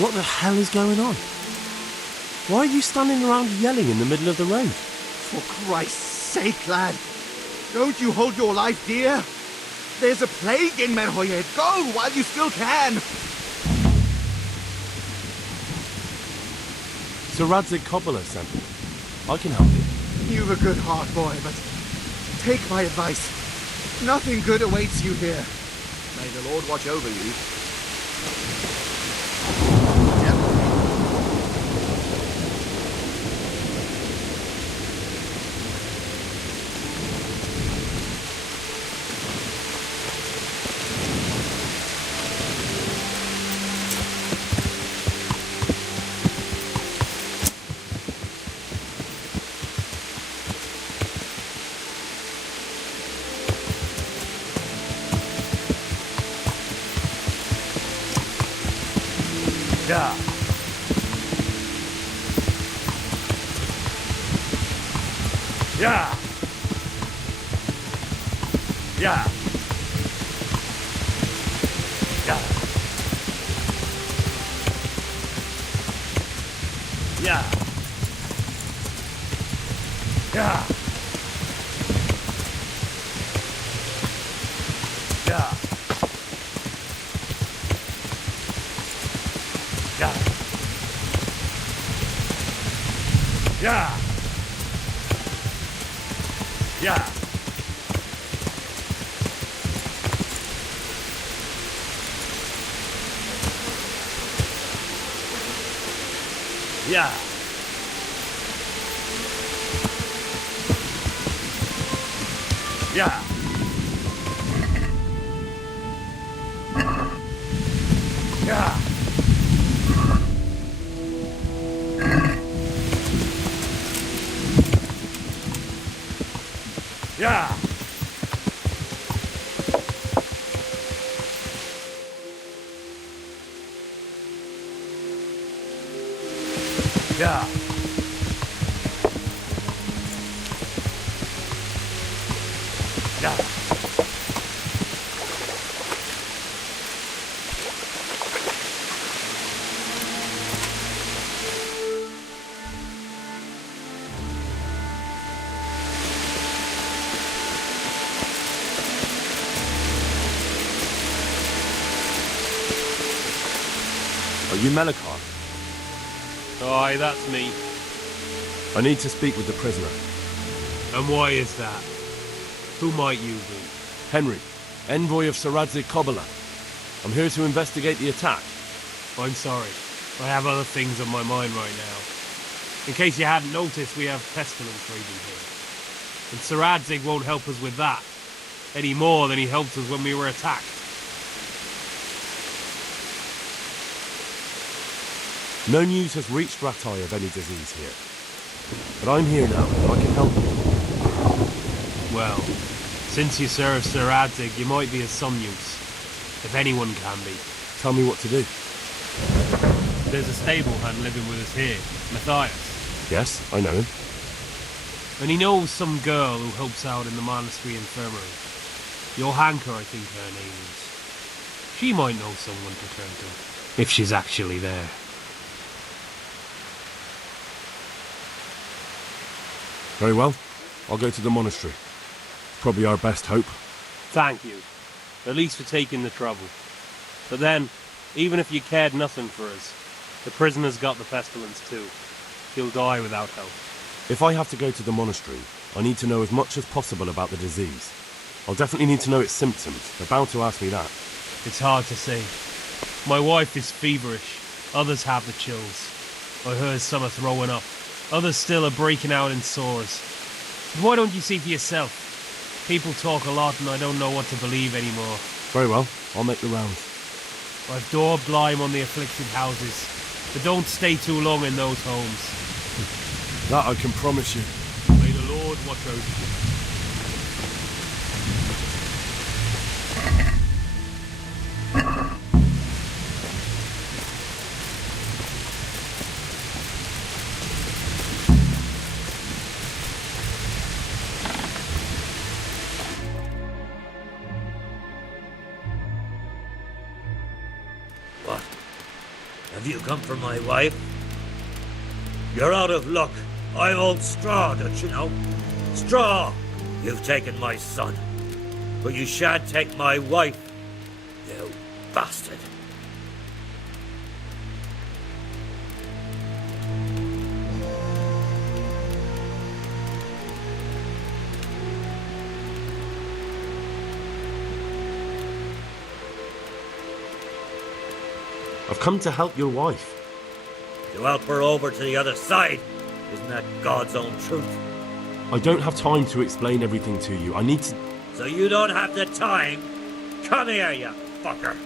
What the hell is going on? Why are you standing around yelling in the middle of the road? For Christ's sake, lad. Don't you hold your life dear? There's a plague in Merhoyed. Go while you still can. Sir Radzig Kobyla sent me. I can help you. You've a good heart, boy, but take my advice. Nothing good awaits you here. May the Lord watch over you. Yeah. Yeah. Yeah. Yeah. Yeah. Yeah. Yeah. Yeah. Yeah. Yeah. Yeah. Yeah. Yeah. Yeah. Yeah. Are you Melikar? Aye, that's me. I need to speak with the prisoner. And why is that? Who might you be? Henry, envoy of Sir Radzig Kobyla. I'm here to investigate the attack. I'm sorry. I have other things on my mind right now. In case you hadn't noticed, we have pestilence raging here. And Sir Radzig won't help us with that, any more than he helped us when we were attacked. No news has reached Ratai of any disease here. But I'm here now, and I can help you. Well, since you serve Sir Radzig, you might be of some use. If anyone can be. Tell me what to do. There's a stable hand living with us here, Matthias. Yes, I know him. And he knows some girl who helps out in the monastery infirmary. Johanka, I think her name is. She might know someone to turn to, if she's actually there. Very well. I'll go to the monastery. Probably our best hope. Thank you. At least for taking the trouble. But then, even if you cared nothing for us, the prisoner's got the pestilence too. He'll die without help. If I have to go to the monastery, I need to know as much as possible about the disease. I'll definitely need to know its symptoms. They're bound to ask me that. It's hard to say. My wife is feverish. Others have the chills. I heard some are throwing up. Others still are breaking out in sores. But why don't you see for yourself? People talk a lot and I don't know what to believe anymore. Very well. I'll make the rounds. I've daubed lime on the afflicted houses, but don't stay too long in those homes. That I can promise you. May the Lord watch over you. Have you come for my wife? You're out of luck. I hold straw, don't you know? Straw! You've taken my son. But you shan't take my wife, you bastard. I've come to help your wife. To help her over to the other side. Isn't that God's own truth? I don't have time to explain everything to you. I need to... So you don't have the time? Come here, you fucker.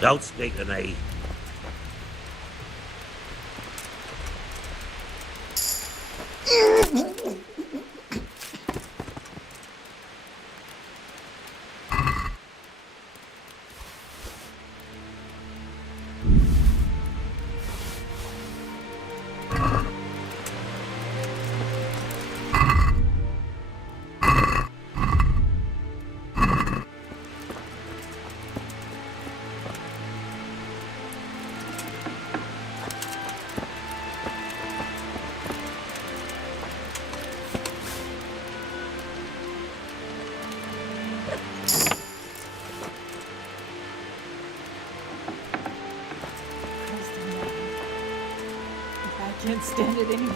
Don't speak to me. I can't stand it anymore.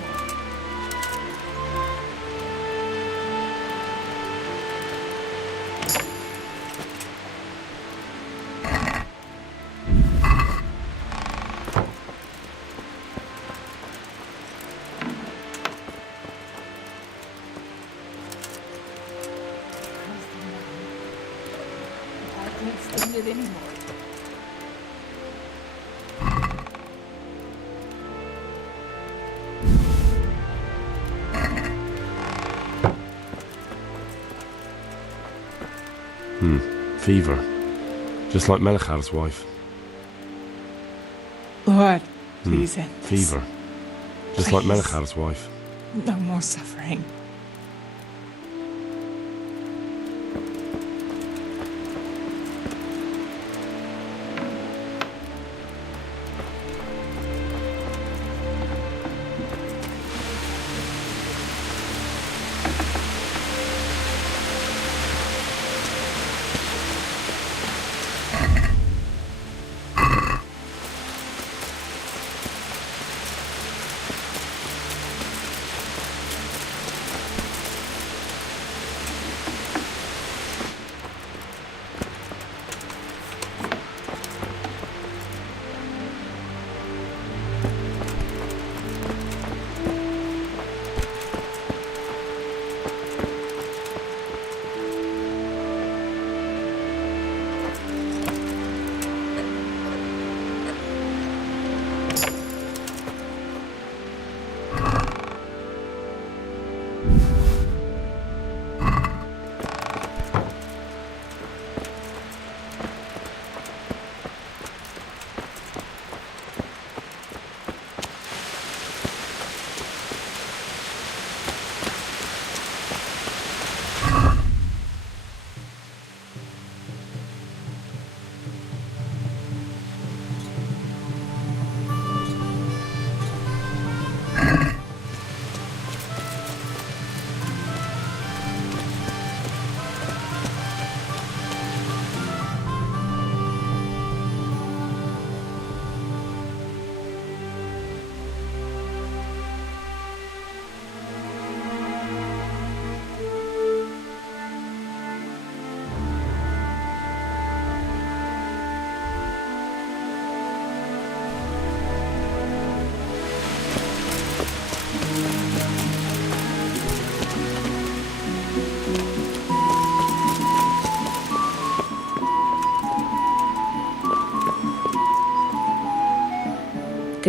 I can't stand it anymore. Fever. Just like Melchar's wife. Lord, please end this. Fever. Just like Please. Melchar's wife. No more suffering.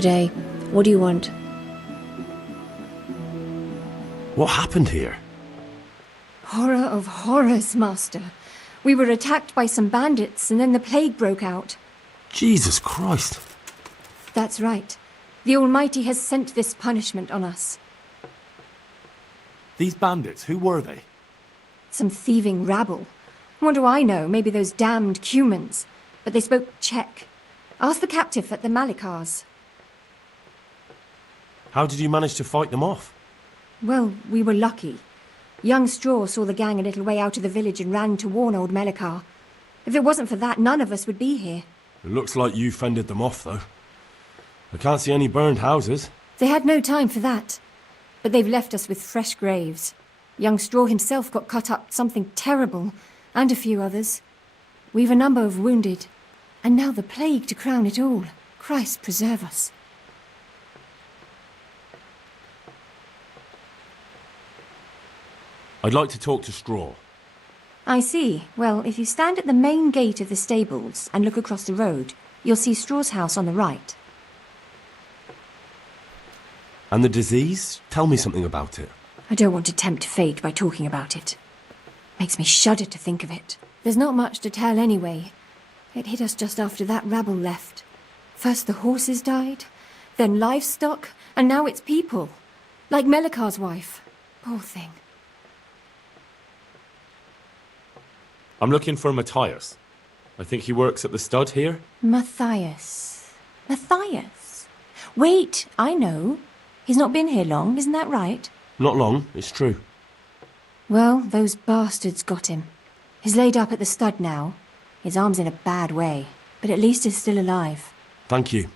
today. What do you want? What happened here? Horror of horrors, Master. We were attacked by some bandits, and then the plague broke out. Jesus Christ. That's right. The Almighty has sent this punishment on us. These bandits, who were they? Some thieving rabble. What do I know? Maybe those damned Cumans. But they spoke Czech. Ask the captive at the Malikars. How did you manage to fight them off? Well, we were lucky. Young Straw saw the gang a little way out of the village and ran to warn old Melikar. If it wasn't for that, none of us would be here. It looks like you fended them off, though. I can't see any burned houses. They had no time for that. But they've left us with fresh graves. Young Straw himself got cut up something terrible, and a few others. We've a number of wounded. And now the plague to crown it all. Christ preserve us. I'd like to talk to Straw. I see. Well, if you stand at the main gate of the stables and look across the road, you'll see Straw's house on the right. And the disease? Tell me something about it. I don't want to tempt fate by talking about it. Makes me shudder to think of it. There's not much to tell anyway. It hit us just after that rabble left. First the horses died, then livestock, and now it's people. Like Melikar's wife. Poor thing. I'm looking for Matthias. I think he works at the stud here. Matthias. Matthias? Wait, I know. He's not been here long, isn't that right? Not long, it's true. Well, those bastards got him. He's laid up at the stud now. His arm's in a bad way, but at least he's still alive. Thank you.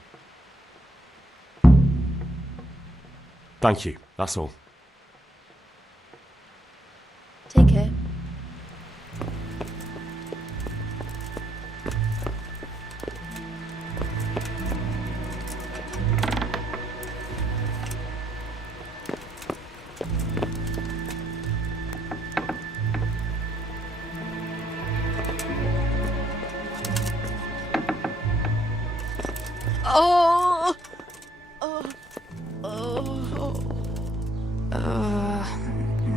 Thank you, that's all. Take care.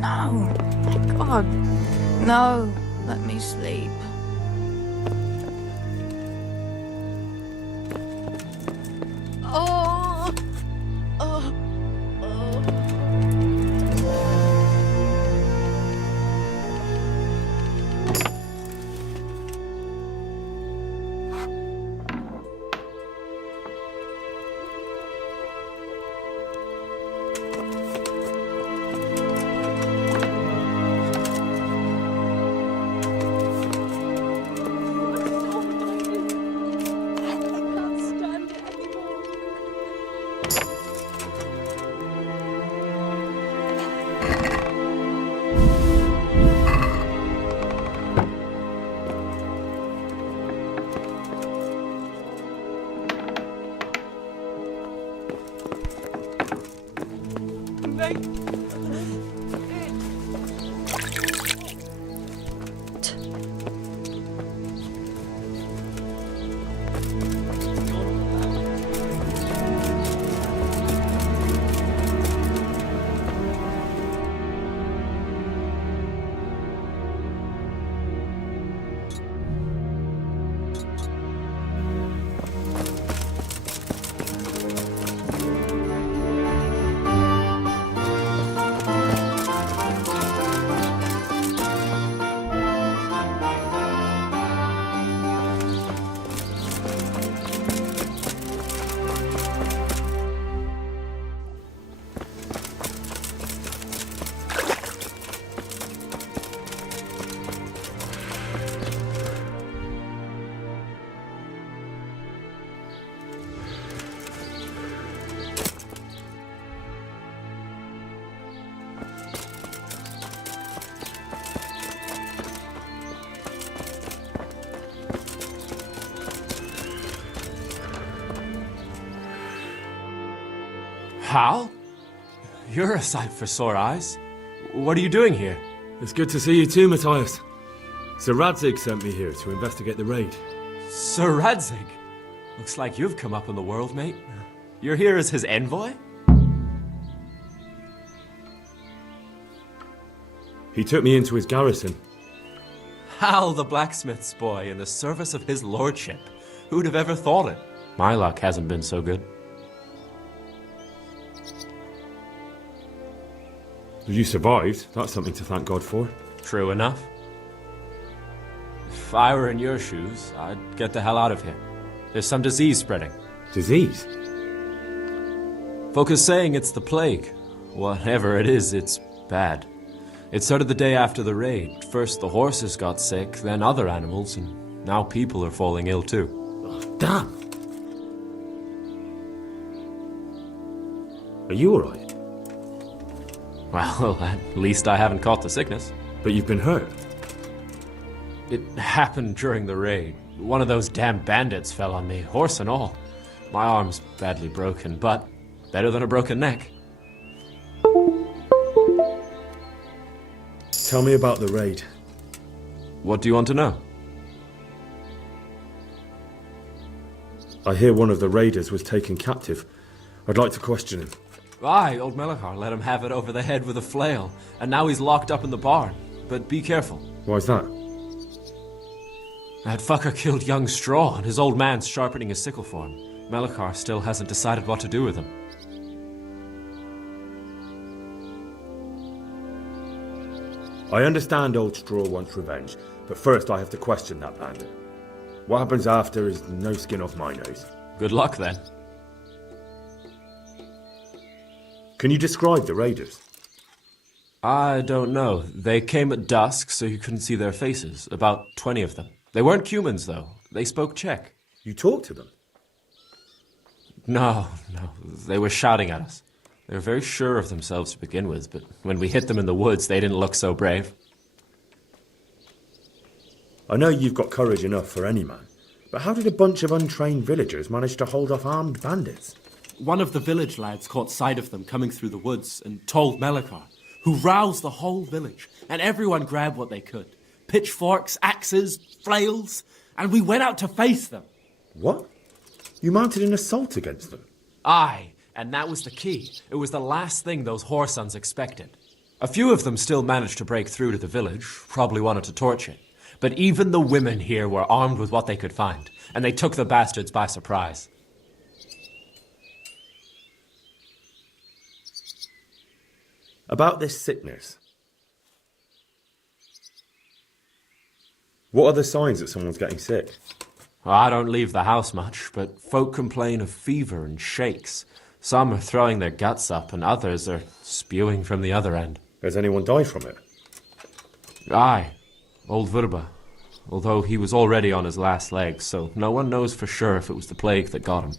No. My God. No. Let me sleep. Hal? You're a sight for sore eyes. What are you doing here? It's good to see you too, Matthias. Sir Radzig sent me here to investigate the raid. Sir Radzig? Looks like you've come up in the world, mate. You're here as his envoy? He took me into his garrison. Hal the blacksmith's boy in the service of his lordship. Who'd have ever thought it? My luck hasn't been so good. You survived. That's something to thank God for. True enough. If I were in your shoes, I'd get the hell out of here. There's some disease spreading. Disease? Folk are saying it's the plague. Whatever it is, it's bad. It started the day after the raid. First the horses got sick, then other animals, and now people are falling ill too. Oh, damn! Are you alright? Well, at least I haven't caught the sickness. But you've been hurt. It happened during the raid. One of those damn bandits fell on me, horse and all. My arm's badly broken, but better than a broken neck. Tell me about the raid. What do you want to know? I hear one of the raiders was taken captive. I'd like to question him. Aye, old Melachar let him have it over the head with a flail, and now he's locked up in the barn. But be careful. Why's that? That fucker killed young Straw, and his old man's sharpening his sickle for him. Melachar still hasn't decided what to do with him. I understand old Straw wants revenge, but first I have to question that bandit. What happens after is no skin off my nose. Good luck, then. Can you describe the raiders? I don't know. They came at dusk, so you couldn't see their faces. About 20 of them. They weren't humans, though. They spoke Czech. You talked to them? No. They were shouting at us. They were very sure of themselves to begin with, but when we hit them in the woods, they didn't look so brave. I know you've got courage enough for any man, but how did a bunch of untrained villagers manage to hold off armed bandits? One of the village lads caught sight of them coming through the woods and told Melachar, who roused the whole village, and everyone grabbed what they could. Pitchforks, axes, flails, and we went out to face them. What? You mounted an assault against them? Aye, and that was the key. It was the last thing those whoresons expected. A few of them still managed to break through to the village, probably wanted to torch it. But even the women here were armed with what they could find, and they took the bastards by surprise. About this sickness. What are the signs that someone's getting sick? I don't leave the house much, but folk complain of fever and shakes. Some are throwing their guts up, and others are spewing from the other end. Has anyone died from it? Aye, old Verba. Although he was already on his last legs, so no one knows for sure if it was the plague that got him.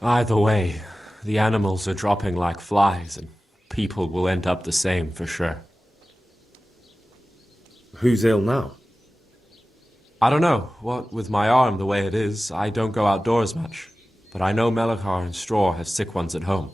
Either way, the animals are dropping like flies, and people will end up the same for sure. Who's ill now? I don't know. What with my arm the way it is, I don't go outdoors much. But I know Melachar and Straw have sick ones at home.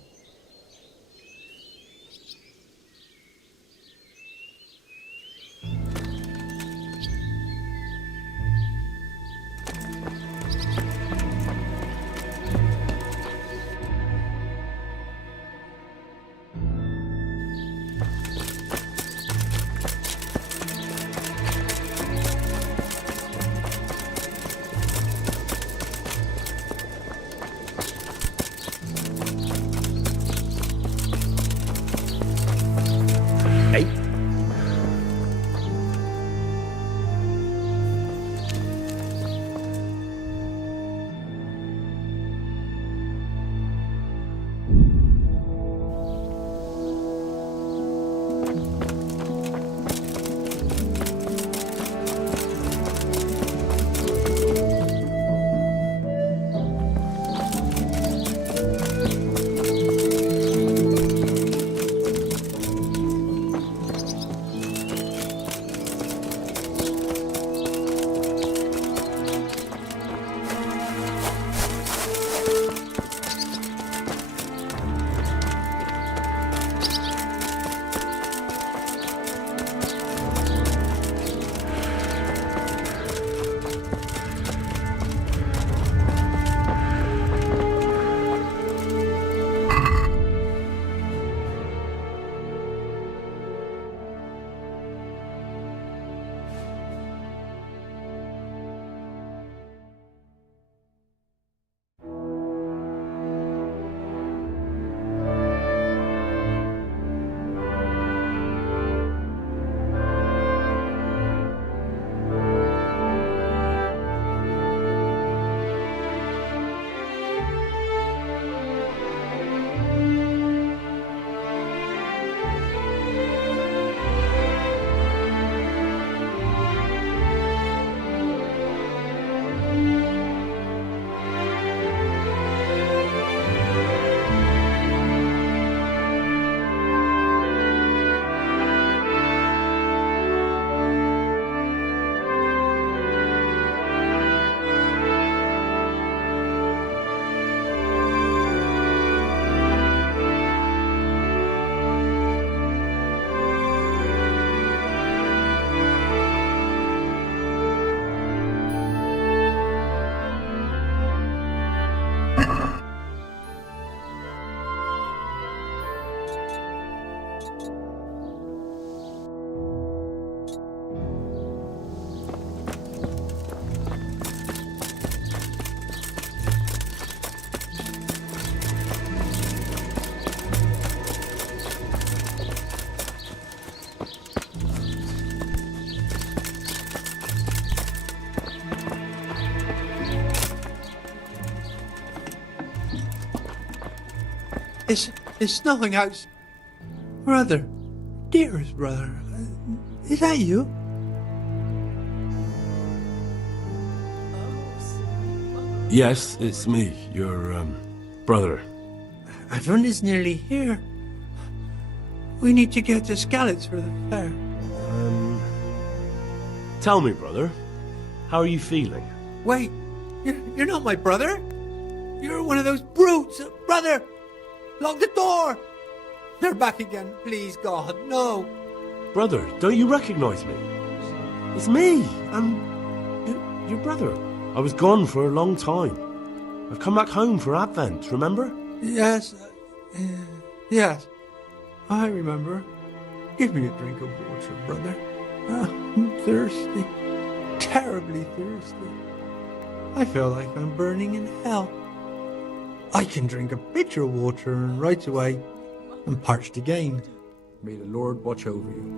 It's nothing else. Brother, dearest brother, is that you? Yes, it's me, your, brother. Everyone is nearly here. We need to get to Skalitz for the fair. Tell me, brother, how are you feeling? Wait, you're not my brother? You're one of those brutes! Brother! Lock the door! They're back again, please, God, no! Brother, don't you recognize me? It's me. I'm your brother. I was gone for a long time. I've come back home for Advent, remember? Yes, yes, I remember. Give me a drink of water, brother. I'm thirsty, terribly thirsty. I feel like I'm burning in hell. I can drink a pitcher of water and right away I'm parched again. May the Lord watch over you.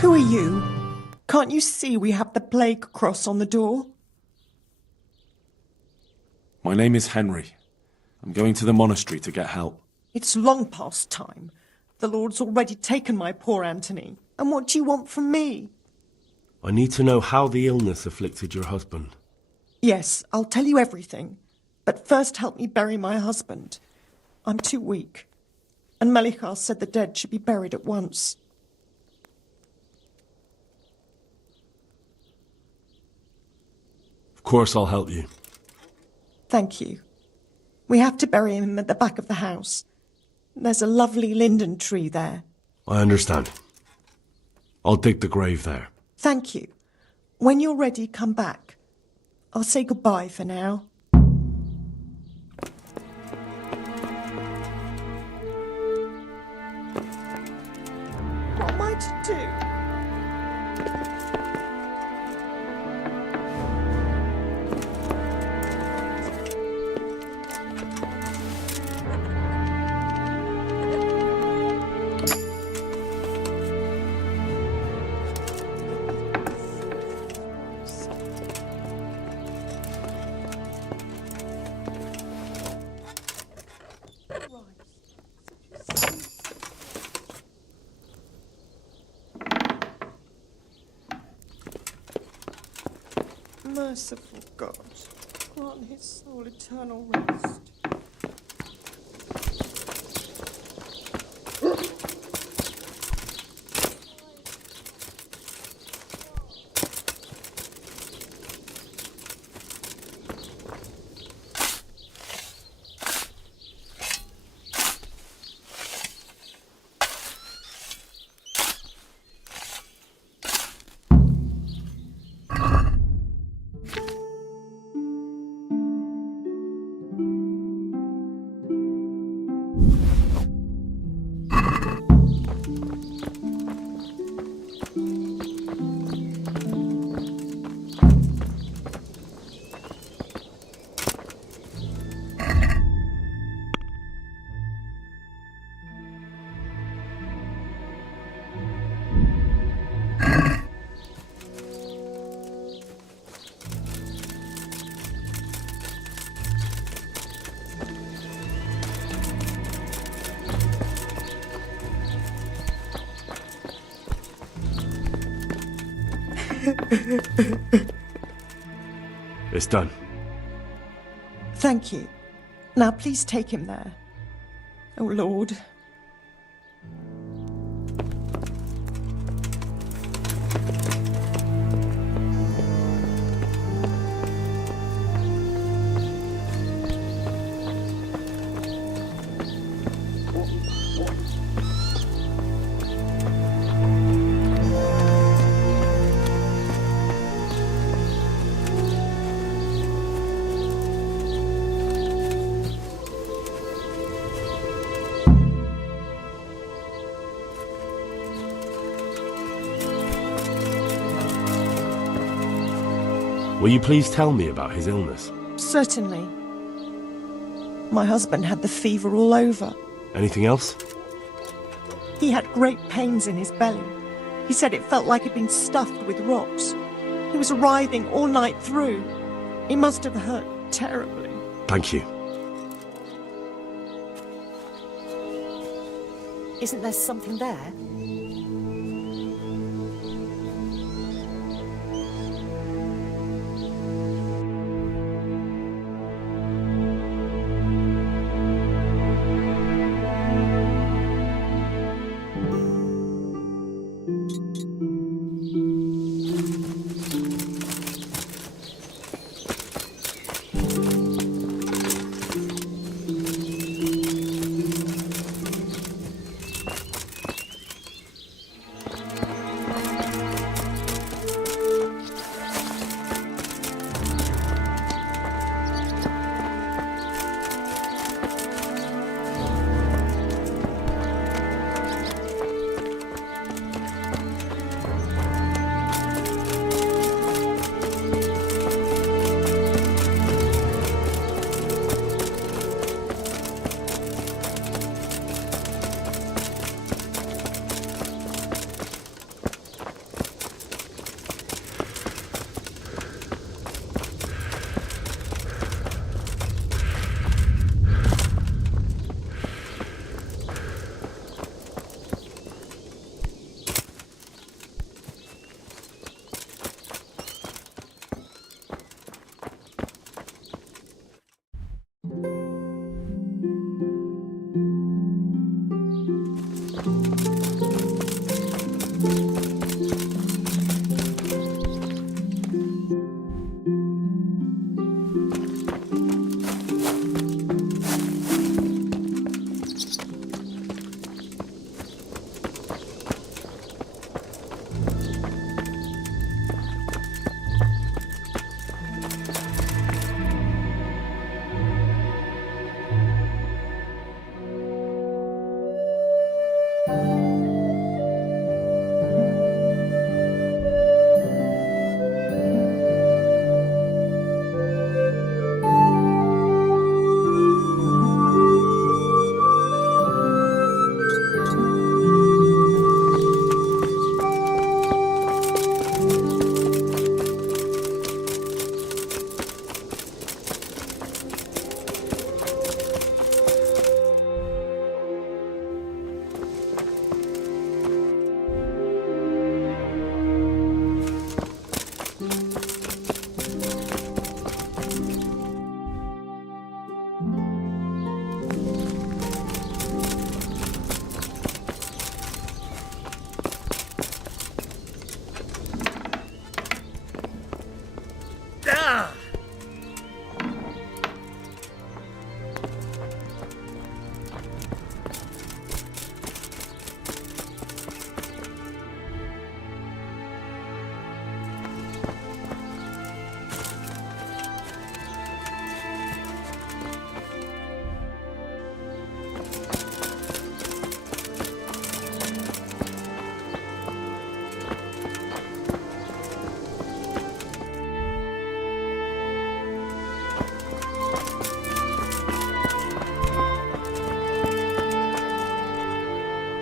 Who are you? Can't you see we have the plague cross on the door? My name is Henry. I'm going to the monastery to get help. It's long past time. The Lord's already taken my poor Anthony. And what do you want from me? I need to know how the illness afflicted your husband. Yes, I'll tell you everything. But first help me bury my husband. I'm too weak. And Melichar said the dead should be buried at once. Of course I'll help you. Thank you. We have to bury him at the back of the house. There's a lovely linden tree there. I understand. I'll dig the grave there. Thank you. When you're ready, come back. I'll say goodbye for now. What am I to do? Merciful God, grant his soul eternal rest. It's done. Thank you. Now please take him there. Oh, Lord. Will you please tell me about his illness? Certainly. My husband had the fever all over. Anything else? He had great pains in his belly. He said it felt like he'd been stuffed with rocks. He was writhing all night through. He must have hurt terribly. Thank you. Isn't there something there?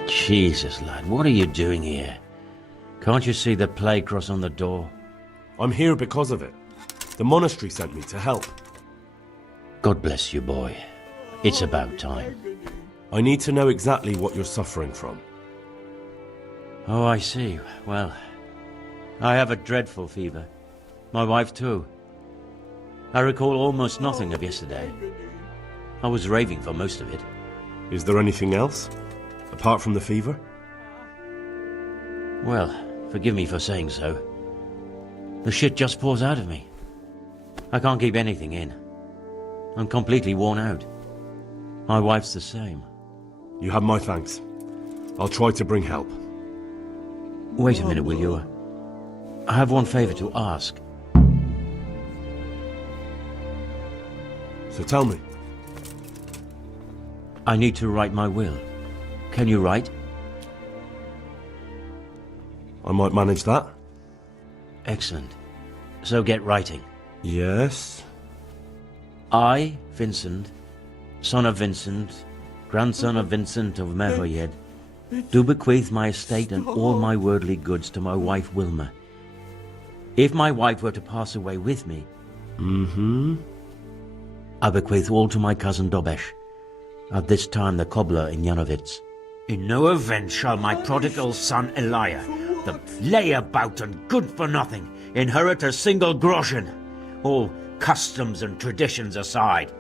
Jesus, lad, what are you doing here? Can't you see the plague cross on the door? I'm here because of it. The monastery sent me to help. God bless you, boy. It's about time. I need to know exactly what you're suffering from. Oh, I see. Well, I have a dreadful fever. My wife, too. I recall almost nothing of yesterday. I was raving for most of it. Is there anything else? Apart from the fever? Well, forgive me for saying so. The shit just pours out of me. I can't keep anything in. I'm completely worn out. My wife's the same. You have my thanks. I'll try to bring help. Wait a minute, will you? I have one favor to ask. So tell me. I need to write my will. Can you write? I might manage that. Excellent. So get writing. Yes? I, Vincent, son of Vincent, grandson of Vincent of Merhoyed, do bequeath my estate and all my worldly goods to my wife Wilma. If my wife were to pass away with me, I bequeath all to my cousin Dobesh, at this time the cobbler in Yanovitz. In no event shall my prodigal son Elia, the layabout and good-for-nothing, inherit a single groschen, all customs and traditions aside.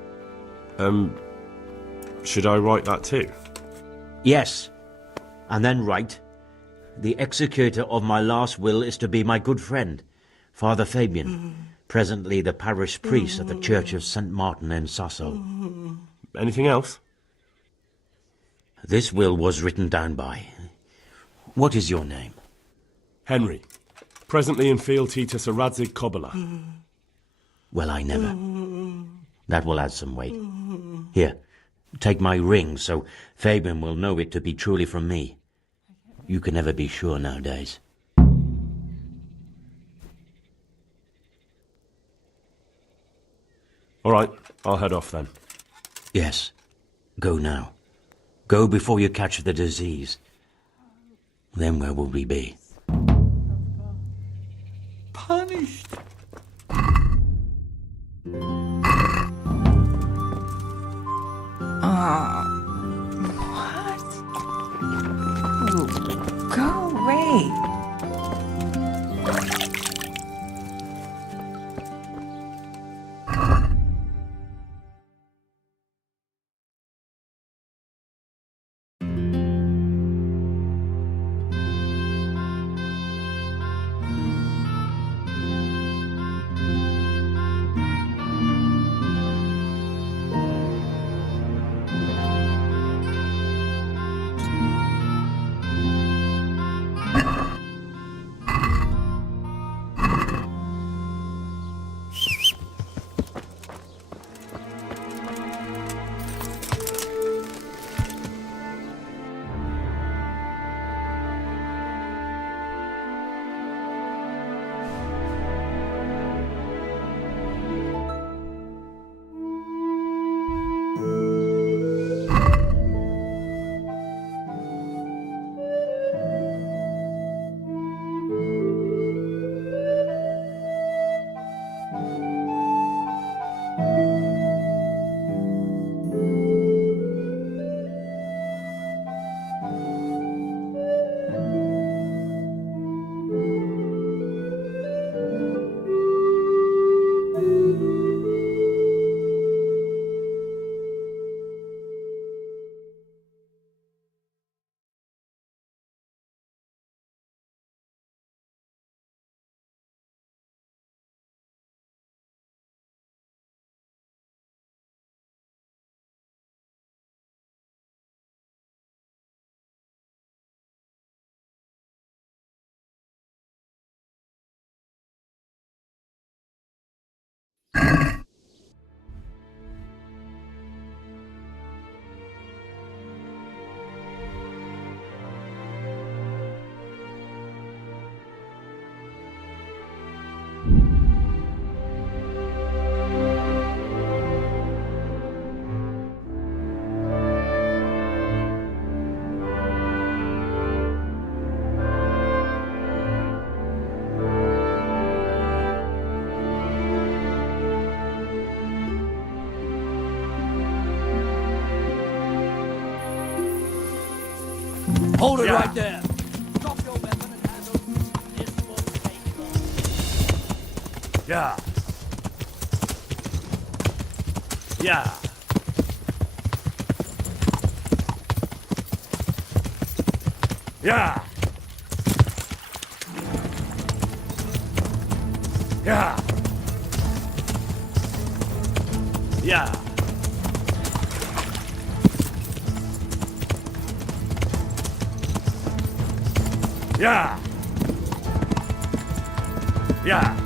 Should I write that too? Yes, and then write, the executor of my last will is to be my good friend, Father Fabian, presently the parish priest at the Church of St. Martin in Sasso. Anything else? This will was written down by... What is your name? Henry. Presently in fealty to Sir Radzig Kobyla. Well, I never. That will add some weight. Here, take my ring so Fabian will know it to be truly from me. You can never be sure nowadays. All right, I'll head off then. Yes, go now. Go before you catch the disease. Then where will we be? Punished. What? Go away. Hold it Yeah. right there. Drop your weapon and handle. This will take long. Yeah. Yeah. Yeah. Yeah. Yeah. Yeah. Yeah.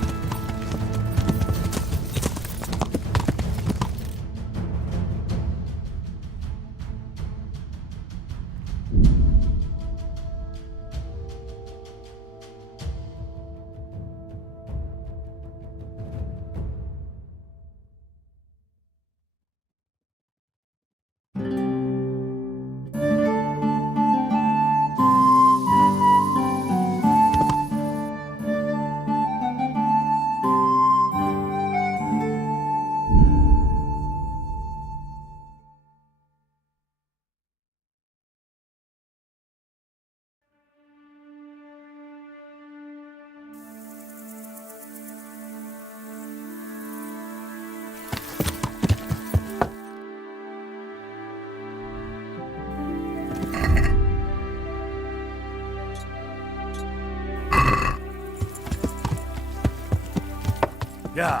Yeah.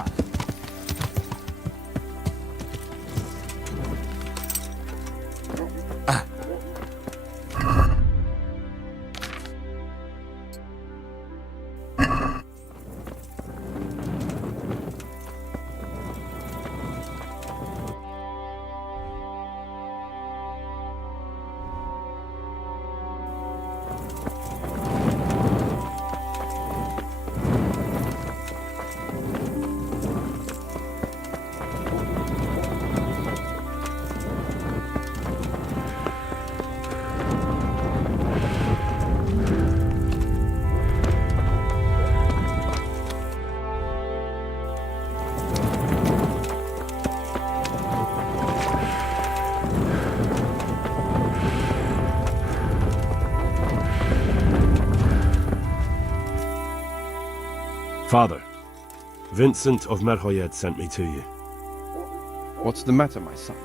Father, Vincent of Merhoyed sent me to you. What's the matter, my son?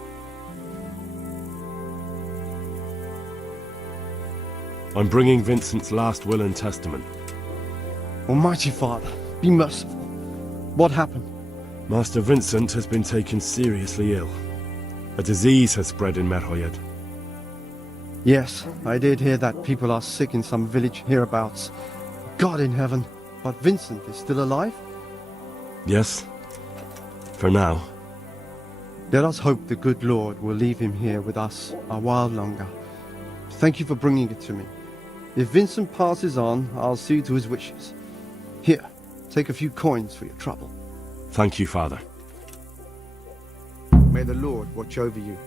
I'm bringing Vincent's last will and testament. Almighty Father, be merciful. What happened? Master Vincent has been taken seriously ill. A disease has spread in Merhoyed. Yes, I did hear that people are sick in some village hereabouts. God in heaven, but Vincent is still alive? Yes, for now. Let us hope the good Lord will leave him here with us a while longer. Thank you for bringing it to me. If Vincent passes on, I'll see to his wishes. Here, take a few coins for your trouble. Thank you, Father. May the Lord watch over you.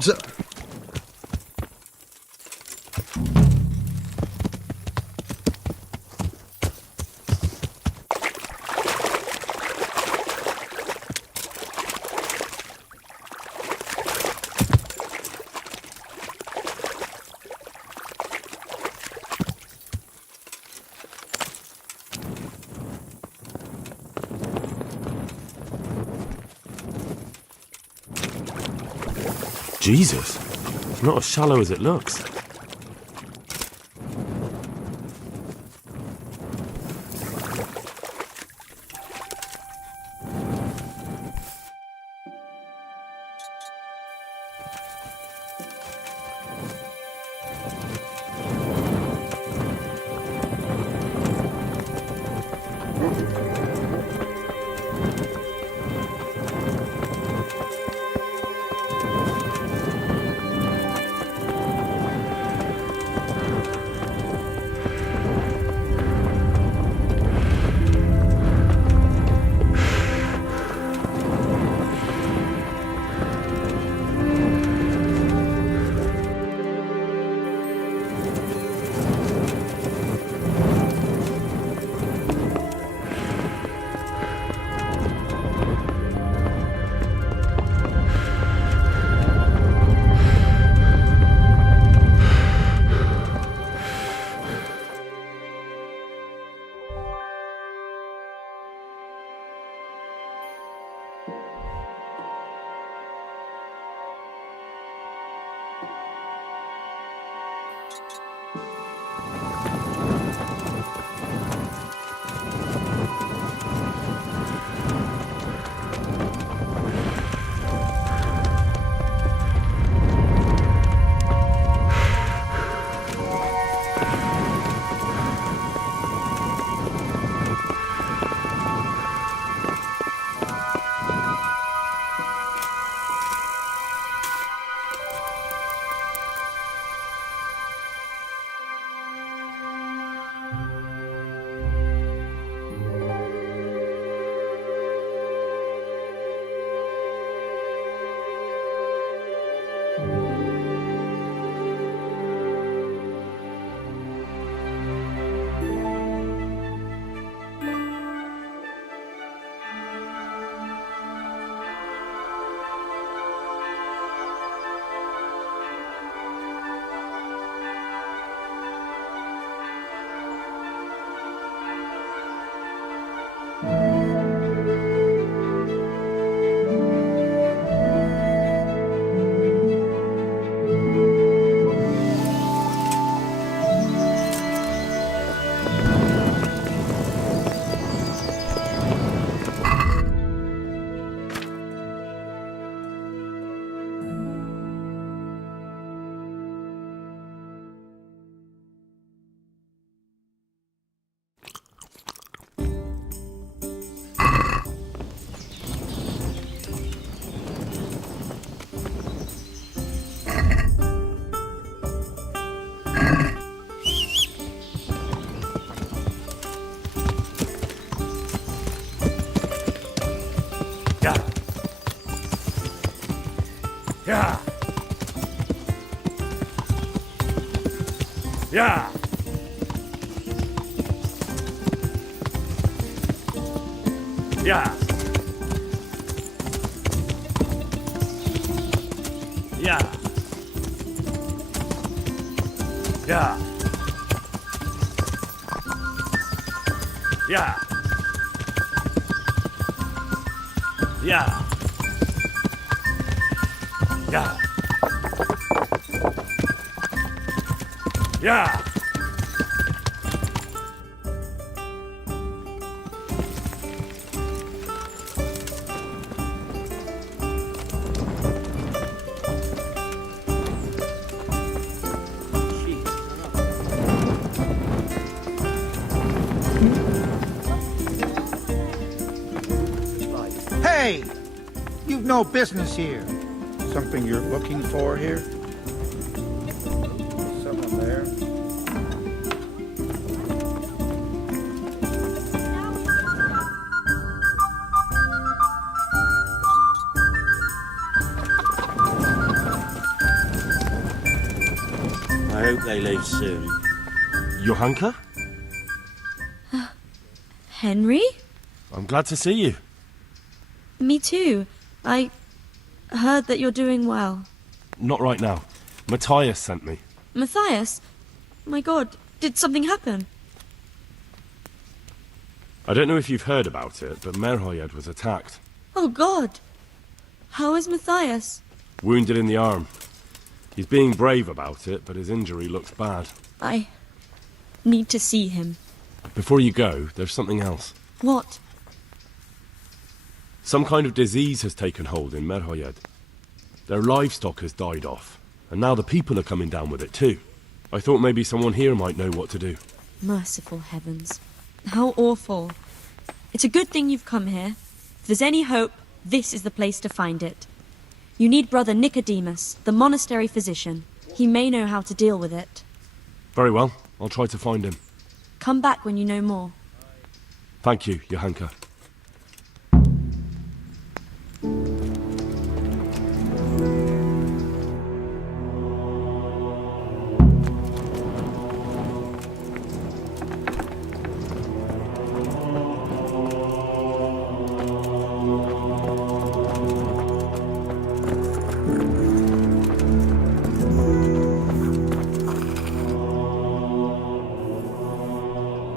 Sir. Jesus, it's not as shallow as it looks. Yeah. Yeah. Yeah. Yeah. Yeah. Yeah. Yeah. Yeah. Yeah. Hey! You've no business here. Something you're looking for here? Someone there? I hope they leave soon. Johanka? Henry? I'm glad to see you. Me too. I heard that you're doing well. Not right now. Matthias sent me. Matthias? My God, did something happen? I don't know if you've heard about it, but Merhoyed was attacked. Oh God! How is Matthias? Wounded in the arm. He's being brave about it, but his injury looks bad. I need to see him. Before you go, there's something else. What? Some kind of disease has taken hold in Merhoyed. Their livestock has died off, and now the people are coming down with it too. I thought maybe someone here might know what to do. Merciful heavens. How awful. It's a good thing you've come here. If there's any hope, this is the place to find it. You need Brother Nicodemus, the monastery physician. He may know how to deal with it. Very well, I'll try to find him. Come back when you know more. Thank you, Johanka.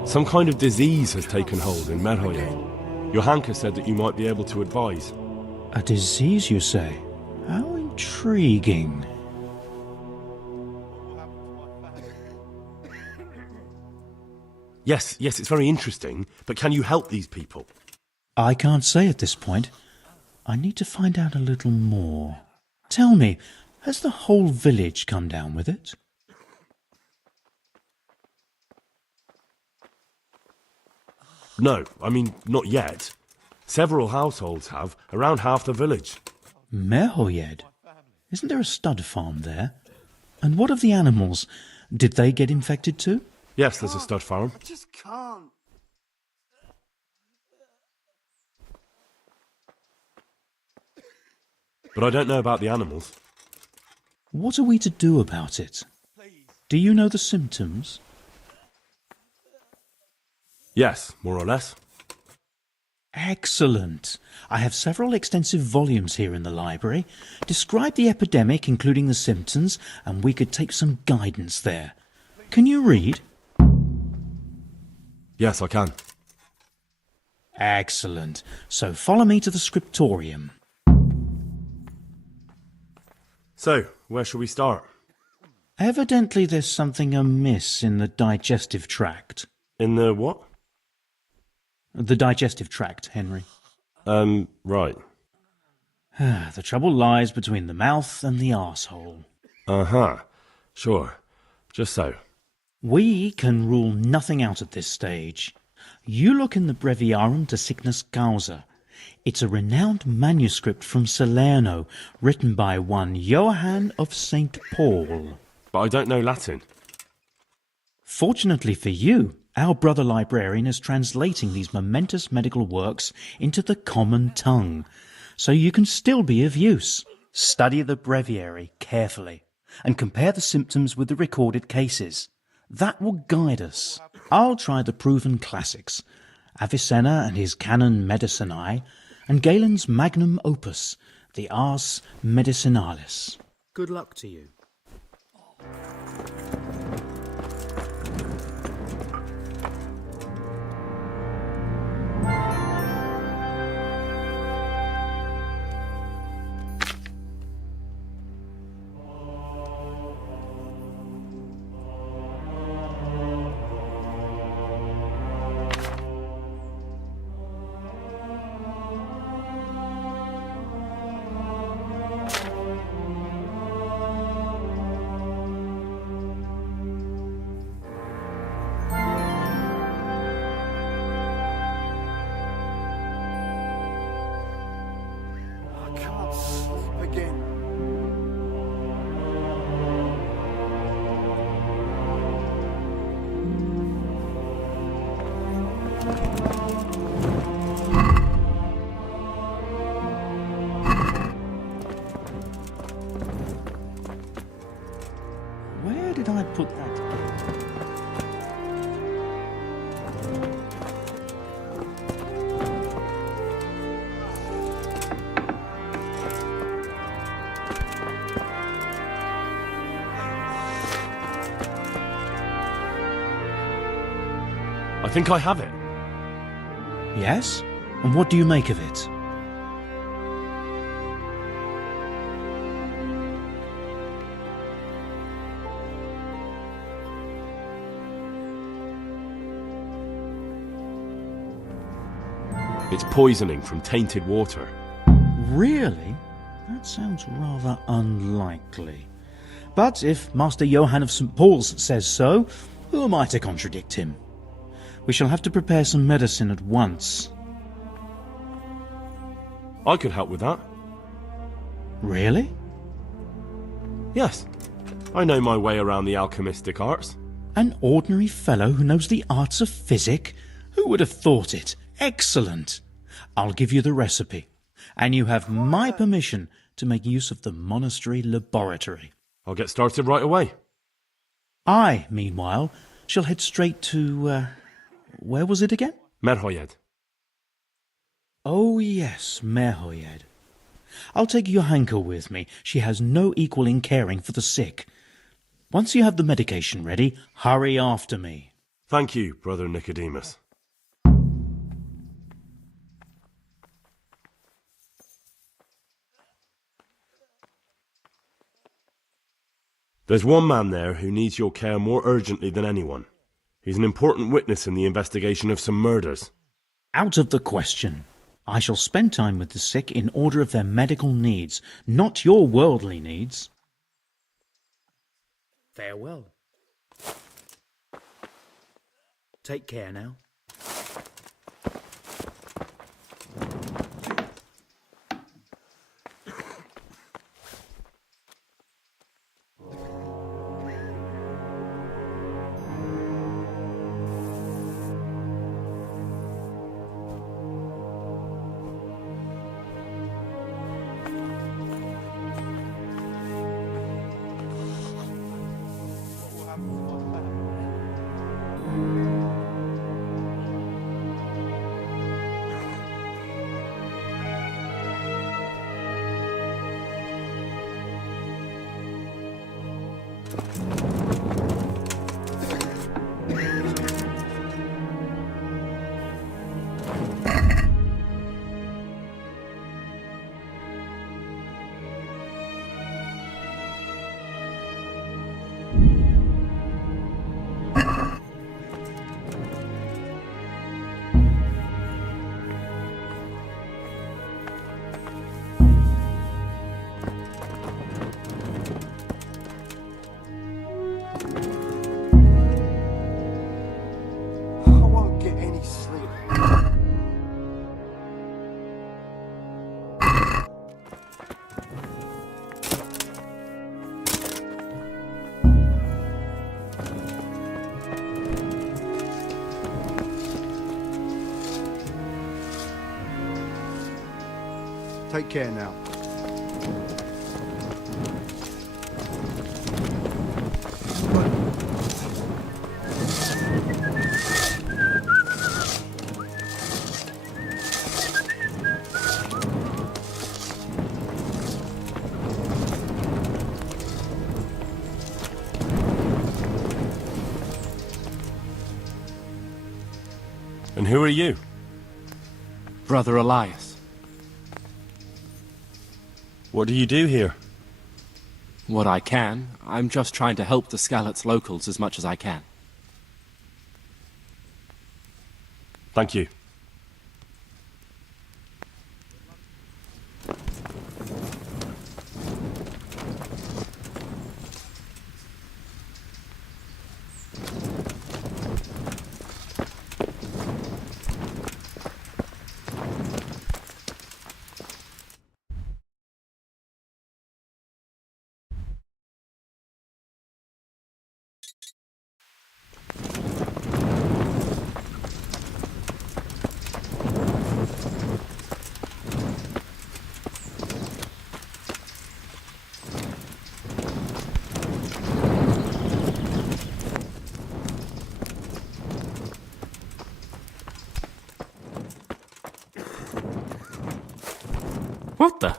Some kind of disease has taken hold in Merhoyed. Johanka said that you might be able to advise. A disease, you say? How intriguing. Yes, it's very interesting, but can you help these people? I can't say at this point. I need to find out a little more. Tell me, has the whole village come down with it? No, I mean, not yet. Several households have, around half the village. Merhoyed? Isn't there a stud farm there? And what of the animals? Did they get infected too? Yes, there's a stud farm. I just can't. But I don't know about the animals. What are we to do about it? Do you know the symptoms? Yes, more or less. Excellent. I have several extensive volumes here in the library. Describe the epidemic, including the symptoms, and we could take some guidance there. Can you read? Yes, I can. Excellent. So follow me to the scriptorium. So, where shall we start? Evidently there's something amiss in the digestive tract. In the what? The digestive tract, Henry. Right. The trouble lies between the mouth and the arsehole. Uh-huh. Sure. Just so. We can rule nothing out at this stage. You look in the Breviarum de Sickness Causa. It's a renowned manuscript from Salerno, written by one Johann of St. Paul. But I don't know Latin. Fortunately for you, our brother librarian is translating these momentous medical works into the common tongue, so you can still be of use. Study the breviary carefully and compare the symptoms with the recorded cases. That will guide us. I'll try the proven classics, Avicenna and his Canon Medicinae, and Galen's magnum opus, the Ars Medicinalis. Good luck to you. Where did I put that? I think I have it. Yes? And what do you make of it? It's poisoning from tainted water. Really? That sounds rather unlikely. But if Master Johann of St. Paul's says so, who am I to contradict him? We shall have to prepare some medicine at once. I could help with that. Really? Yes. I know my way around the alchemistic arts. An ordinary fellow who knows the arts of physic? Who would have thought it? Excellent. I'll give you the recipe, and you have my permission to make use of the monastery laboratory. I'll get started right away. I, meanwhile, shall head straight to, where was it again? Merhoyed. Oh yes, Merhoyed. I'll take Johanka with me. She has no equal in caring for the sick. Once you have the medication ready, hurry after me. Thank you, Brother Nicodemus. There's one man there who needs your care more urgently than anyone. He's an important witness in the investigation of some murders. Out of the question. I shall spend time with the sick in order of their medical needs, not your worldly needs. Farewell. Take care now. Take care now. who are you? Brother Elias. What do you do here? What I can. I'm just trying to help the Skalitz locals as much as I can. Thank you. What the?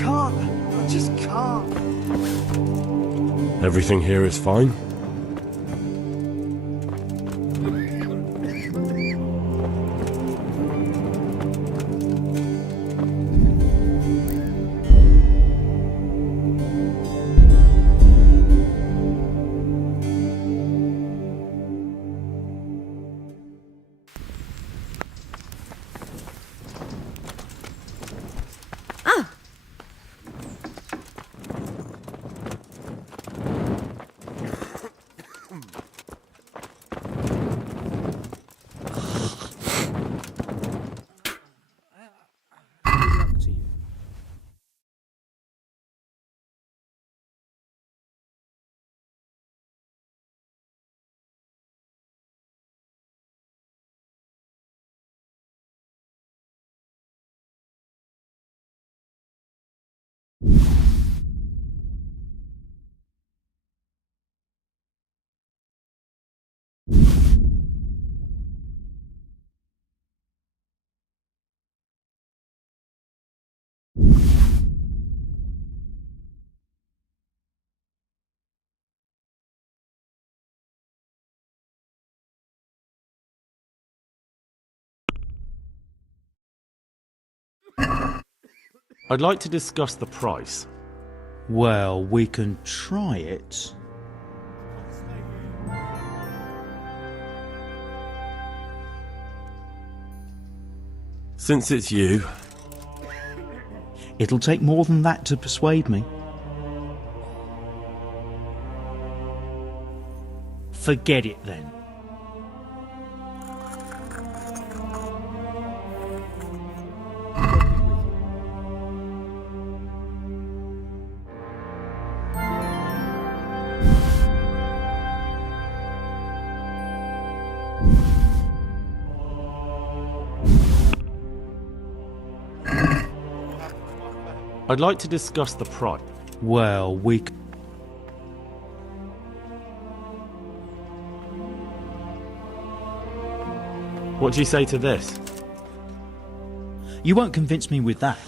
I just can't. Everything here is fine? I'd like to discuss the price. Well, we can try it. Since it's you... It'll take more than that to persuade me. Forget it then. I'd like to discuss the price. Well, we... What do you say to this? You won't convince me with that.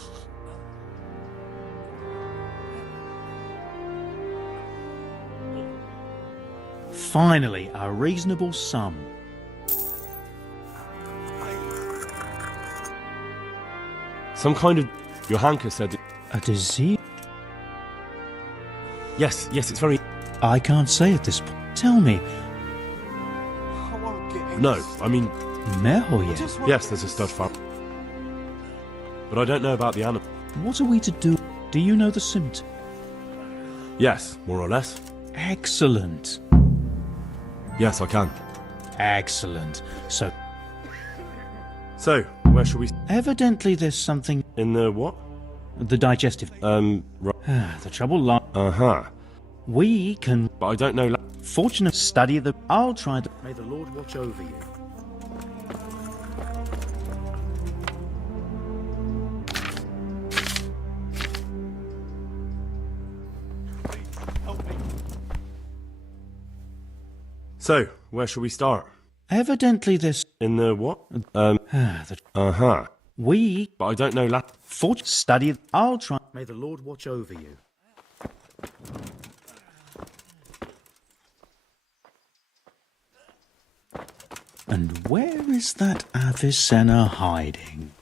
Finally, a reasonable sum. Some kind of... Johanka said... A disease? Yes, it's very... I can't say at this point. Tell me. No, I mean... Mehoye? Yes, there's a stud farm. But I don't know about the animal. What are we to do? Do you know the symptom? Yes, more or less. Excellent. Yes, I can. Excellent. So, where shall we... Evidently there's something... In the what? The digestive... Right. The trouble lies... Uh-huh. We can... But I don't know... Fortunate study the... I'll try the... May the Lord watch over you. So, where shall we start? Evidently this... In the what? Uh-huh. But I don't know Latin. Study. I'll try. May the Lord watch over you. And where is that Avicenna hiding?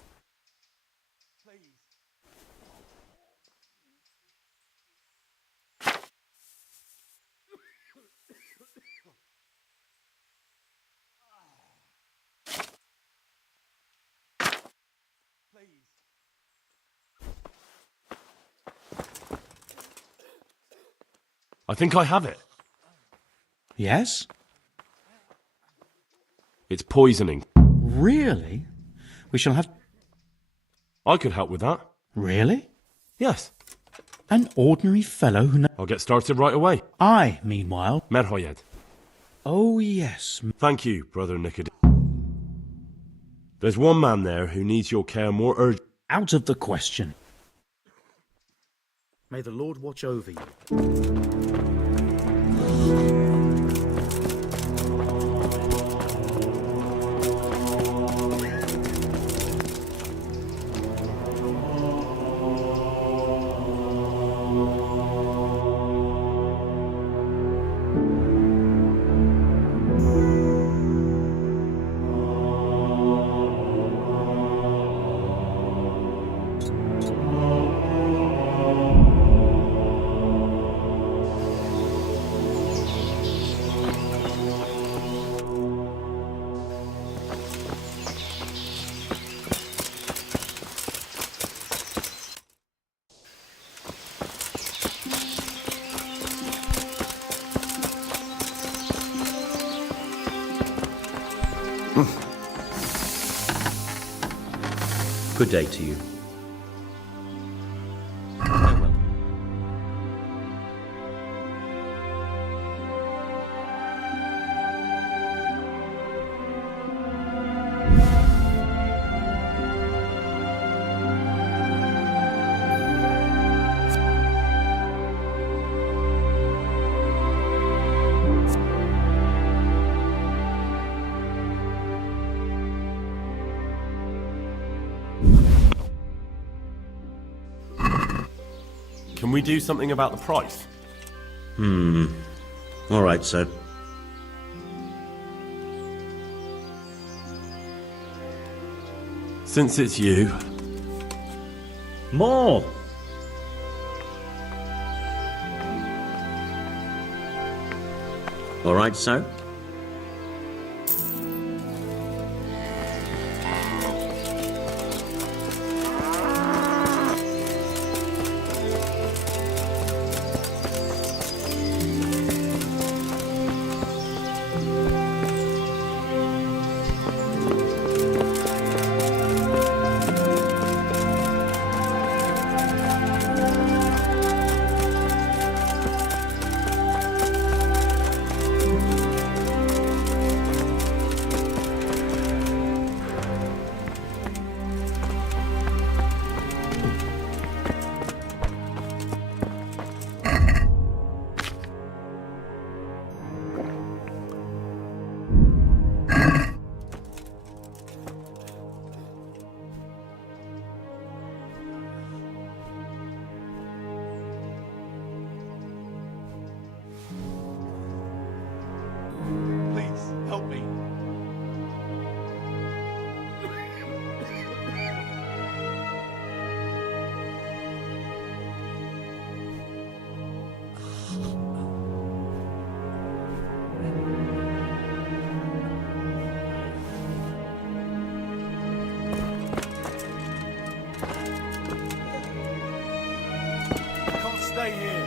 I think I have it. Yes? It's poisoning. Really? We shall have... I could help with that. Really? Yes. An ordinary fellow who knows... I'll get started right away. I, meanwhile... Merhoyed. Oh, yes. Thank you, Brother Nicodemus. There's one man there who needs your care more urgent. Out of the question. May the Lord watch over you. Good day to you. Can we do something about the price? All right, sir. Since it's you. More! All right, sir. Please, help me. I can't stay here.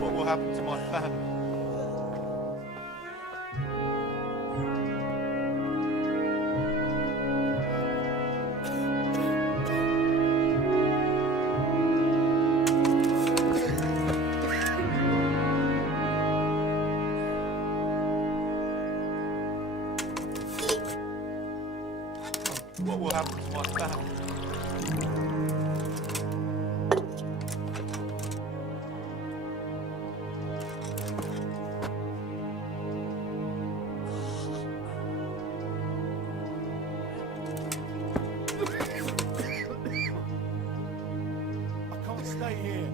What will happen to my family? What will happen to my family? I can't stay here.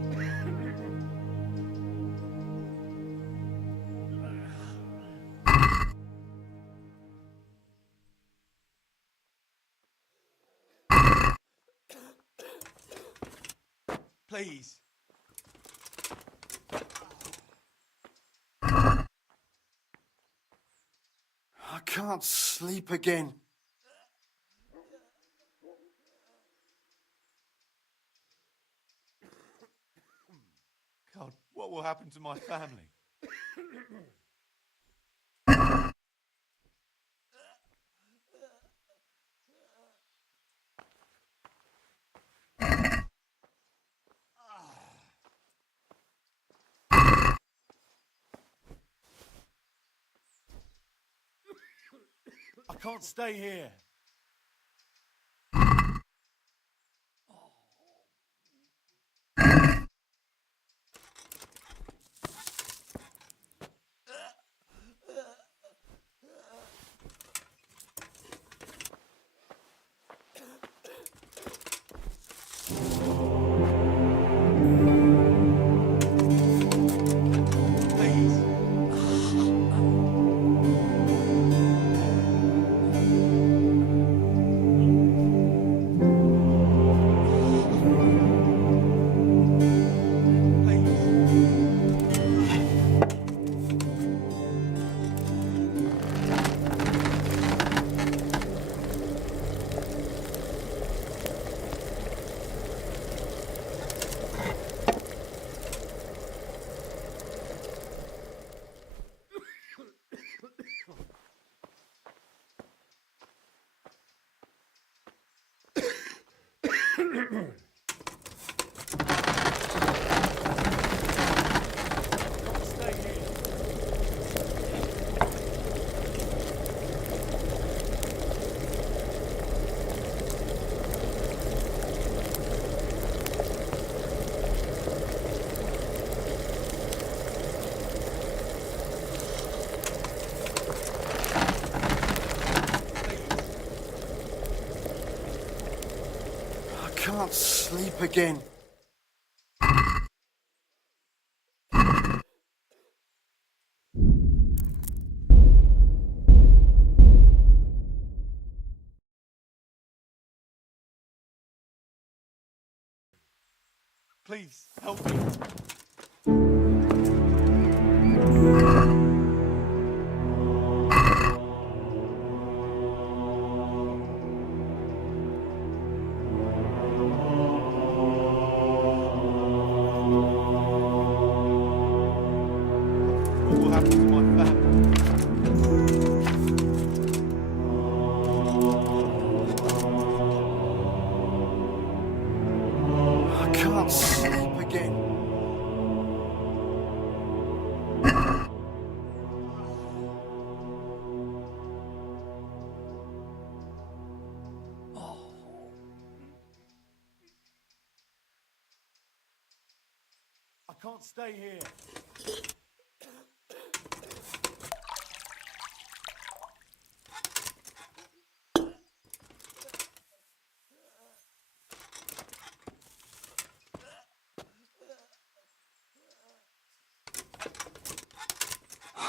Please. I can't sleep again. God, what will happen to my family? I can't stay here. I can't sleep again. Please, help me. What will happen to my family? I can't sleep again. I can't stay here.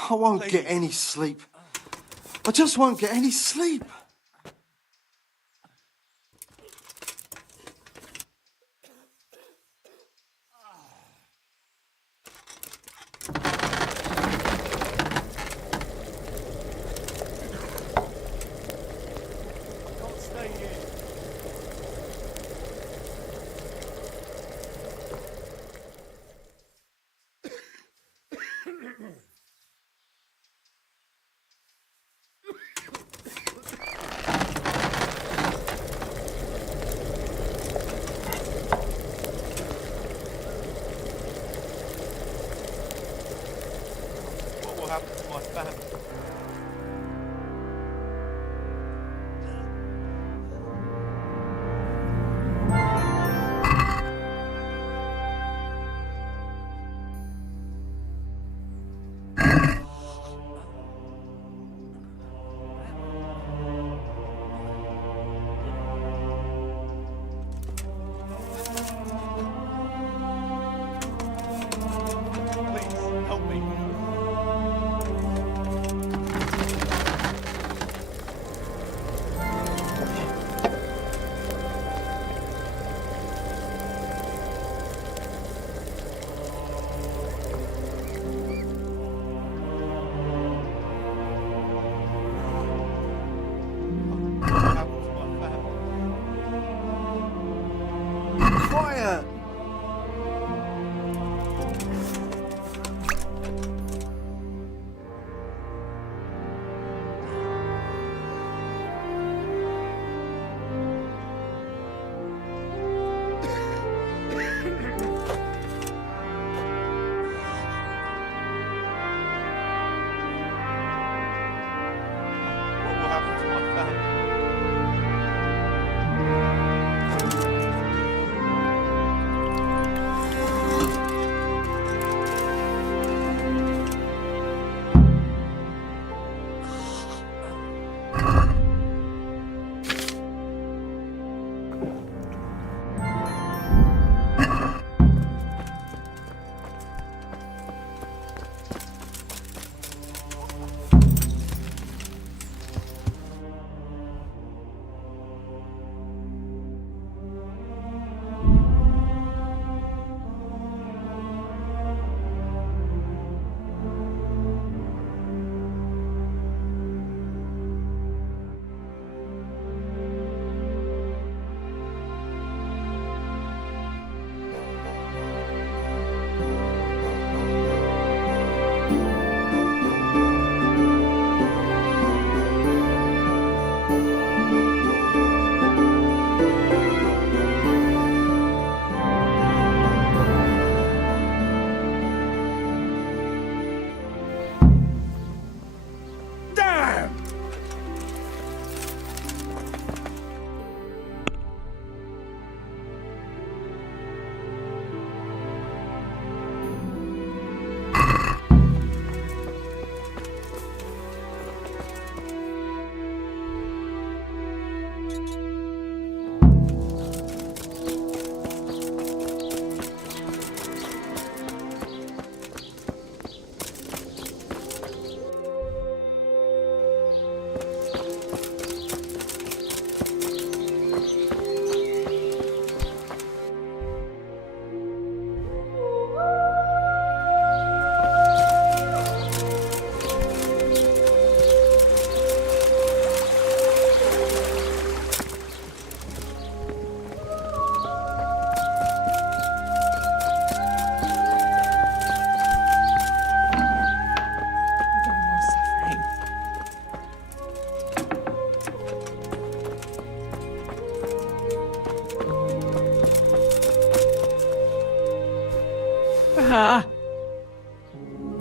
I won't get any sleep. I just won't get any sleep. I can't stay here. What will happen to my family?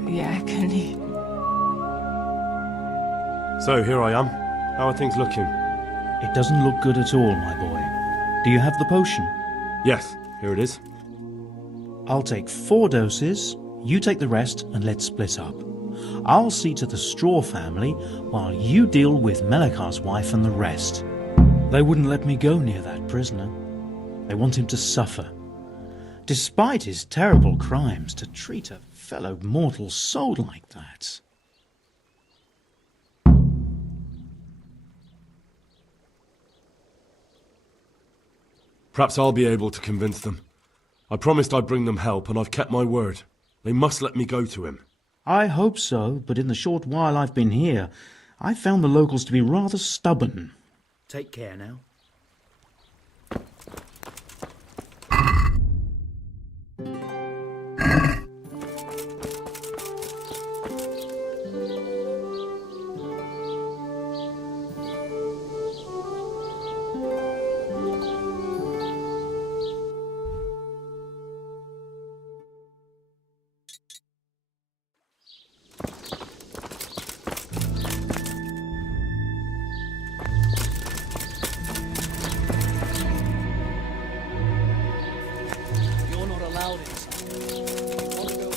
The agony. So, here I am. How are things looking? It doesn't look good at all, my boy. Do you have the potion? Yes, here it is. I'll take 4 doses, you take the rest, and let's split up. I'll see to the Straw family, while you deal with Melikar's wife and the rest. They wouldn't let me go near that prisoner. They want him to suffer. Despite his terrible crimes, to treat a fellow mortal soul like that. Perhaps I'll be able to convince them. I promised I'd bring them help, and I've kept my word. They must let me go to him. I hope so, but in the short while I've been here, I've found the locals to be rather stubborn. Take care now. You're not allowed inside. You want to go in?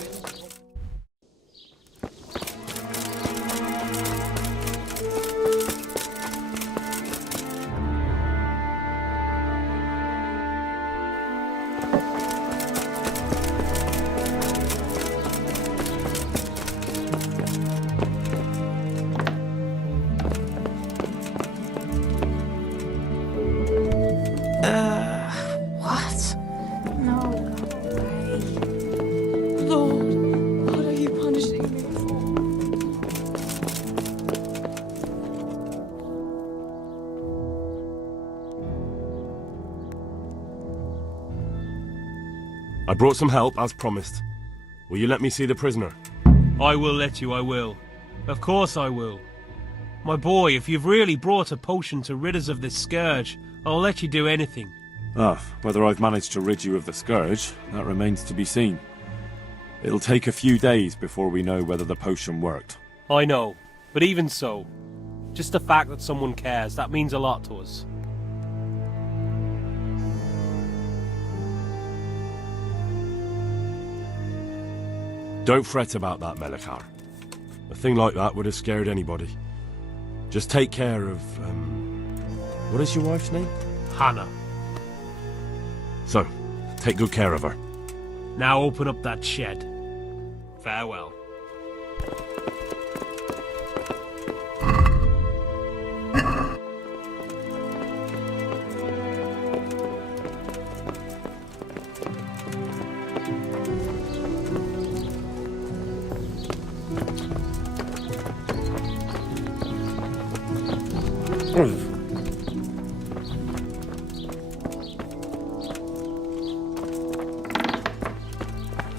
What? No way. Lord, what are you punishing me for? I brought some help, as promised. Will you let me see the prisoner? I will let you, I will. Of course I will. My boy, if you've really brought a potion to rid us of this scourge, I'll let you do anything. Whether I've managed to rid you of the scourge, that remains to be seen. It'll take a few days before we know whether the potion worked. I know, but even so, Just the fact that someone cares, that means a lot to us. Don't fret about that, Melikar. A thing like that would have scared anybody. Just take care of, what is your wife's name? Hannah. So, take good care of her. Now open up that shed. Farewell.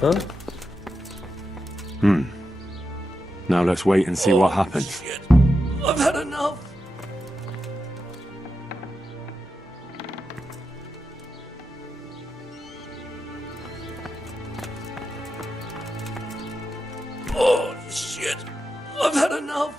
Huh? Now let's wait and see what happens. Shit. I've had enough. Oh, shit. I've had enough.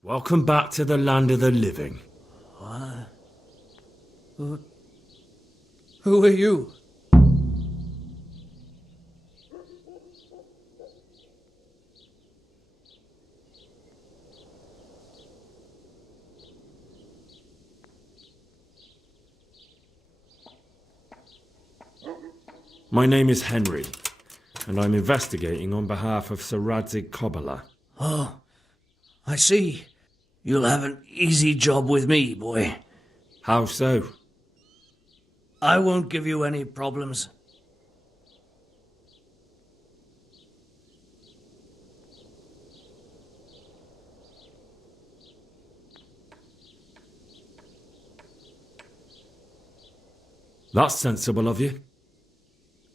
Welcome back to the land of the living. What? Who are you? My name is Henry, and I'm investigating on behalf of Sir Radzig Kobyla. Oh, I see. You'll have an easy job with me, boy. How so? I won't give you any problems. That's sensible of you.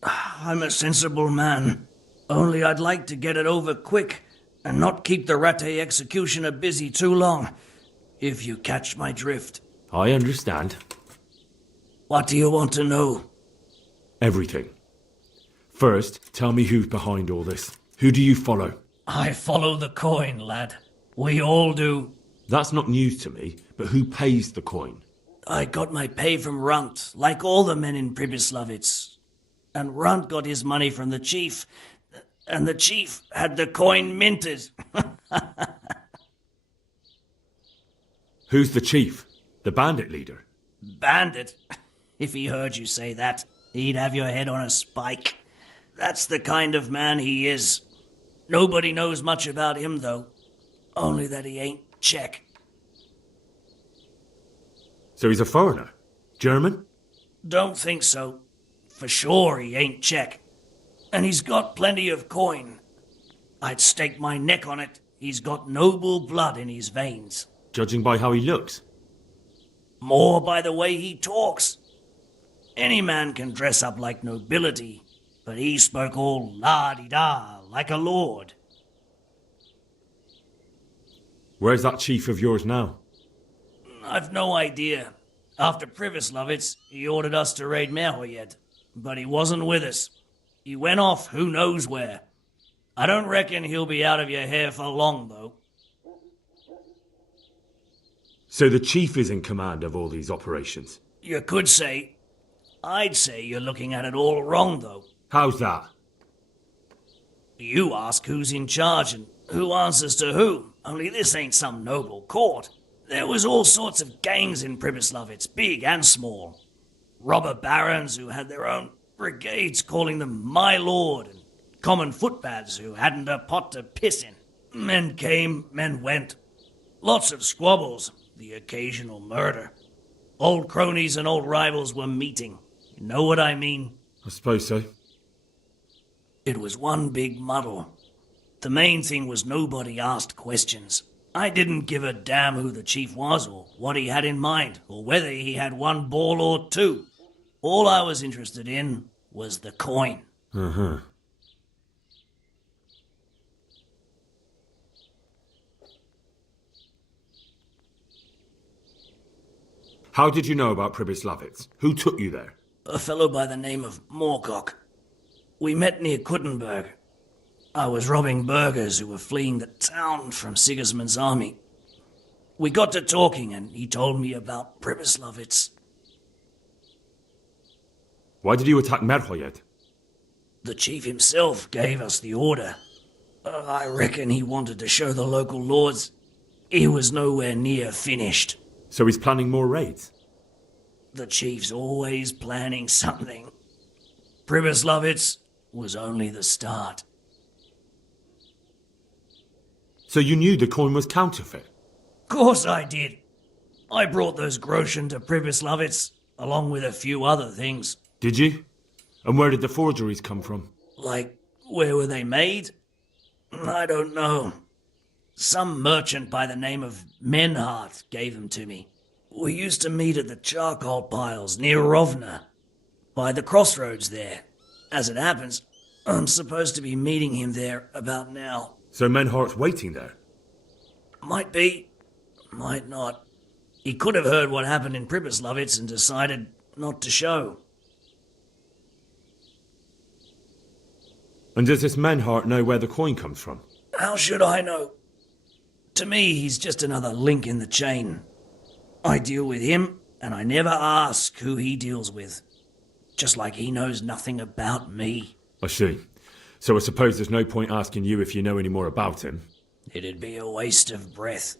I'm a sensible man. Only I'd like to get it over quick and not keep the Rattay executioner busy too long, if you catch my drift. I understand. What do you want to know? Everything. First, tell me who's behind all this. Who do you follow? I follow the coin, lad. We all do. That's not news to me, but who pays the coin? I got my pay from Runt, like all the men in Pribyslavitz. And Runt got his money from the chief, and the chief had the coin minted. Who's the chief? The bandit leader? Bandit? If he heard you say that, he'd have your head on a spike. That's the kind of man he is. Nobody knows much about him, though. Only that he ain't Czech. So he's a foreigner? German? Don't think so. For sure he ain't Czech. And he's got plenty of coin. I'd stake my neck on it. He's got noble blood in his veins. Judging by how he looks? More by the way he talks. Any man can dress up like nobility, but he spoke all la-di-da, like a lord. Where's that chief of yours now? I've no idea. After Pribyslavitz, he ordered us to raid Merhoyed, but he wasn't with us. He went off who knows where. I don't reckon he'll be out of your hair for long, though. So the chief is in command of all these operations? You could say. I'd say you're looking at it all wrong, though. How's that? You ask who's in charge and who answers to who, only this ain't some noble court. There was all sorts of gangs in Pribyslavitz, big and small. Robber barons who had their own brigades calling them My Lord, and common footpads who hadn't a pot to piss in. Men came, men went. Lots of squabbles, the occasional murder. Old cronies and old rivals were meeting. You know what I mean? I suppose so. It was one big muddle. The main thing was nobody asked questions. I didn't give a damn who the chief was or what he had in mind or whether he had one ball or two. All I was interested in was the coin. Uh-huh. How did you know about Pribyslavitz? Who took you there? A fellow by the name of Moorcock. We met near Kuttenberg. I was robbing burghers who were fleeing the town from Sigismund's army. We got to talking and he told me about Pribyslavitz. Why did you attack Merhoyed? The chief himself gave us the order. I reckon he wanted to show the local lords he was nowhere near finished. So he's planning more raids? The chief's always planning something. Pribyslavitz was only the start. So you knew the coin was counterfeit? Course I did. I brought those groschen to Pribyslavitz, along with a few other things. Did you? And where did the forgeries come from? Like, where were they made? I don't know. Some merchant by the name of Menhart gave them to me. We used to meet at the charcoal piles near Rovna, by the crossroads there. As it happens, I'm supposed to be meeting him there about now. So Menhart's waiting there? Might be, might not. He could have heard what happened in Pribyslavitz and decided not to show. And does this Menhart know where the coin comes from? How should I know? To me, he's just another link in the chain. I deal with him, and I never ask who he deals with. Just like he knows nothing about me. I see. So I suppose there's no point asking you if you know any more about him. It'd be a waste of breath.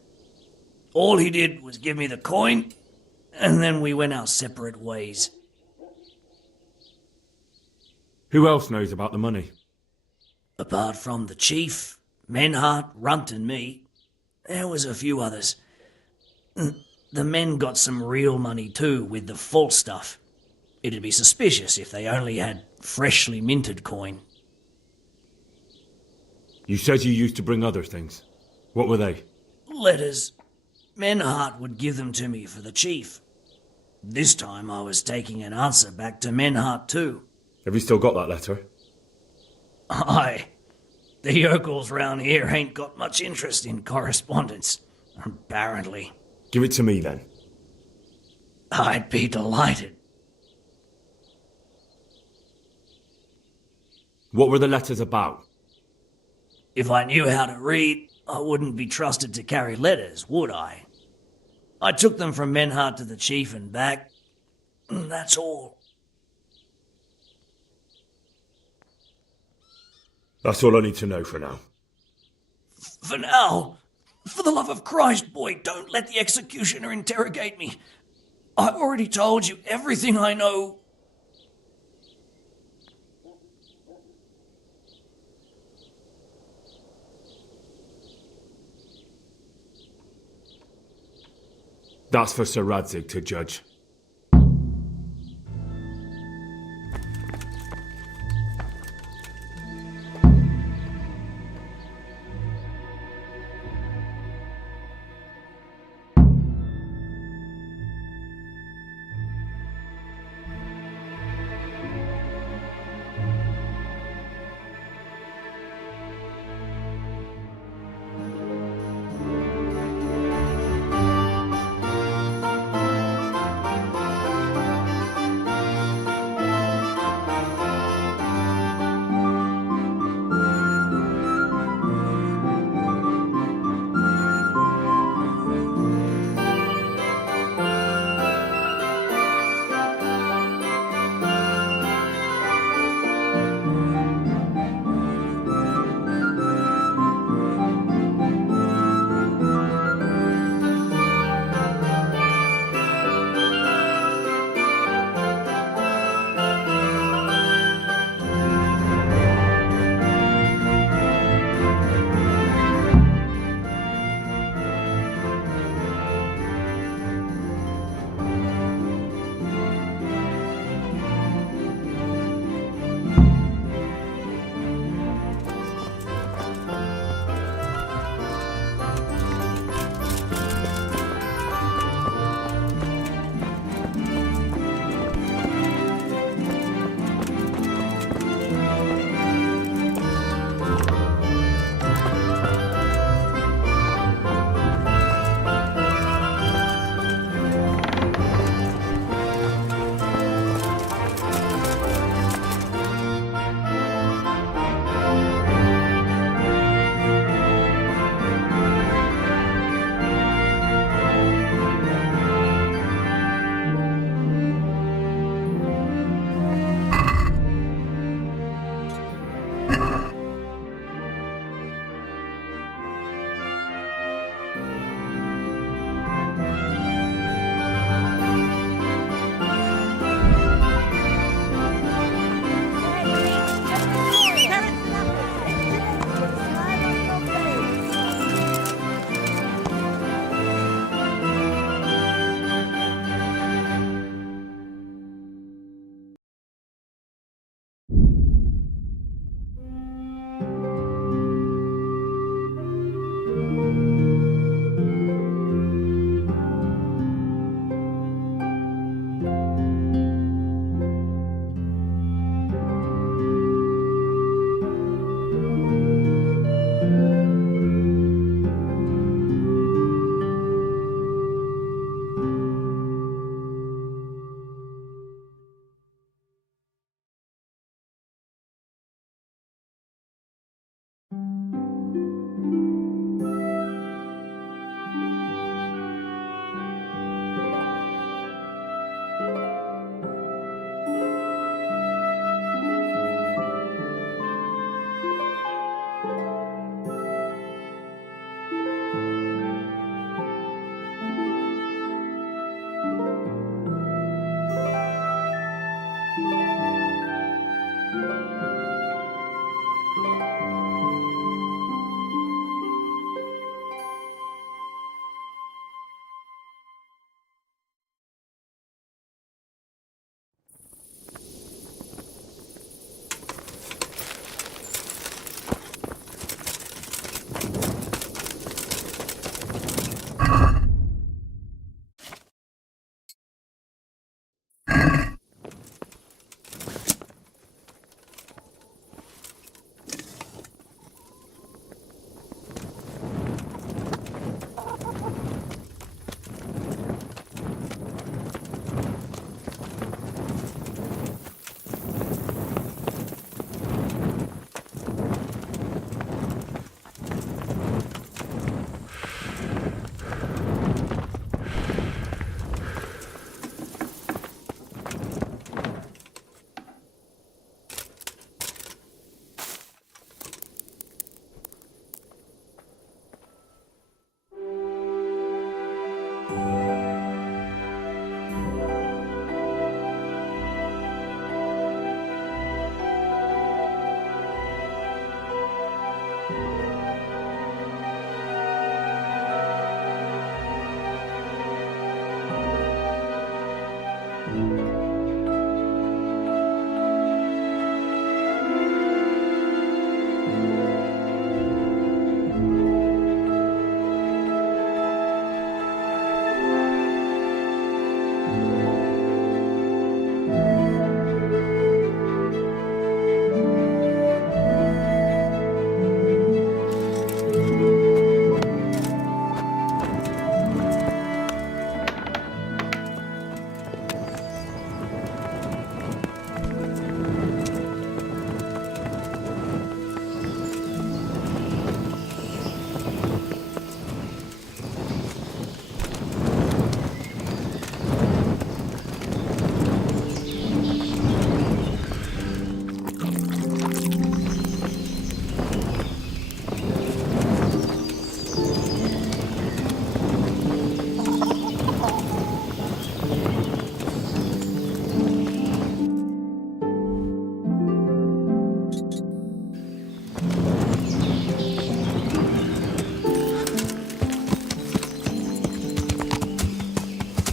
All he did was give me the coin, and then we went our separate ways. Who else knows about the money? Apart from the chief, Menhart, Runt and me, there was a few others. The men got some real money too, with the false stuff. It'd be suspicious if they only had freshly minted coin. You said you used to bring other things. What were they? Letters. Menhart would give them to me for the chief. This time I was taking an answer back to Menhart too. Have you still got that letter? Aye. The yokels round here ain't got much interest in correspondence, apparently. Give it to me then. I'd be delighted. What were the letters about? If I knew how to read, I wouldn't be trusted to carry letters, would I? I took them from Menhart to the chief and back. That's all. That's all I need to know for now. For now, for the love of Christ, boy, don't let the executioner interrogate me. I already told you everything I know. That's for Sir Radzig to judge.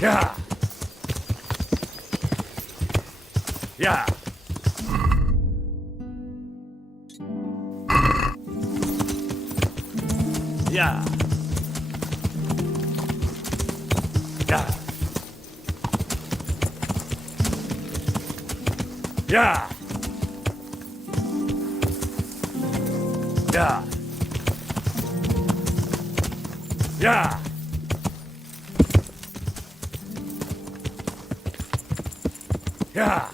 Yeah. Yeah. Yeah. Yeah. Yeah. Yeah. Yeah. Yeah.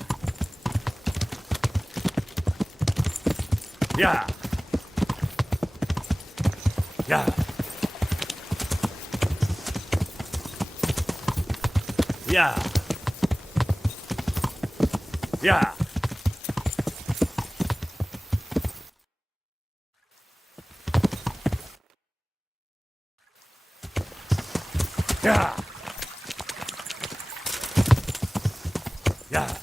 Yeah. Yeah. Yeah. Yeah. Yeah. Yeah.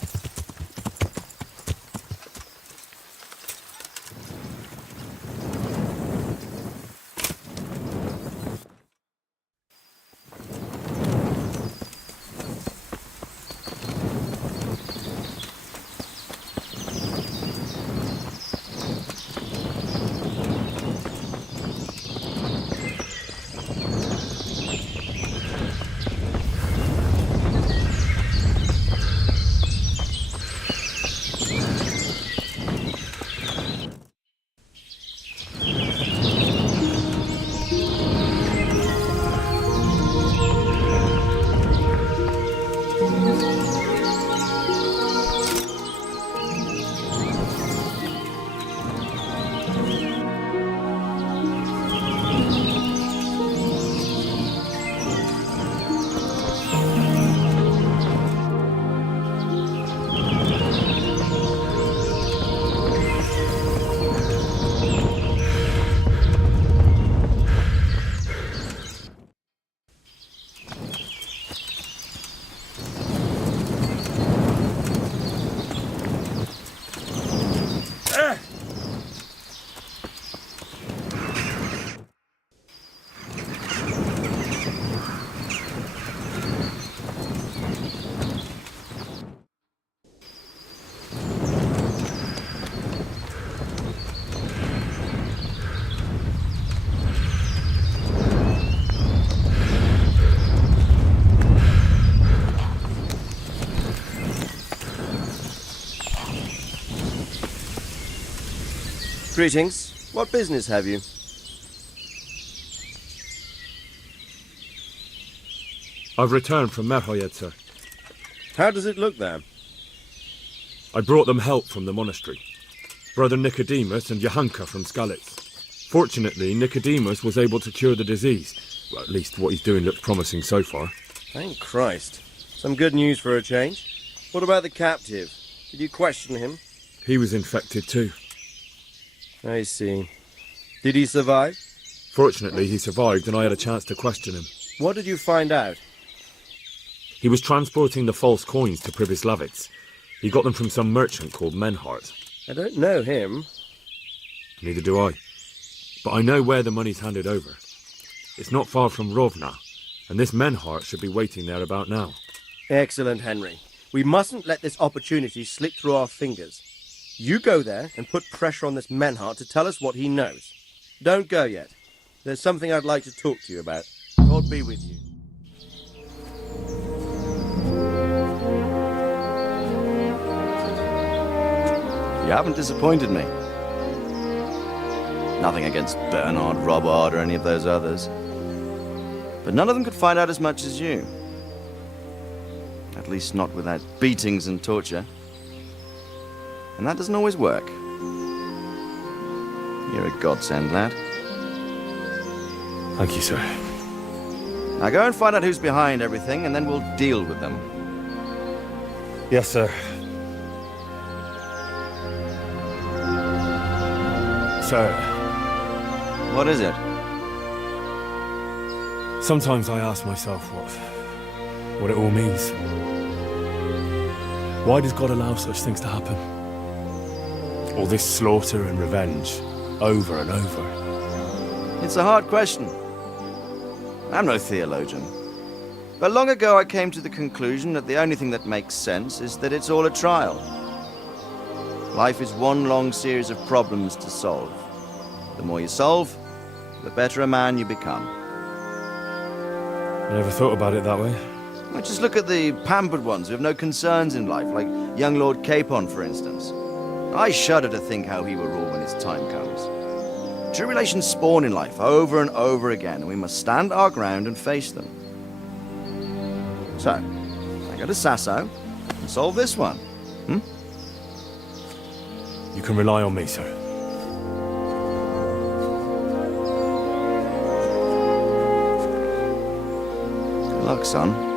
Greetings. What business have you? I've returned from Merhoyed, sir. How does it look there? I brought them help from the monastery. Brother Nicodemus and Johanka from Skalitz. Fortunately, Nicodemus was able to cure the disease. Well, at least what he's doing looks promising so far. Thank Christ. Some good news for a change. What about the captive? Did you question him? He was infected too. I see. Did he survive? Fortunately, he survived and I had a chance to question him. What did you find out? He was transporting the false coins to Pribyslavitz. He got them from some merchant called Menhart. I don't know him. Neither do I. But I know where the money's handed over. It's not far from Rovna, and this Menhart should be waiting there about now. Excellent, Henry. We mustn't let this opportunity slip through our fingers. You go there and put pressure on this Menhart to tell us what he knows. Don't go yet. There's something I'd like to talk to you about. God be with you. You haven't disappointed me. Nothing against Bernard, Robert, or any of those others. But none of them could find out as much as you. At least not without beatings and torture. And that doesn't always work. You're a godsend, lad. Thank you, sir. Now go and find out who's behind everything, and then we'll deal with them. Yes, sir. Sir. What is it? Sometimes I ask myself what it all means. Why does God allow such things to happen? All this slaughter and revenge, over and over. It's a hard question. I'm no theologian. But long ago I came to the conclusion that the only thing that makes sense is that it's all a trial. Life is one long series of problems to solve. The more you solve, the better a man you become. I never thought about it that way. Well, just look at the pampered ones who have no concerns in life, like young Lord Capon, for instance. I shudder to think how he will rule when his time comes. Tribulations spawn in life over and over again, and we must stand our ground and face them. So, I go to Sasso and solve this one. You can rely on me, sir. Good luck, son.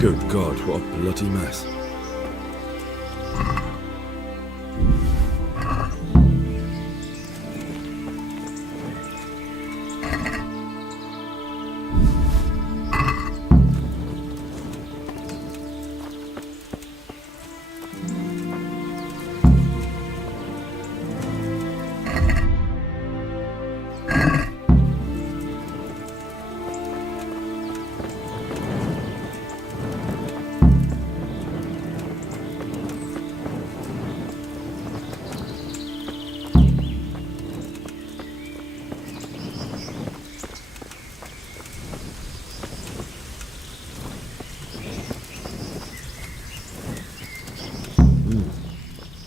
Good God, what a bloody mess.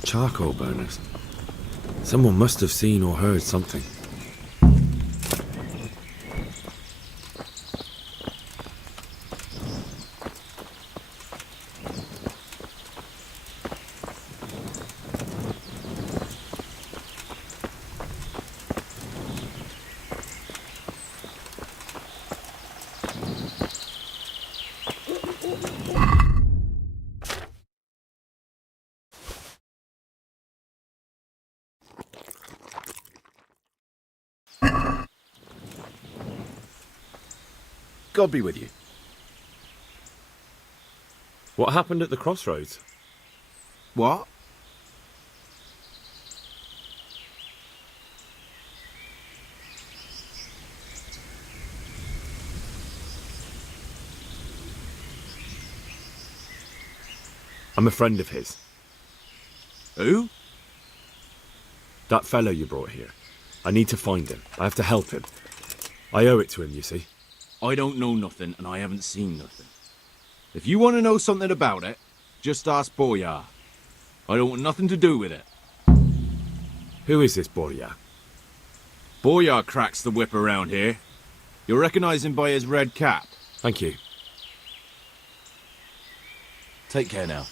Charcoal burners. Someone must have seen or heard something. God be with you. What happened at the crossroads? What? I'm a friend of his. Who? That fellow you brought here. I need to find him. I have to help him. I owe it to him, you see. I don't know nothing, and I haven't seen nothing. If you want to know something about it, just ask Boyar. I don't want nothing to do with it. Who is this Boyar? Boyar cracks the whip around here. You'll recognize him by his red cap. Thank you. Take care now.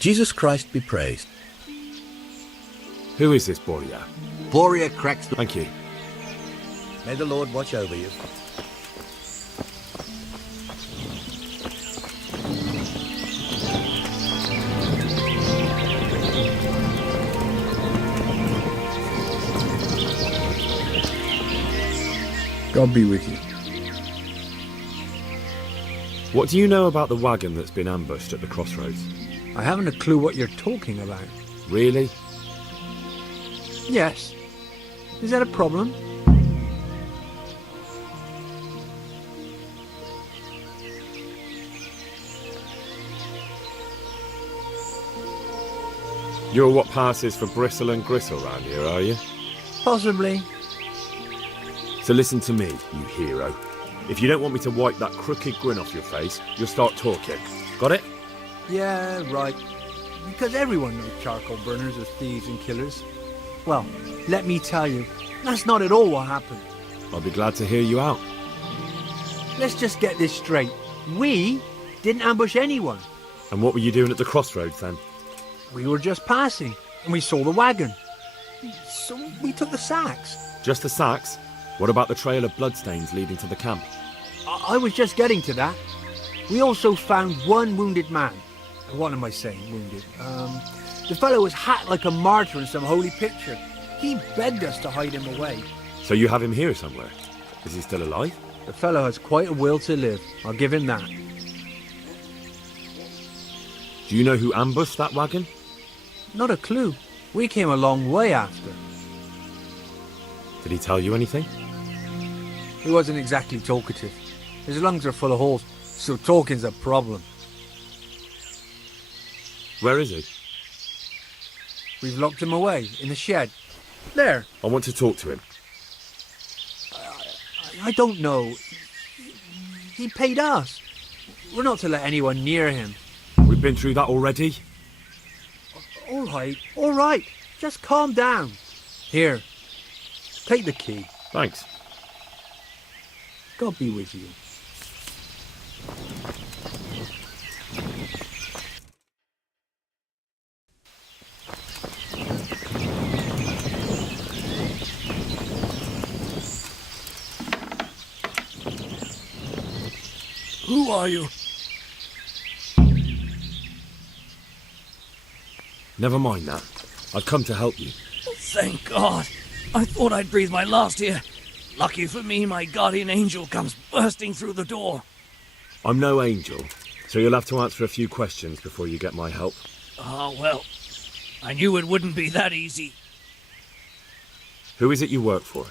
Jesus Christ be praised. Who is this Boyar? Boria cracks the... Thank you. May the Lord watch over you. God be with you. What do you know about the wagon that's been ambushed at the crossroads? I haven't a clue what you're talking about. Really? Yes. Is that a problem? You're what passes for bristle and gristle round here, are you? Possibly. So listen to me, you hero. If you don't want me to wipe that crooked grin off your face, you'll start talking. Got it? Yeah, right. Because everyone knows charcoal burners are thieves and killers. Well, let me tell you, that's not at all what happened. I'll be glad to hear you out. Let's just get this straight. We didn't ambush anyone. And what were you doing at the crossroads then? We were just passing, and we saw the wagon. So we took the sacks. Just the sacks? What about the trail of bloodstains leading to the camp? I was just getting to that. We also found one wounded man. What am I saying, wounded? The fellow was hacked like a martyr in some holy picture. He begged us to hide him away. So you have him here somewhere? Is he still alive? The fellow has quite a will to live. I'll give him that. Do you know who ambushed that wagon? Not a clue. We came a long way after. Did he tell you anything? He wasn't exactly talkative. His lungs are full of holes, so talking's a problem. Where is he? We've locked him away, in the shed. There. I want to talk to him. I don't know. He paid us. We're not to let anyone near him. We've been through that already. All right. Just calm down. Here. Take the key. Thanks. God be with you. Who are you? Never mind that. I've come to help you. Thank God. I thought I'd breathe my last here. Lucky for me, my guardian angel comes bursting through the door. I'm no angel, so you'll have to answer a few questions before you get my help. Ah, well, I knew it wouldn't be that easy. Who is it you work for?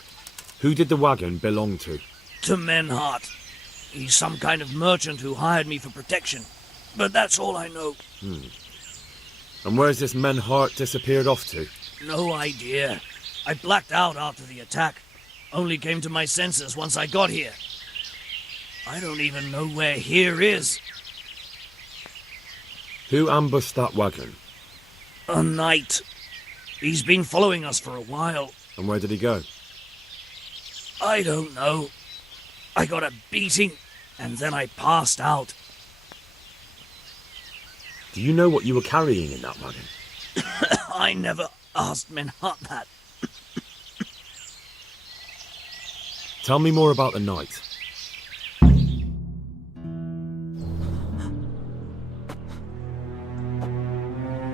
Who did the wagon belong to? To Menhart. He's some kind of merchant who hired me for protection. But that's all I know. And where's this Menhart disappeared off to? No idea. I blacked out after the attack. Only came to my senses once I got here. I don't even know where here is. Who ambushed that wagon? A knight. He's been following us for a while. And where did he go? I don't know. I got a beating, and then I passed out. Do you know what you were carrying in that wagon? I never asked Menhart that. Tell me more about the knight.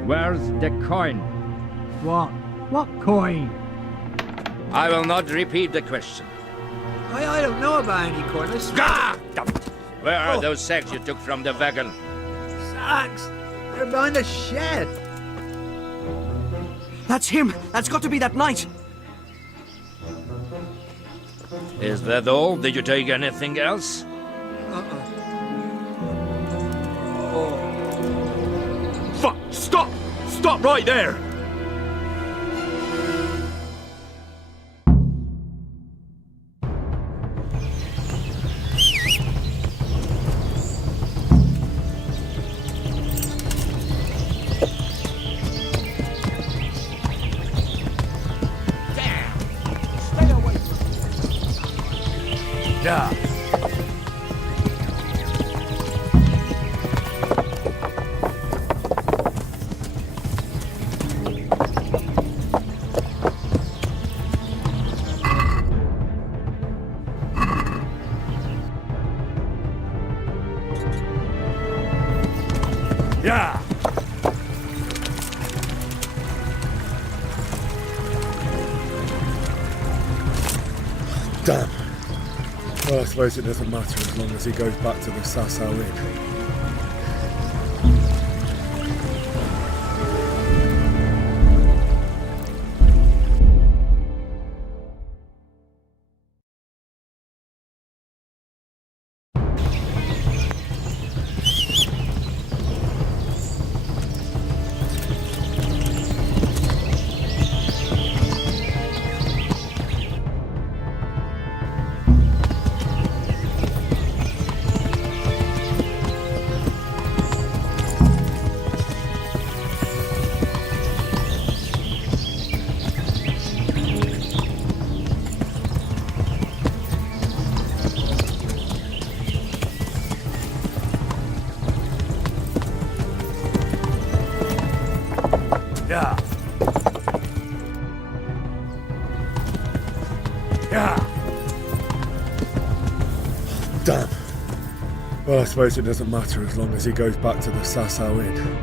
Where's the coin? What? What coin? I will not repeat the question. I don't know about any coin. Where are those sacks you took from the wagon? Sacks? They're behind the shed. That's him! That's got to be that knight! Is that all? Did you take anything else? Fuck! Stop! Stop right there! Yeah. Yeah! Damn. Well, I suppose it doesn't matter as long as he goes back to the Sasau Inn. Yeah. Yeah. Damn. Well, I suppose it doesn't matter as long as he goes back to the Sasau Inn.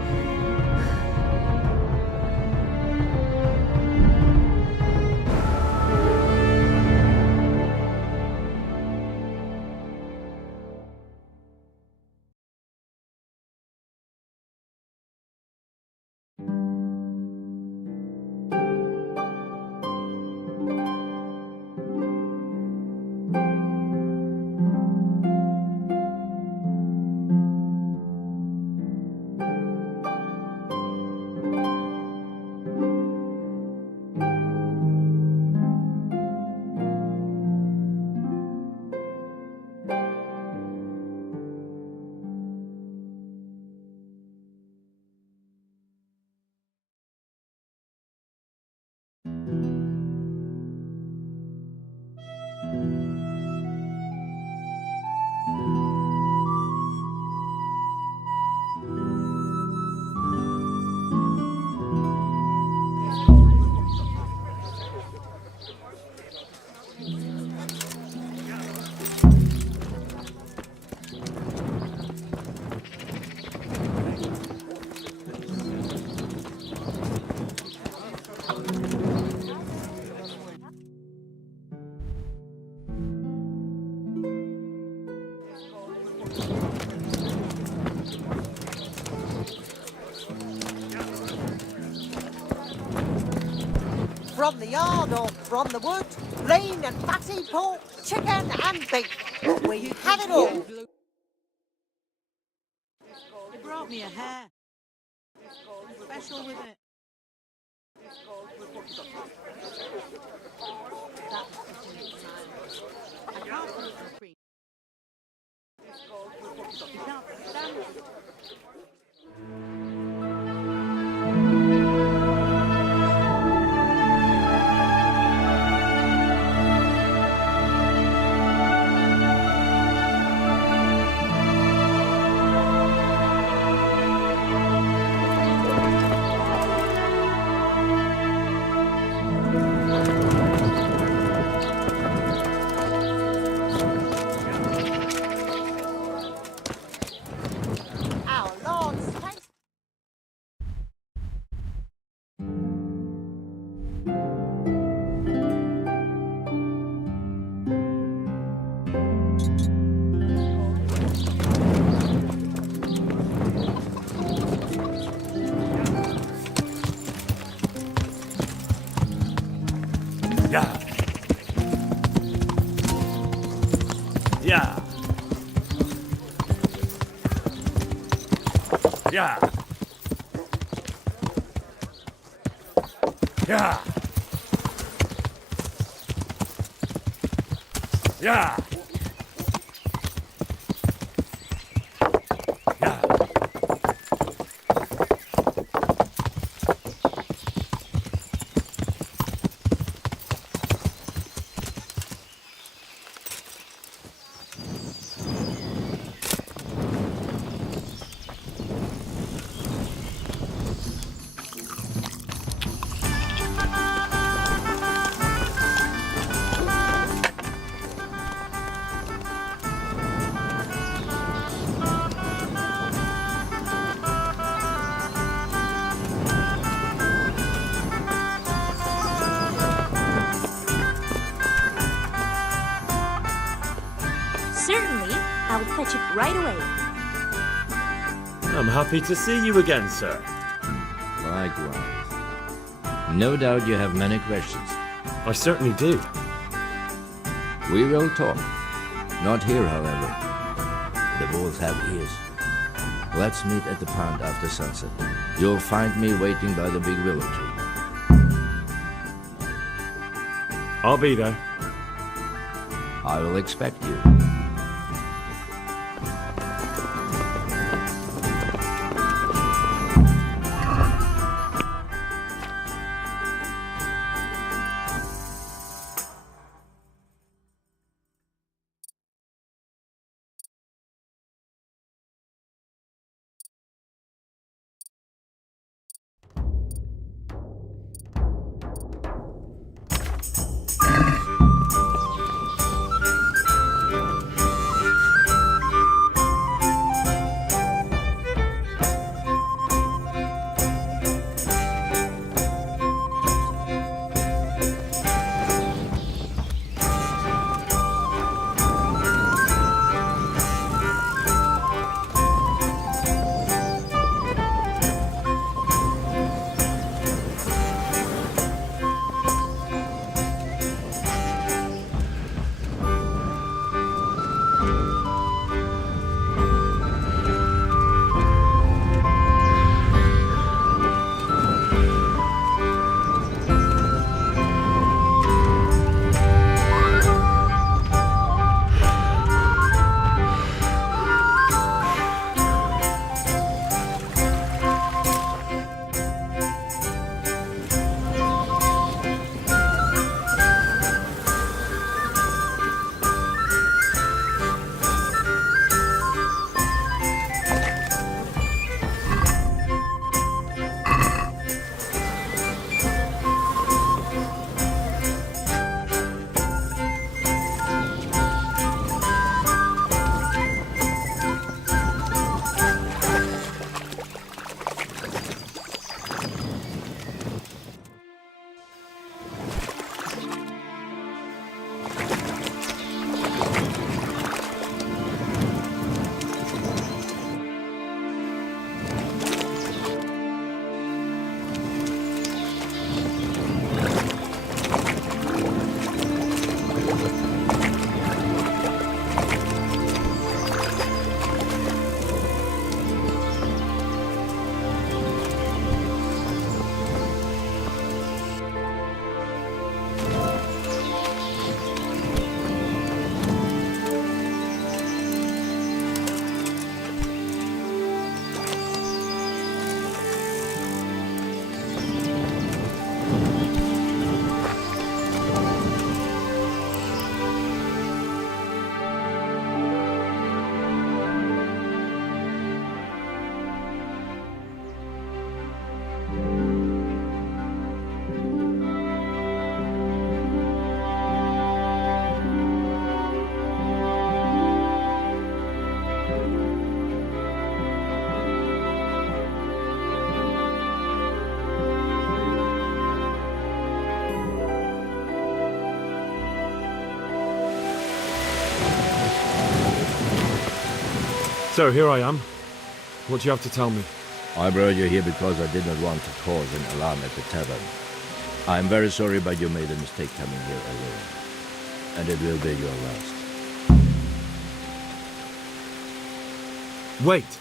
From the yard or from the wood, lean and fatty pork, chicken and beef. Where you have it all. They brought me a hat. Special with it. I can't put it on screen. You can't stand it. Our Lord's face. Yeah. Yeah. Yeah. Yeah. Yeah. Yeah. Certainly, I'll fetch it right away. I'm happy to see you again, sir. Likewise. No doubt you have many questions. I certainly do. We will talk. Not here, however. The wolves have ears. Let's meet at the pond after sunset. You'll find me waiting by the big willow tree. I'll be there. I will expect you. So here I am. What do you have to tell me? I brought you here because I did not want to cause an alarm at the tavern. I am very sorry, but you made a mistake coming here alone. And it will be your last. Wait!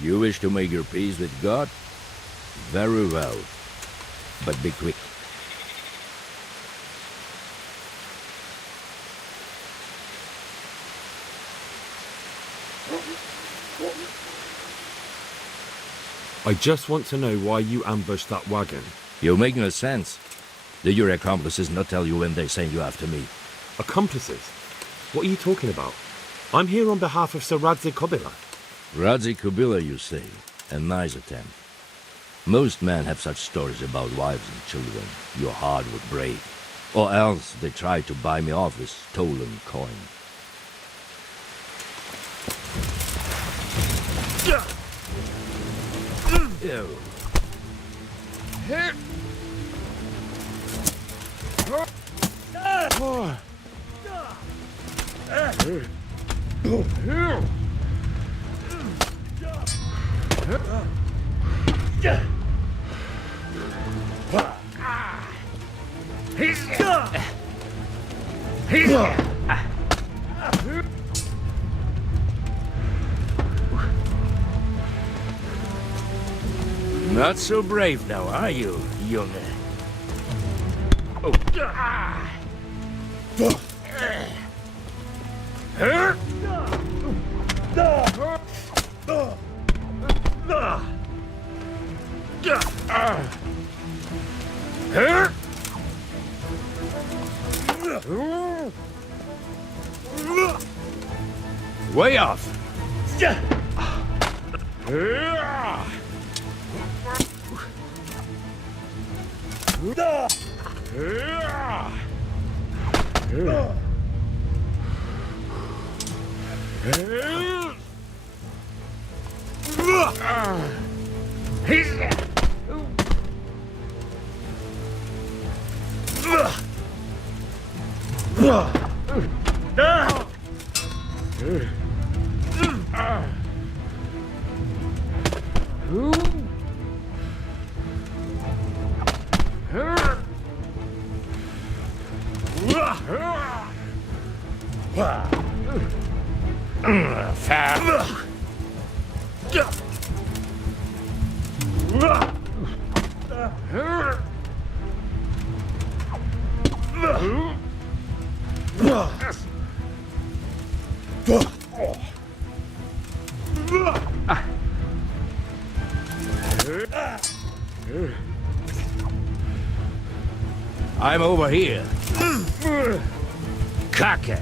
You wish to make your peace with God? Very well. But be quick. I just want to know why you ambushed that wagon. You make no sense. Did your accomplices not tell you when they sent you after me? Accomplices? What are you talking about? I'm here on behalf of Sir Radzik Kobyla. Radzik Kobyla, you say? A nice attempt. Most men have such stories about wives and children. Your heart would break. Or else they try to buy me off with stolen coin. Ew. Not so brave now, are you, young? Oh. Way off. I'm over here. Cocker.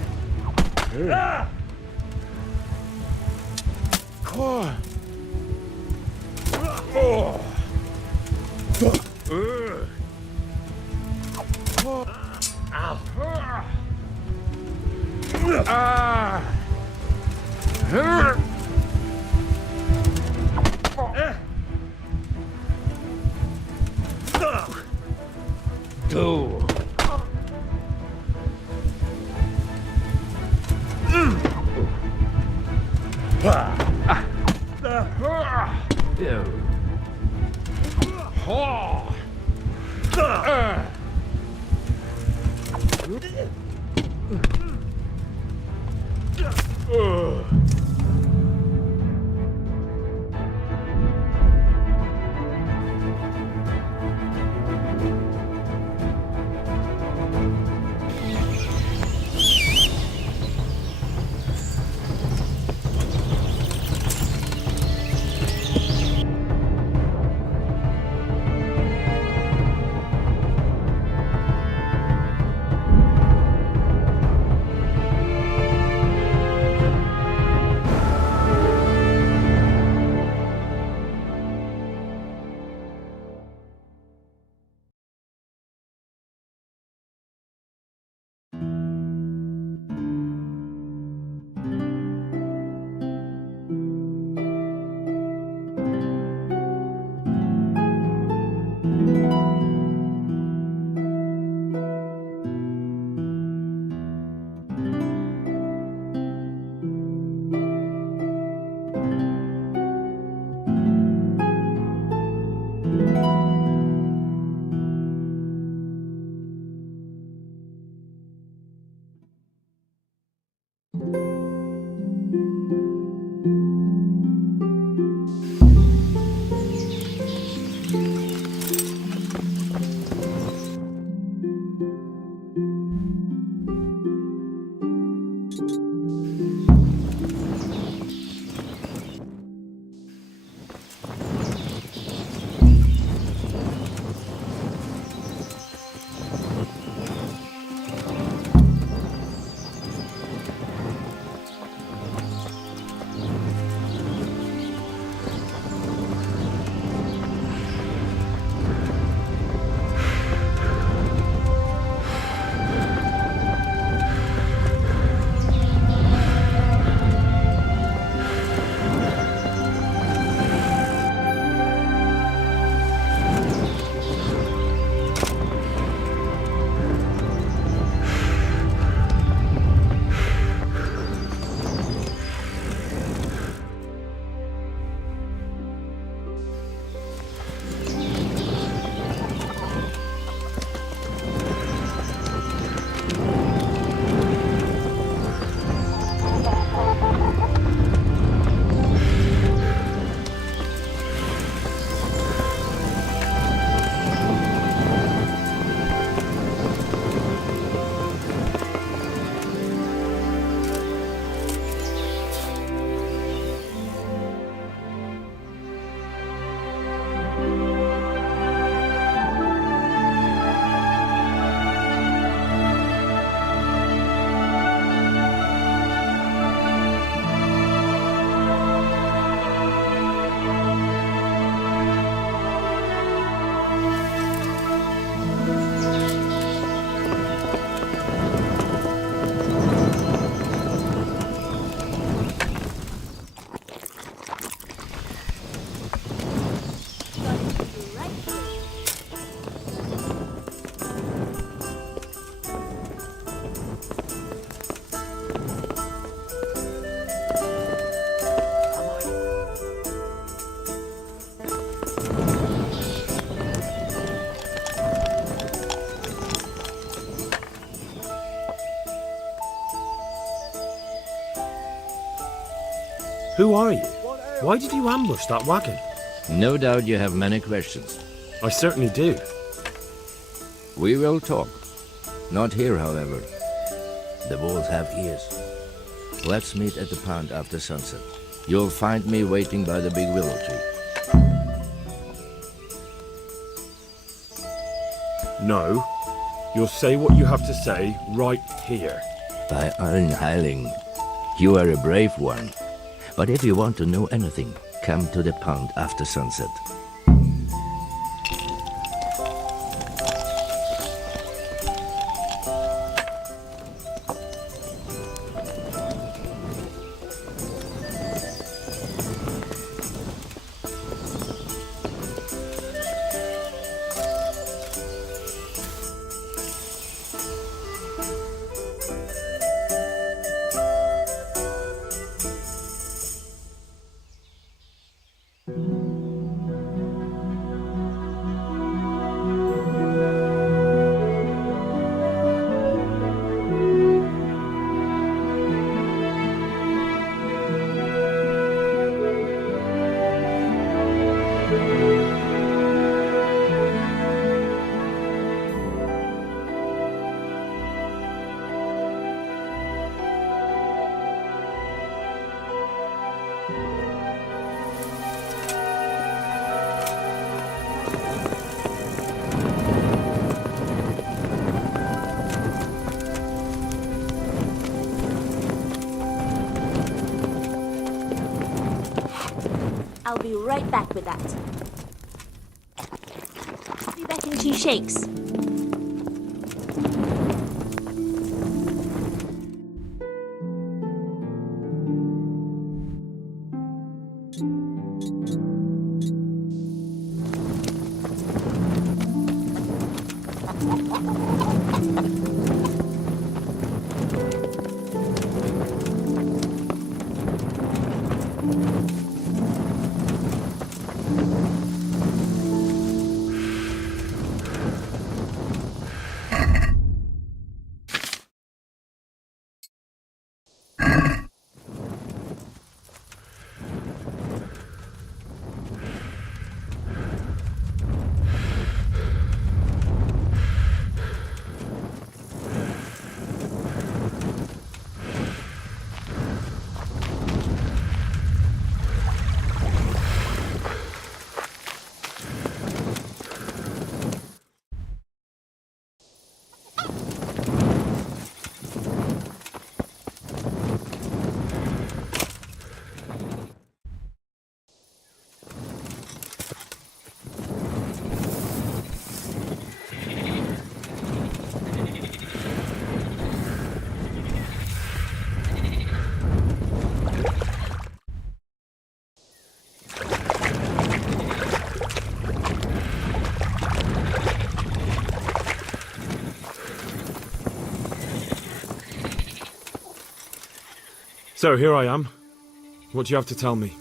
Who are you? Why did you ambush that wagon? No doubt you have many questions. I certainly do. We will talk. Not here, however. The wolves have ears. Let's meet at the pond after sunset. You'll find me waiting by the big willow tree. No. You'll say what you have to say right here. By Allen Heiling, you are a brave one. But if you want to know anything, come to the pond after sunset. I'll be right back with that. Be back in 2 shakes. So, here I am. What do you have to tell me?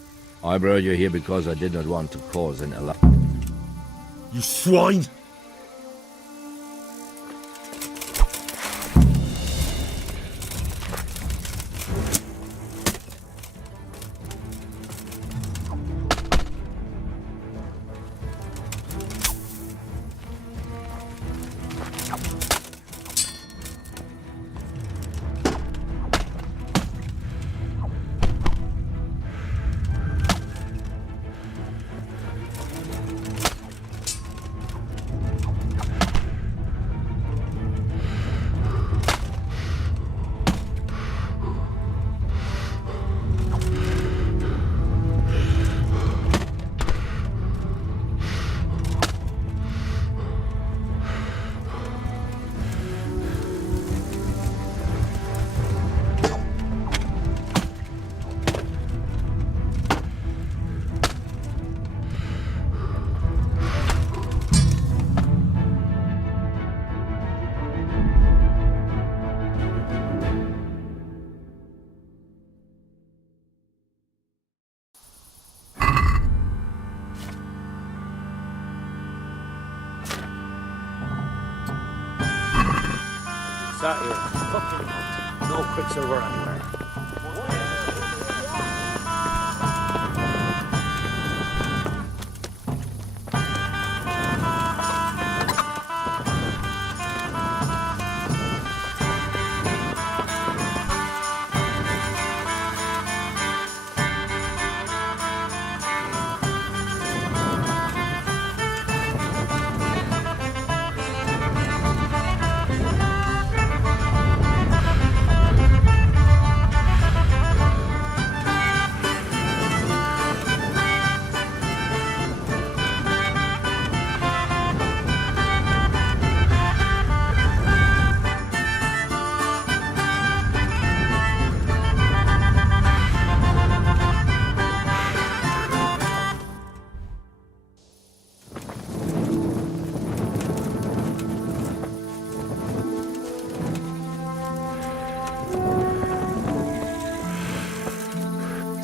I brought you here because I did not want to cause an alarm. You swine! Sat here. Fucking no quicksilver anywhere.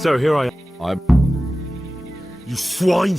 So here I am. You swine!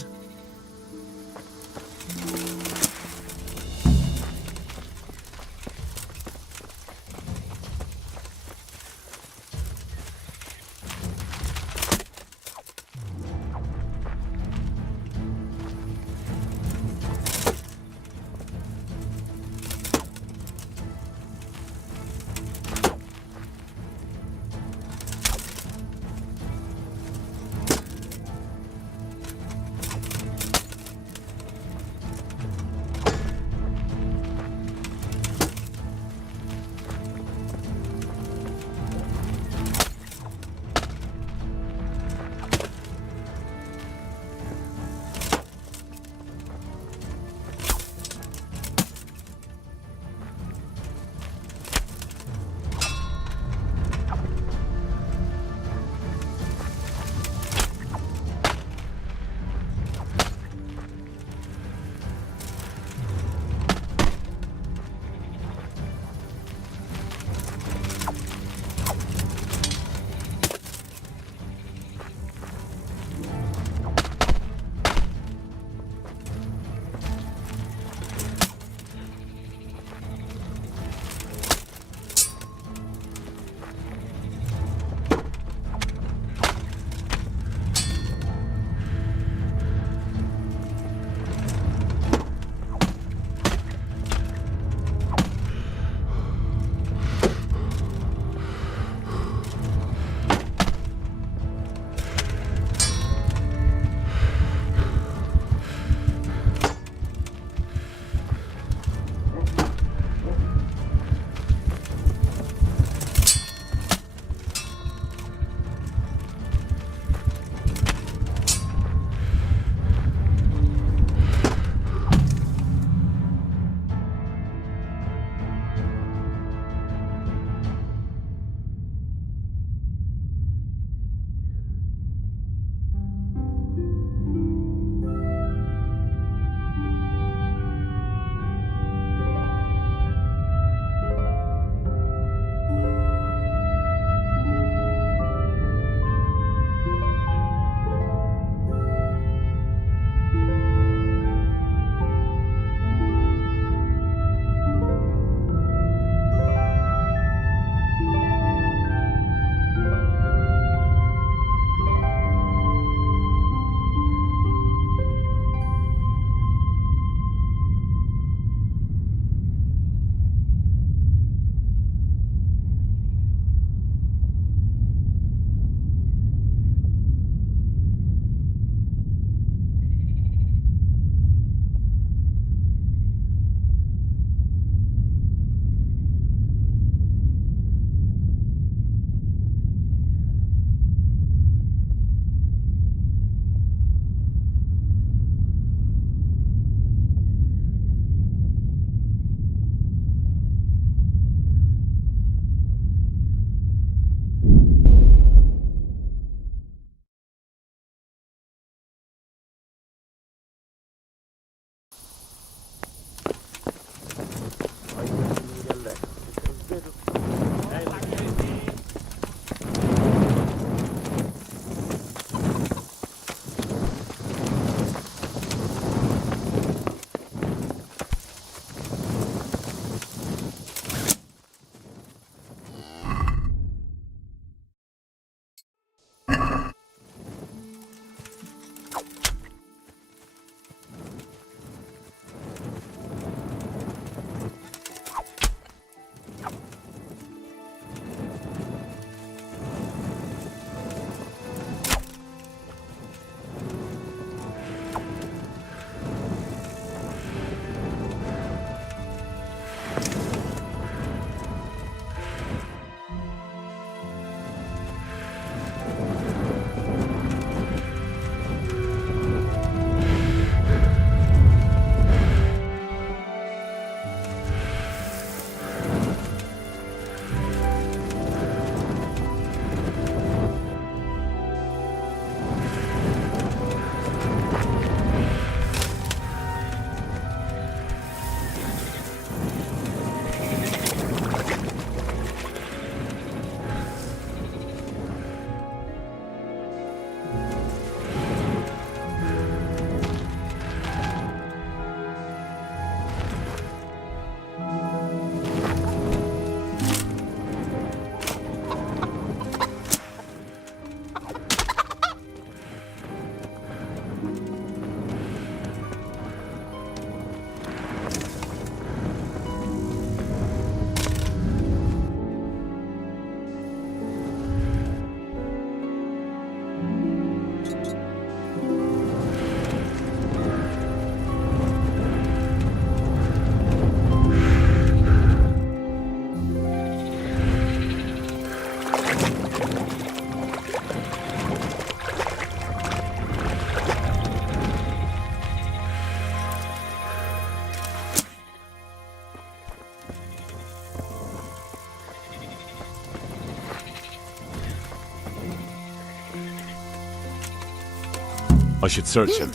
I should search him.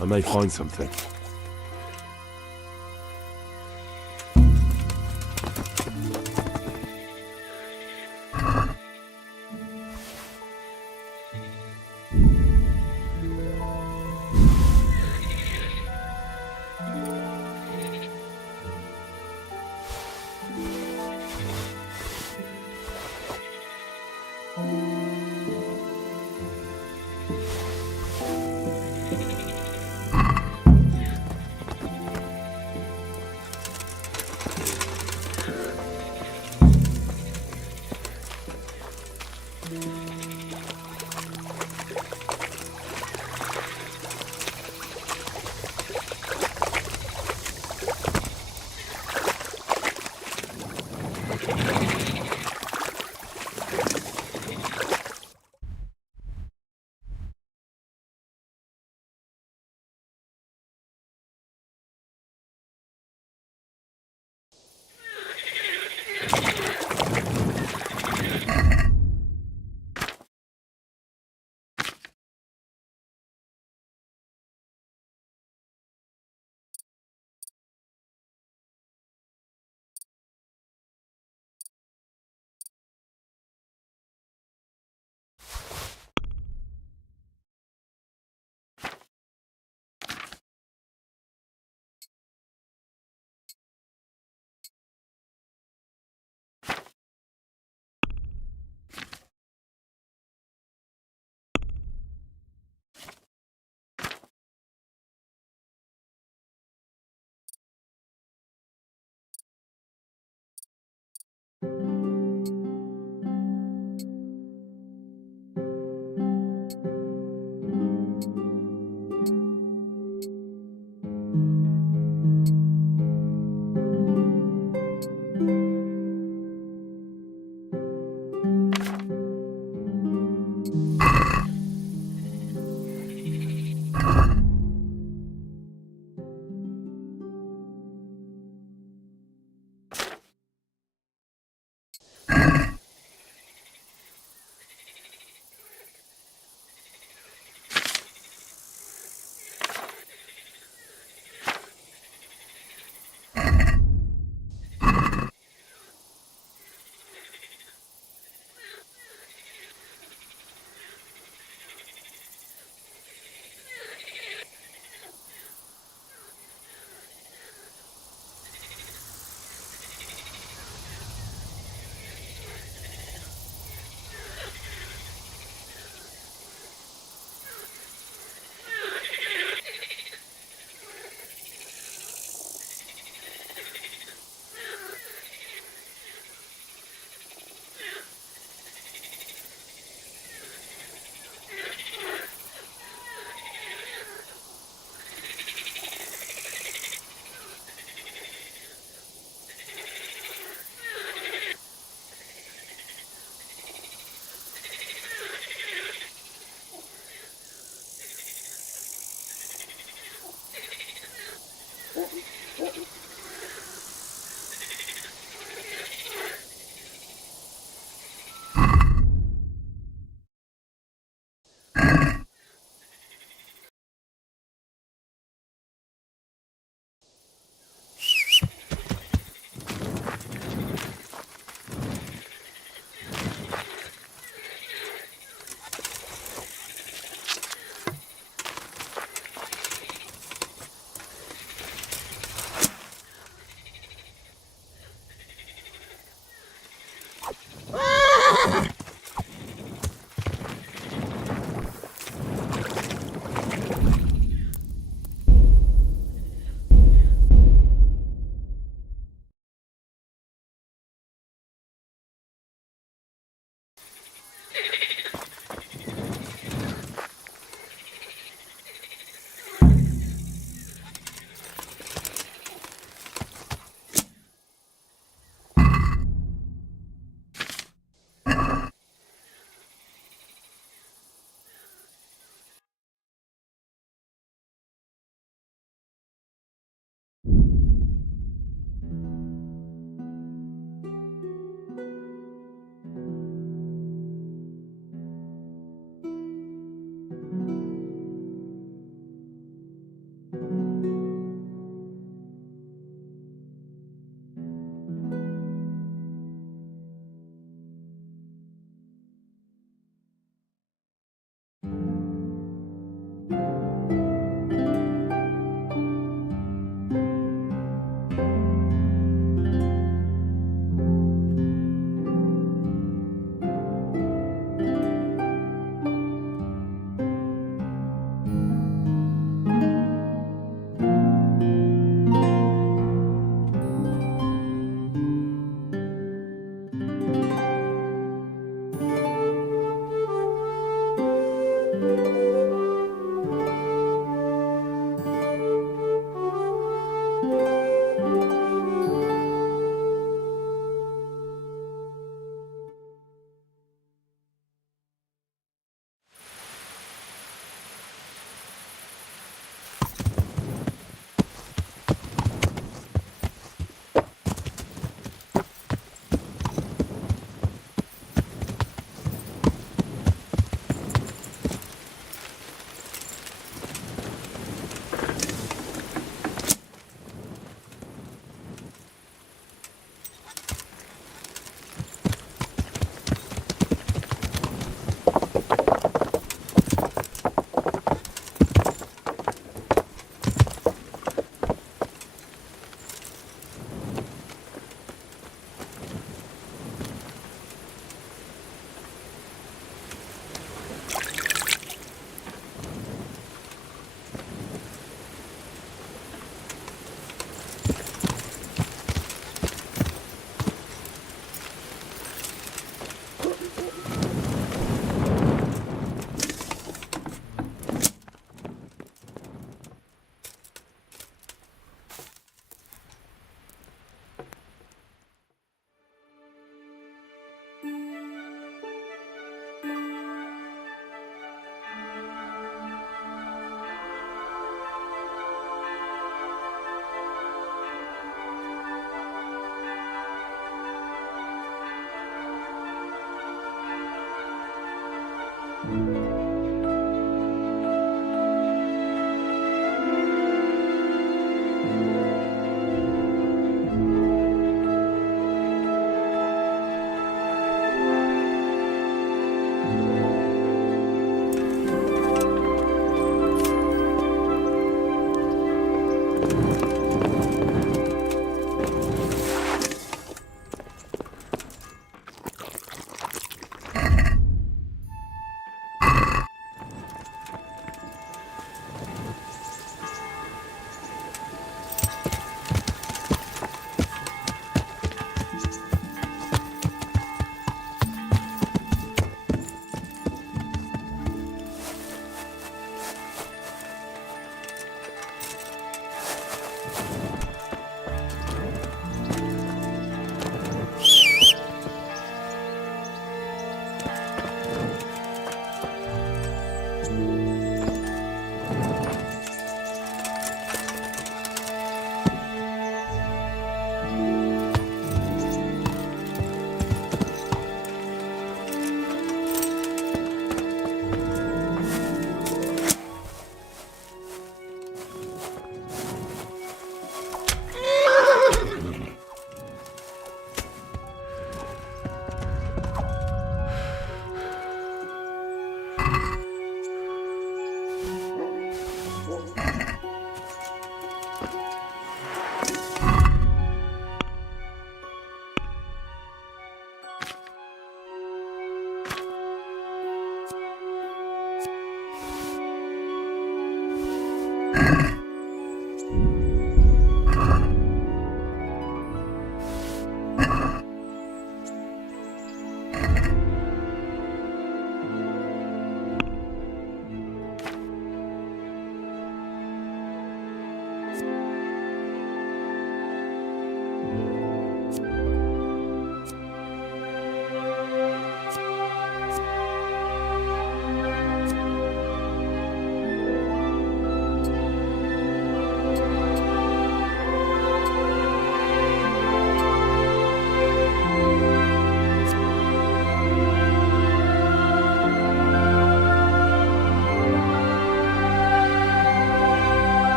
I may find something.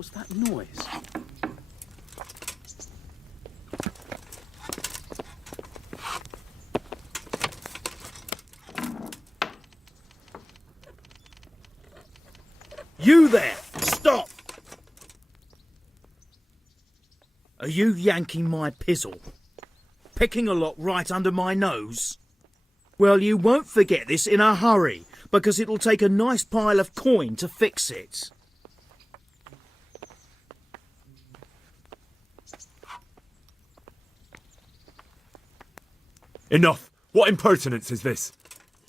was that noise? You there! Stop! Are you yanking my pizzle? Picking a lock right under my nose? Well, you won't forget this in a hurry, because it'll take a nice pile of coin to fix it. Enough! What impertinence is this?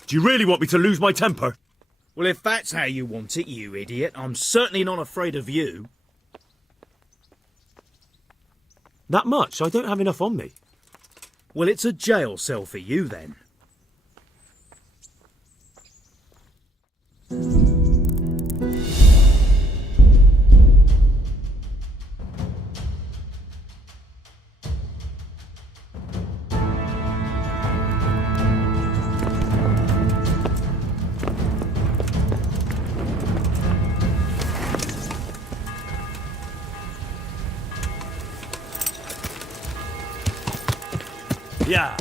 Do you really want me to lose my temper? Well, if that's how you want it, you idiot, I'm certainly not afraid of you. That much? I don't have enough on me. Well, it's a jail cell for you, then. Yeah.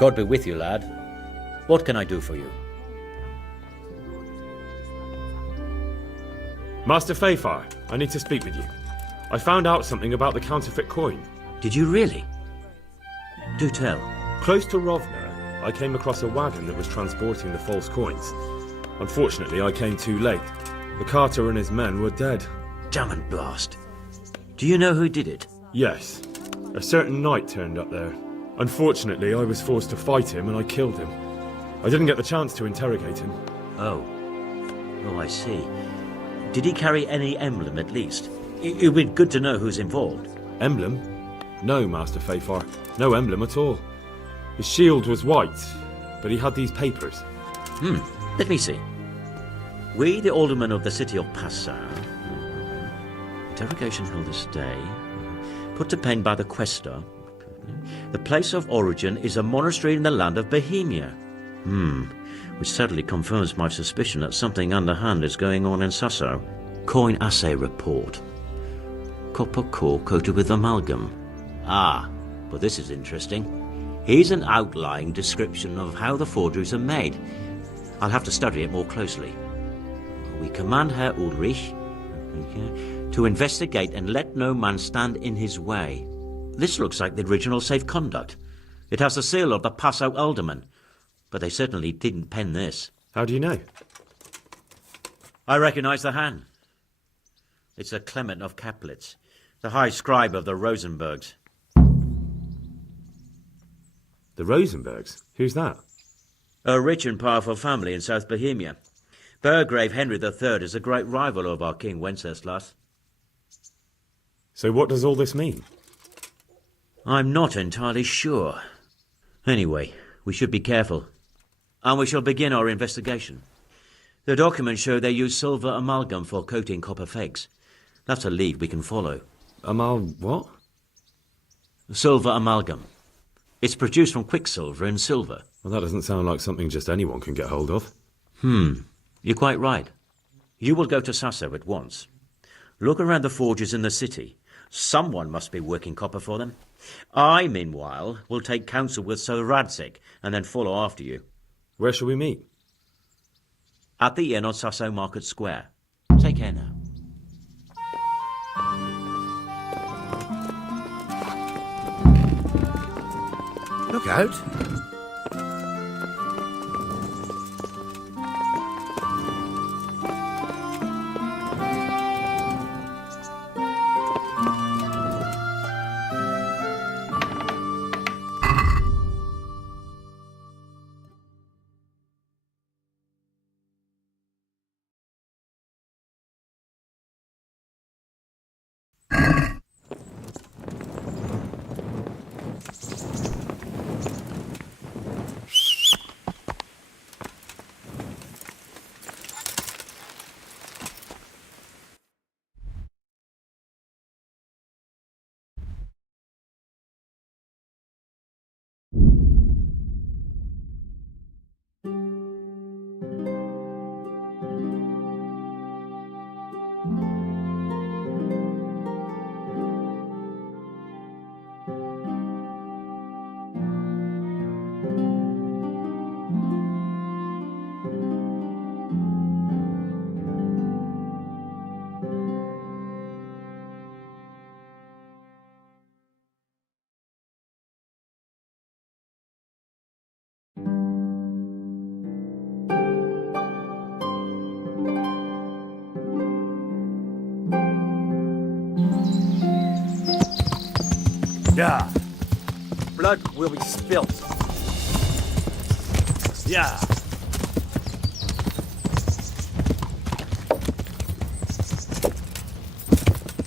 God be with you, lad. What can I do for you? Master Fayfire, I need to speak with you. I found out something about the counterfeit coin. Did you really? Do tell. Close to Rovna, I came across a wagon that was transporting the false coins. Unfortunately, I came too late. The carter and his men were dead. Damn and blast. Do you know who did it? Yes. A certain knight turned up there. Unfortunately, I was forced to fight him and I killed him. I didn't get the chance to interrogate him. Oh. Oh, I see. Did he carry any emblem, at least? It would be good to know who's involved. Emblem? No, Master Fafar. No emblem at all. His shield was white, but he had these papers. Let me see. We, the aldermen of the city of Passau. Interrogation held this day. Put to pen by the questor. The place of origin is a monastery in the land of Bohemia. Which certainly confirms my suspicion that something underhand is going on in Sasso. Coin assay report. Copper core coated with amalgam. Ah, but this is interesting. Here's an outline description of how the forgeries are made. I'll have to study it more closely. We command Herr Ulrich to investigate and let no man stand in his way. This looks like the original safe conduct. It has the seal of the Passau alderman, but they certainly didn't pen this. How do you know? I recognize the hand. It's a Clement of Kaplitz, the high scribe of the Rosenbergs. The Rosenbergs? Who's that? A rich and powerful family in South Bohemia. Burgrave Henry III is a great rival of our King Wenceslas. So what does all this mean? I'm not entirely sure. Anyway, we should be careful. And we shall begin our investigation. The documents show they use silver amalgam for coating copper fakes. That's a lead we can follow. What? Silver amalgam. It's produced from quicksilver and silver. Well, that doesn't sound like something just anyone can get hold of. You're quite right. You will go to Sasso at once. Look around the forges in the city. Someone must be working copper for them. I, meanwhile, will take counsel with Sir Radzik and then follow after you. Where shall we meet? At the inn on Sasso Market Square. Take care now. Look out. Yeah. Blood will be spilt. Yeah.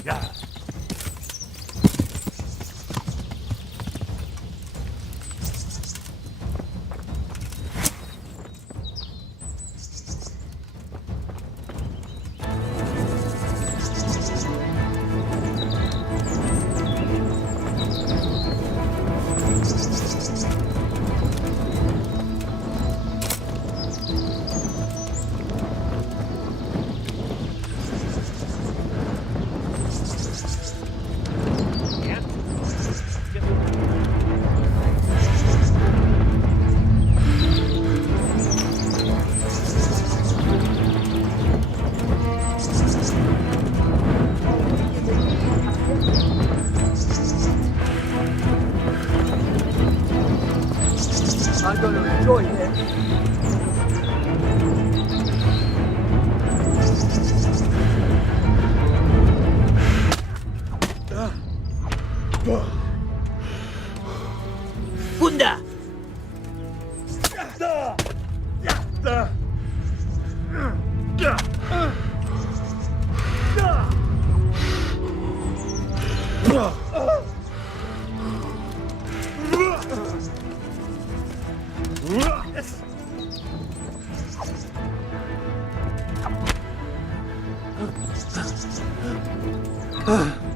Yeah. Yeah.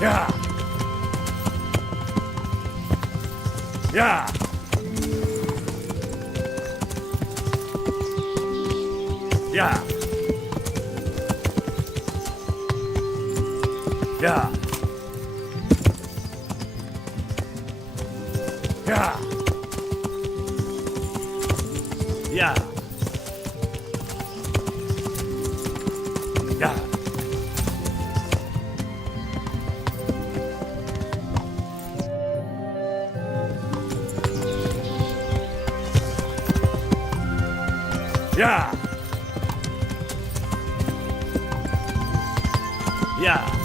Yeah. Yeah. Yeah. Yeah. Yeah. Yeah. Yeah. Yeah.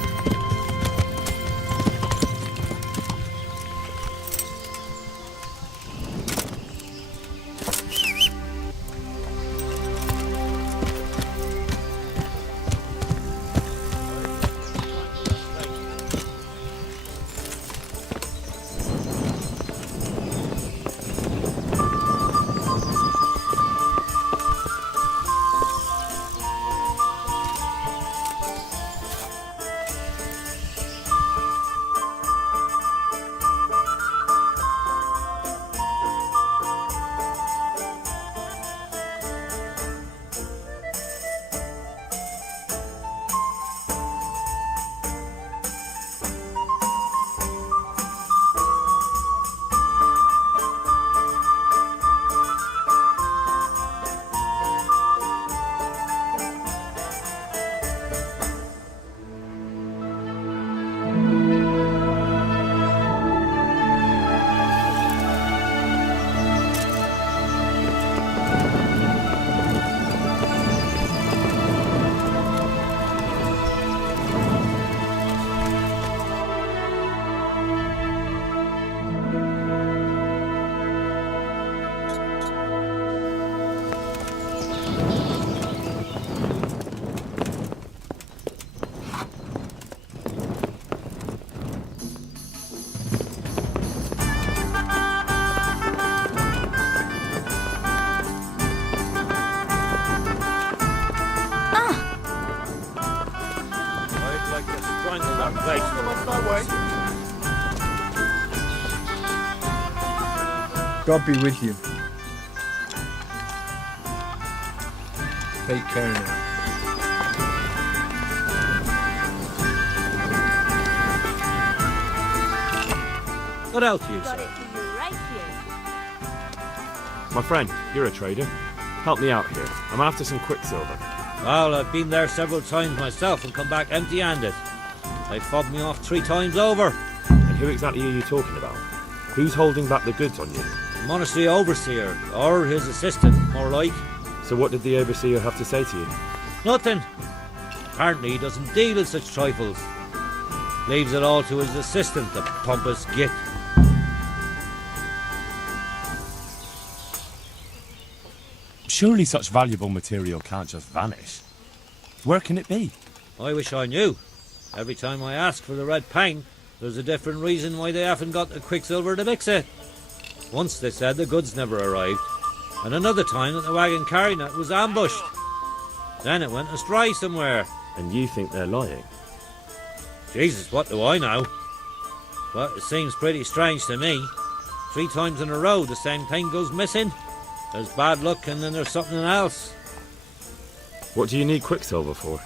God be with you. Take care now. What else you Got say? it for you right here. My friend, you're a trader. Help me out here. I'm after some quicksilver. Well, I've been there several times myself and come back empty-handed. They fobbed me off 3 times over. And who exactly are you talking about? Who's holding back the goods on you? The monastery overseer, or his assistant, more like. So what did the overseer have to say to you? Nothing. Apparently he doesn't deal in such trifles. Leaves it all to his assistant, the pompous git. Surely such valuable material can't just vanish. Where can it be? I wish I knew. Every time I ask for the red paint, there's a different reason why they haven't got the quicksilver to mix it. Once they said the goods never arrived, and another time that the wagon carrying it was ambushed. Then it went astray somewhere. And you think they're lying? Jesus, what do I know? But it seems pretty strange to me. 3 times in a row the same thing goes missing. There's bad luck and then there's something else. What do you need quicksilver for?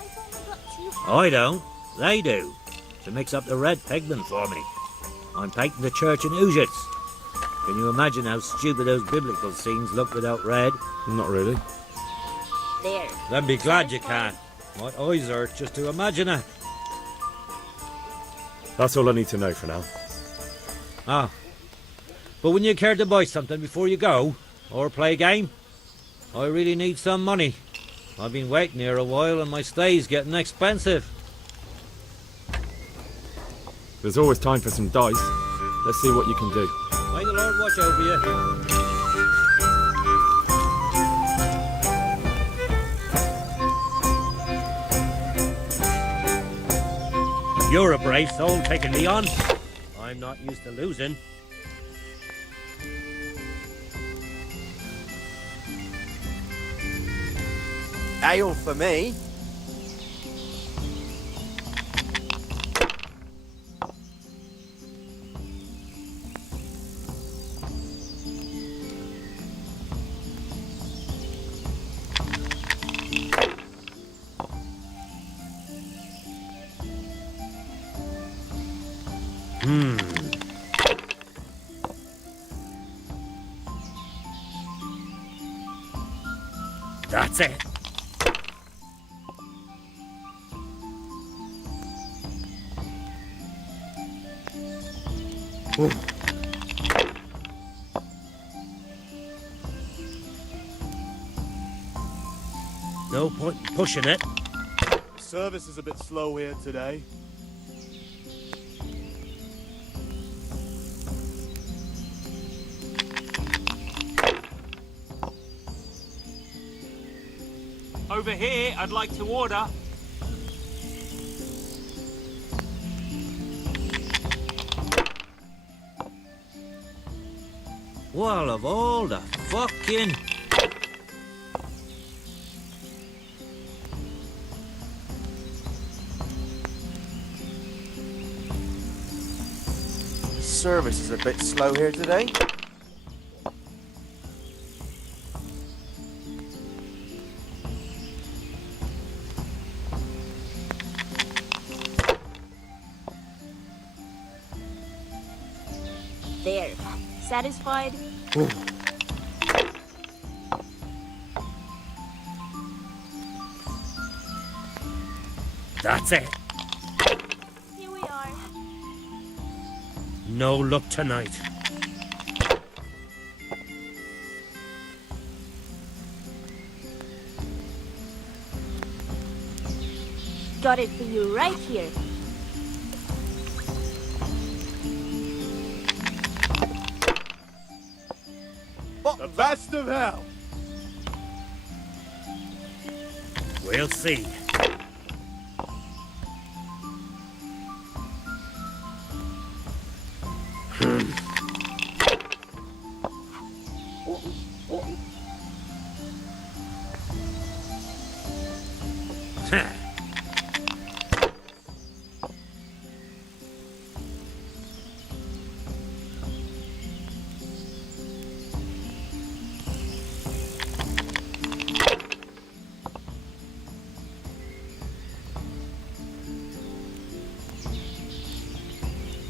I don't. They do. To mix up the red pigment for me. I'm painting the church in Ujits. Can you imagine how stupid those biblical scenes look without red? Not really. There. Then be glad you can. My eyes hurt just to imagine it. That's all I need to know for now. Ah. But when you care to buy something before you go, or play a game, I really need some money. I've been waiting here a while and my stay's getting expensive. There's always time for some dice. Let's see what you can do. May the Lord watch over you. You're a brave soul taking me on. I'm not used to losing. Ale for me. That's it. Ooh. No point in pushing it. Service is a bit slow here today. Over here, I'd like to order. Well, of all the fucking... Service is a bit slow here today. There. Satisfied? That's it. Here we are. No luck tonight. Got it for you right here. The best of hell. We'll see.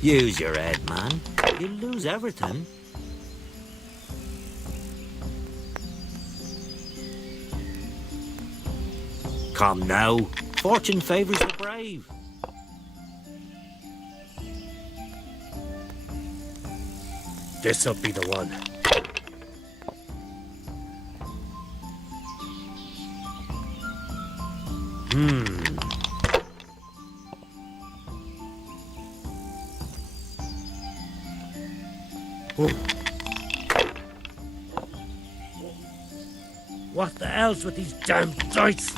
Use your head, man. You'll lose everything. Come now. Fortune favours the brave. This'll be the one. Oh. What the hell's with these damn dice?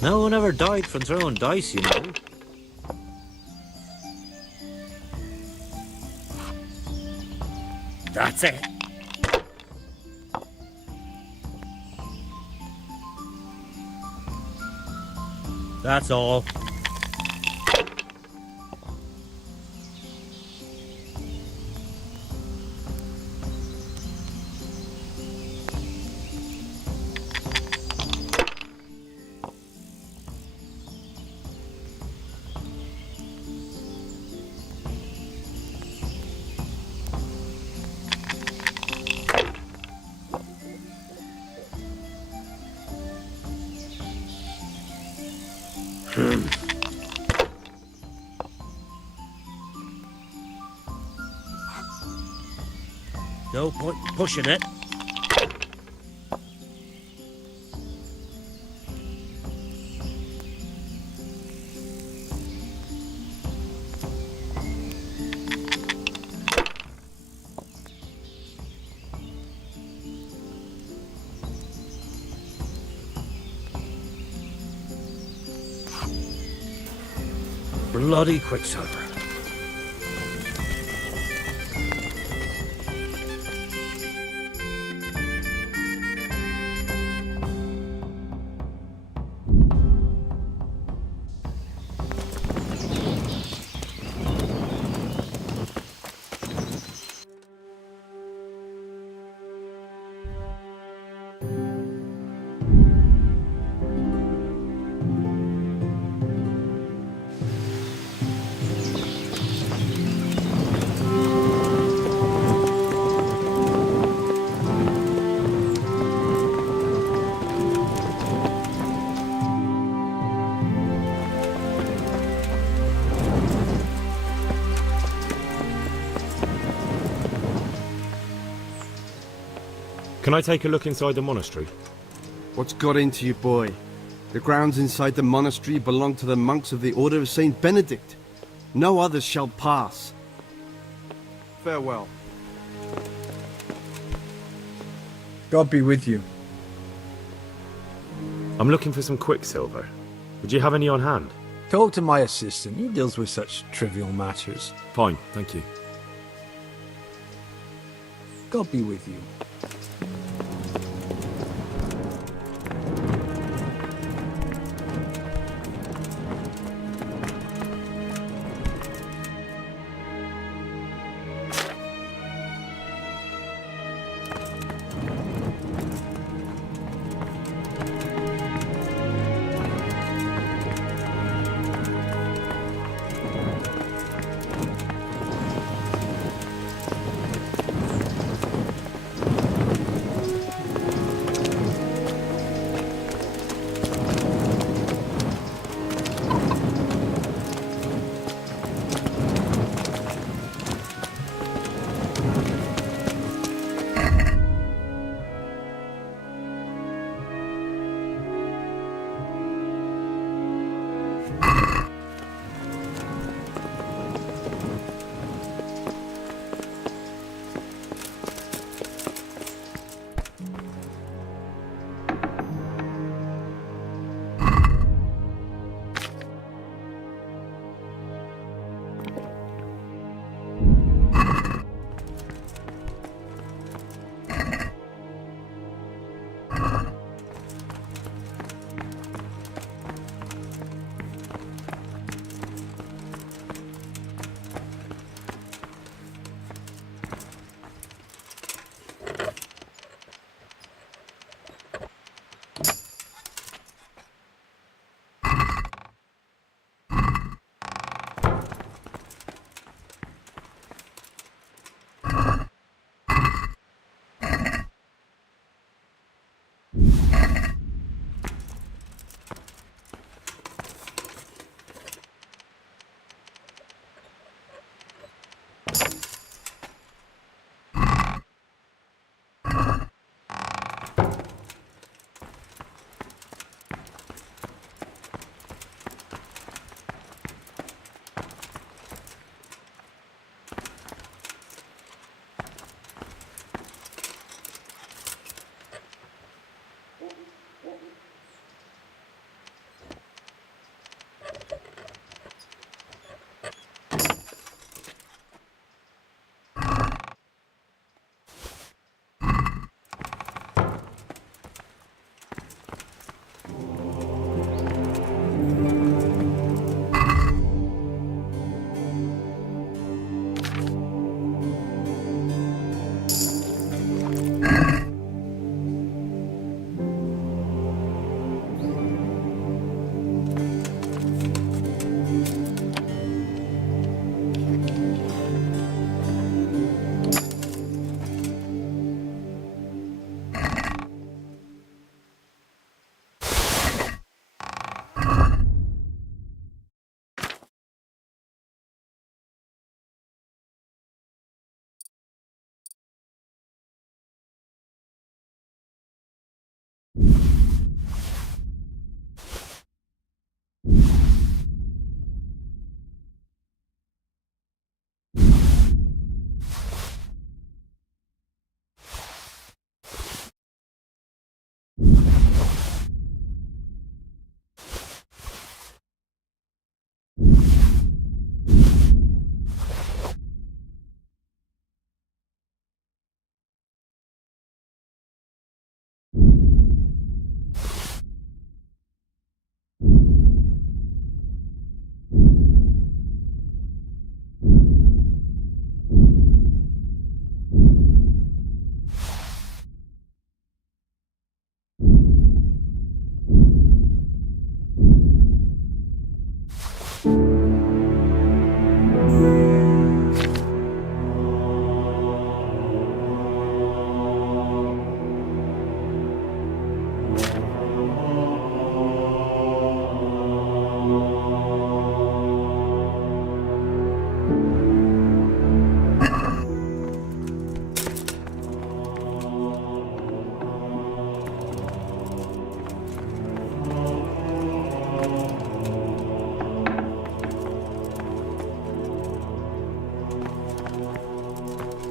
No one ever died from throwing dice, you know. That's it. That's all. No point pushing it. Bloody quicksilver. Can I take a look inside the monastery? What's got into you, boy? The grounds inside the monastery belong to the monks of the Order of Saint Benedict. No others shall pass. Farewell. God be with you. I'm looking for some quicksilver. Would you have any on hand? Talk to my assistant. He deals with such trivial matters. Fine, thank you. God be with you.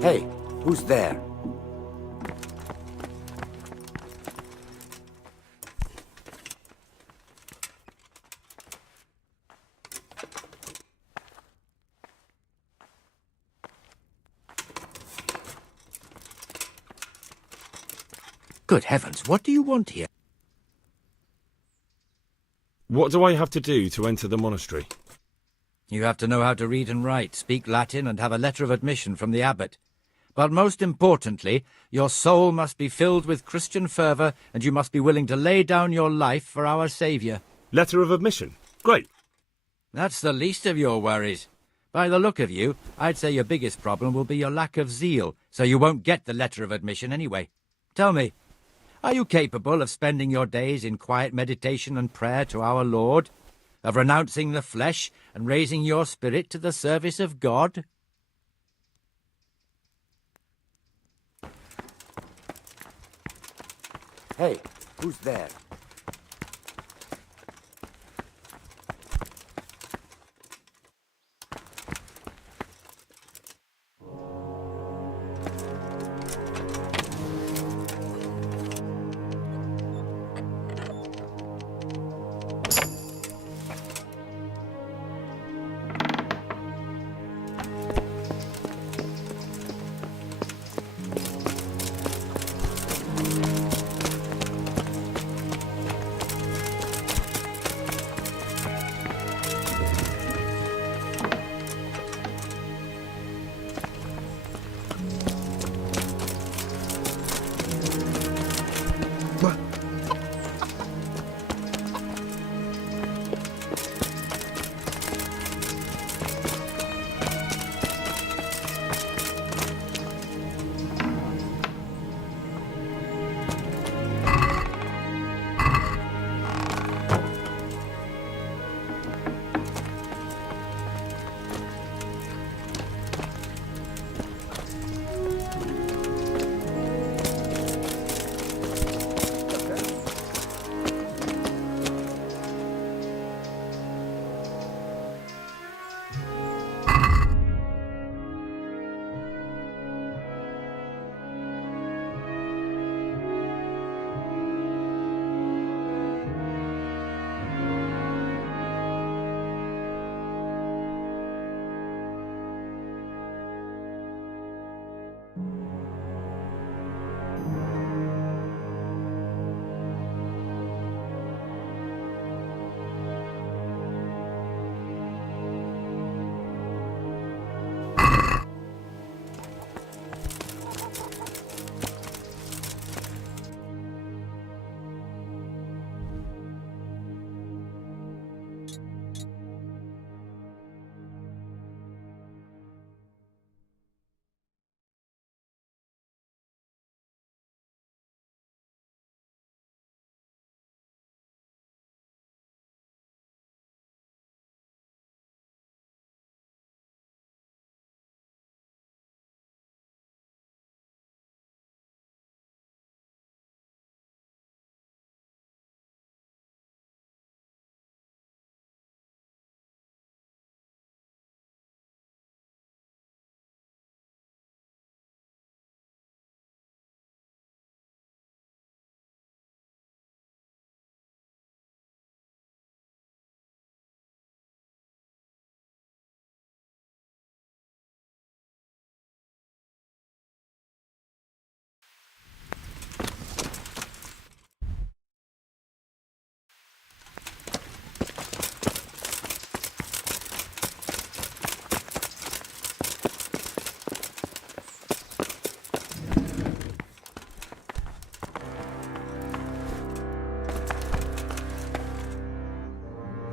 Hey, who's there? Good heavens, what do you want here? What do I have to do to enter the monastery? You have to know how to read and write, speak Latin, and have a letter of admission from the abbot. But most importantly, your soul must be filled with Christian fervour, and you must be willing to lay down your life for our Saviour. Letter of admission? Great. That's the least of your worries. By the look of you, I'd say your biggest problem will be your lack of zeal, so you won't get the letter of admission anyway. Tell me, are you capable of spending your days in quiet meditation and prayer to our Lord? Of renouncing the flesh and raising your spirit to the service of God? Hey, who's there?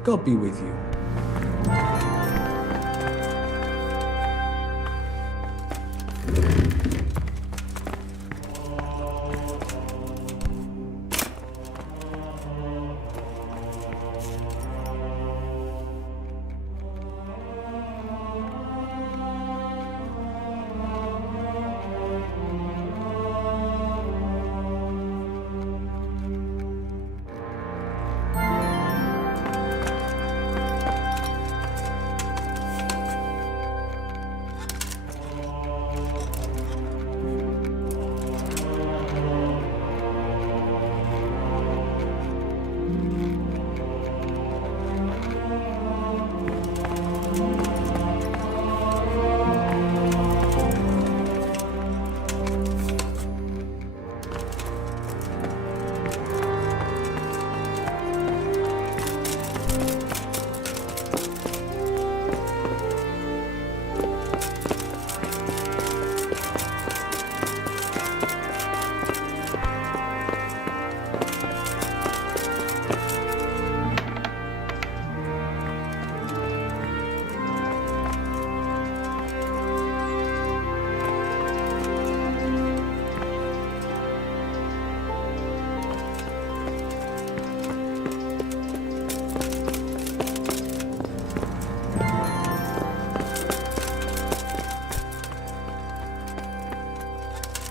God be with you.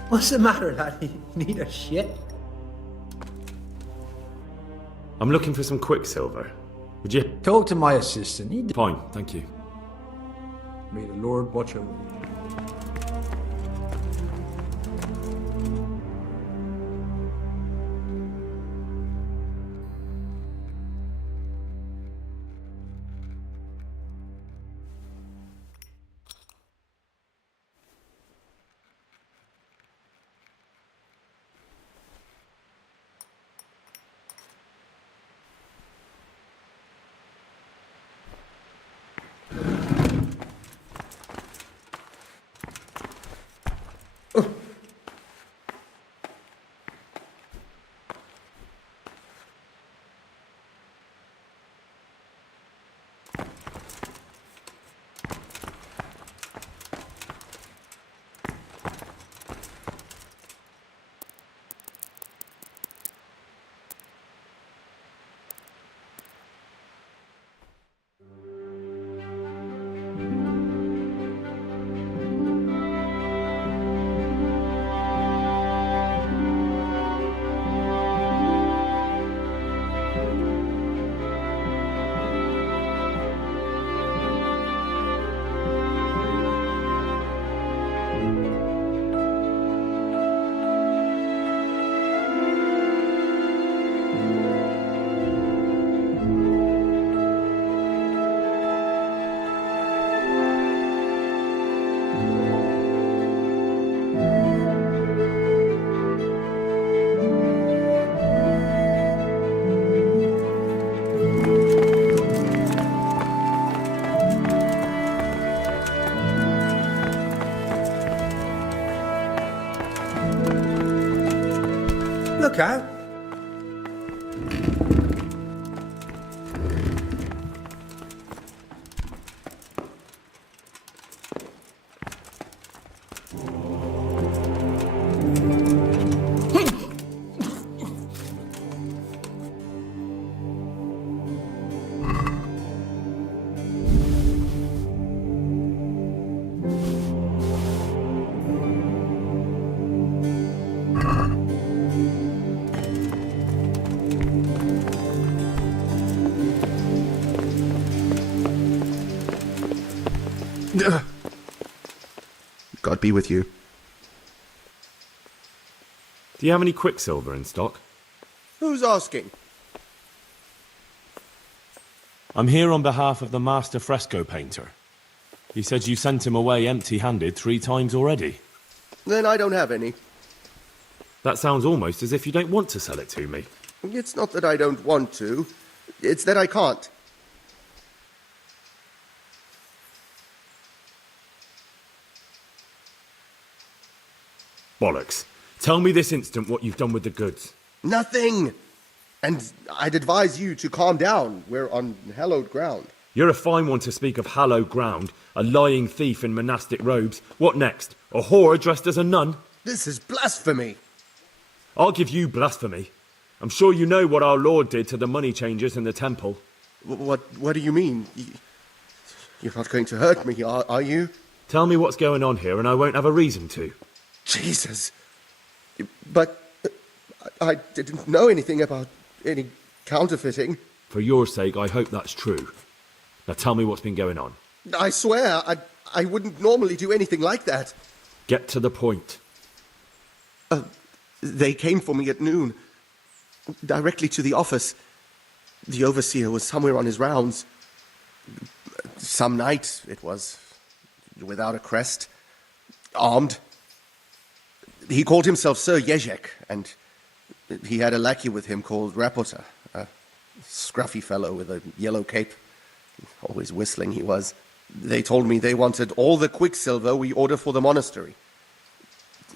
What's the matter, laddie? Need a shit? I'm looking for some quicksilver. Would you... Talk to my assistant. Fine, thank you. May the Lord watch over you. Look out. God be with you. Do you have any quicksilver in stock? Who's asking? I'm here on behalf of the master fresco painter. He said you sent him away empty-handed 3 times already. Then I don't have any. That sounds almost as if you don't want to sell it to me. It's not that I don't want to. It's that I can't. Bollocks. Tell me this instant what you've done with the goods. Nothing. And I'd advise you to calm down. We're on hallowed ground. You're a fine one to speak of hallowed ground. A lying thief in monastic robes. What next? A whore dressed as a nun? This is blasphemy. I'll give you blasphemy. I'm sure you know what our Lord did to the money changers in the temple. What do you mean? You're not going to hurt me, are you? Tell me what's going on here and I won't have a reason to. Jesus. But I didn't know anything about any counterfeiting. For your sake, I hope that's true. Now tell me what's been going on. I swear, I wouldn't normally do anything like that. Get to the point. They came for me at noon, directly to the office. The overseer was somewhere on his rounds. Some night, it was, without a crest, armed. He called himself Sir Jezek, and he had a lackey with him called Rapota, a scruffy fellow with a yellow cape. Always whistling he was. They told me they wanted all the quicksilver we order for the monastery.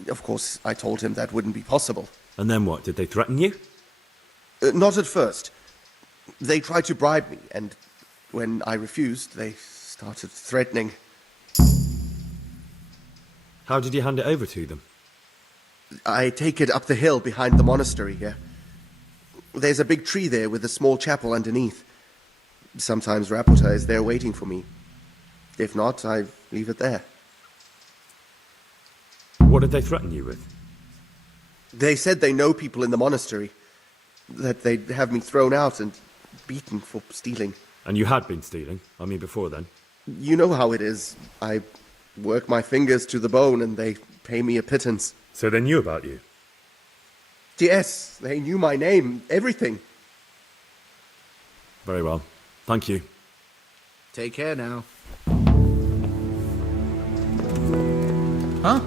Of course, I told him that wouldn't be possible. And then what? Did they threaten you? Not at first. They tried to bribe me, and when I refused, they started threatening. How did you hand it over to them? I take it up the hill behind the monastery here. There's a big tree there with a small chapel underneath. Sometimes Rapota is there waiting for me. If not, I leave it there. What did they threaten you with? They said they know people in the monastery. That they'd have me thrown out and beaten for stealing. And you had been stealing? I mean, before then? You know how it is. I work my fingers to the bone and they pay me a pittance. So they knew about you? Yes, they knew my name, everything. Very well. Thank you. Take care now. Huh?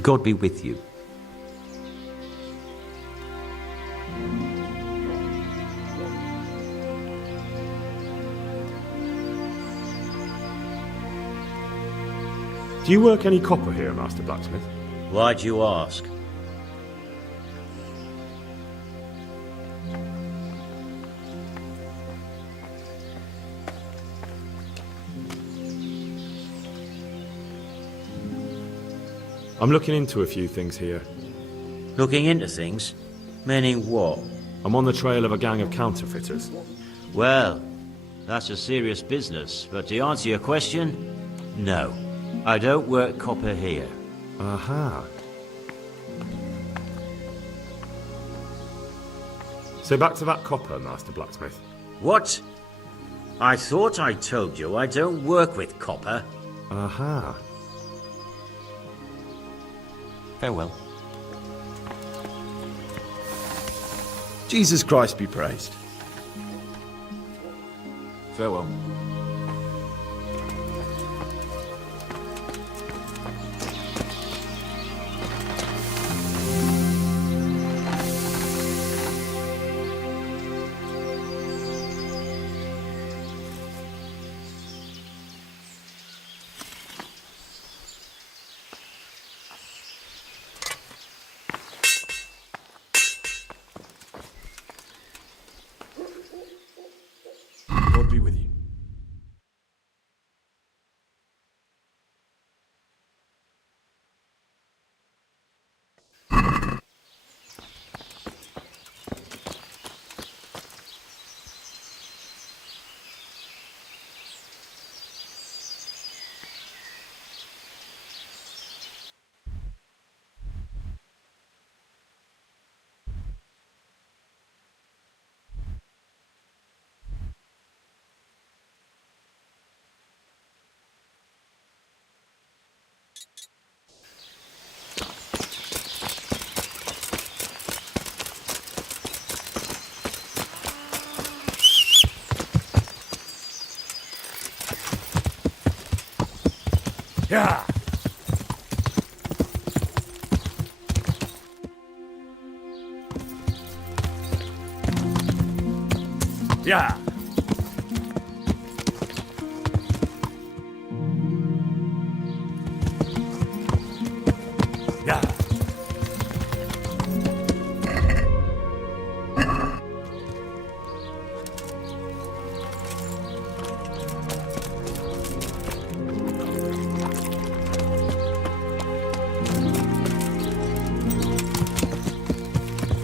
God be with you. Do you work any copper here, Master Blacksmith? Why'd you ask? I'm looking into a few things here. Looking into things? Meaning what? I'm on the trail of a gang of counterfeiters. Well, that's a serious business, but to answer your question, no. I don't work copper here. Aha. So back to that copper, Master Blacksmith. What? I thought I told you I don't work with copper. Aha. Farewell. Jesus Christ be praised. Farewell. God be with you. Yeah. Yeah. Yeah.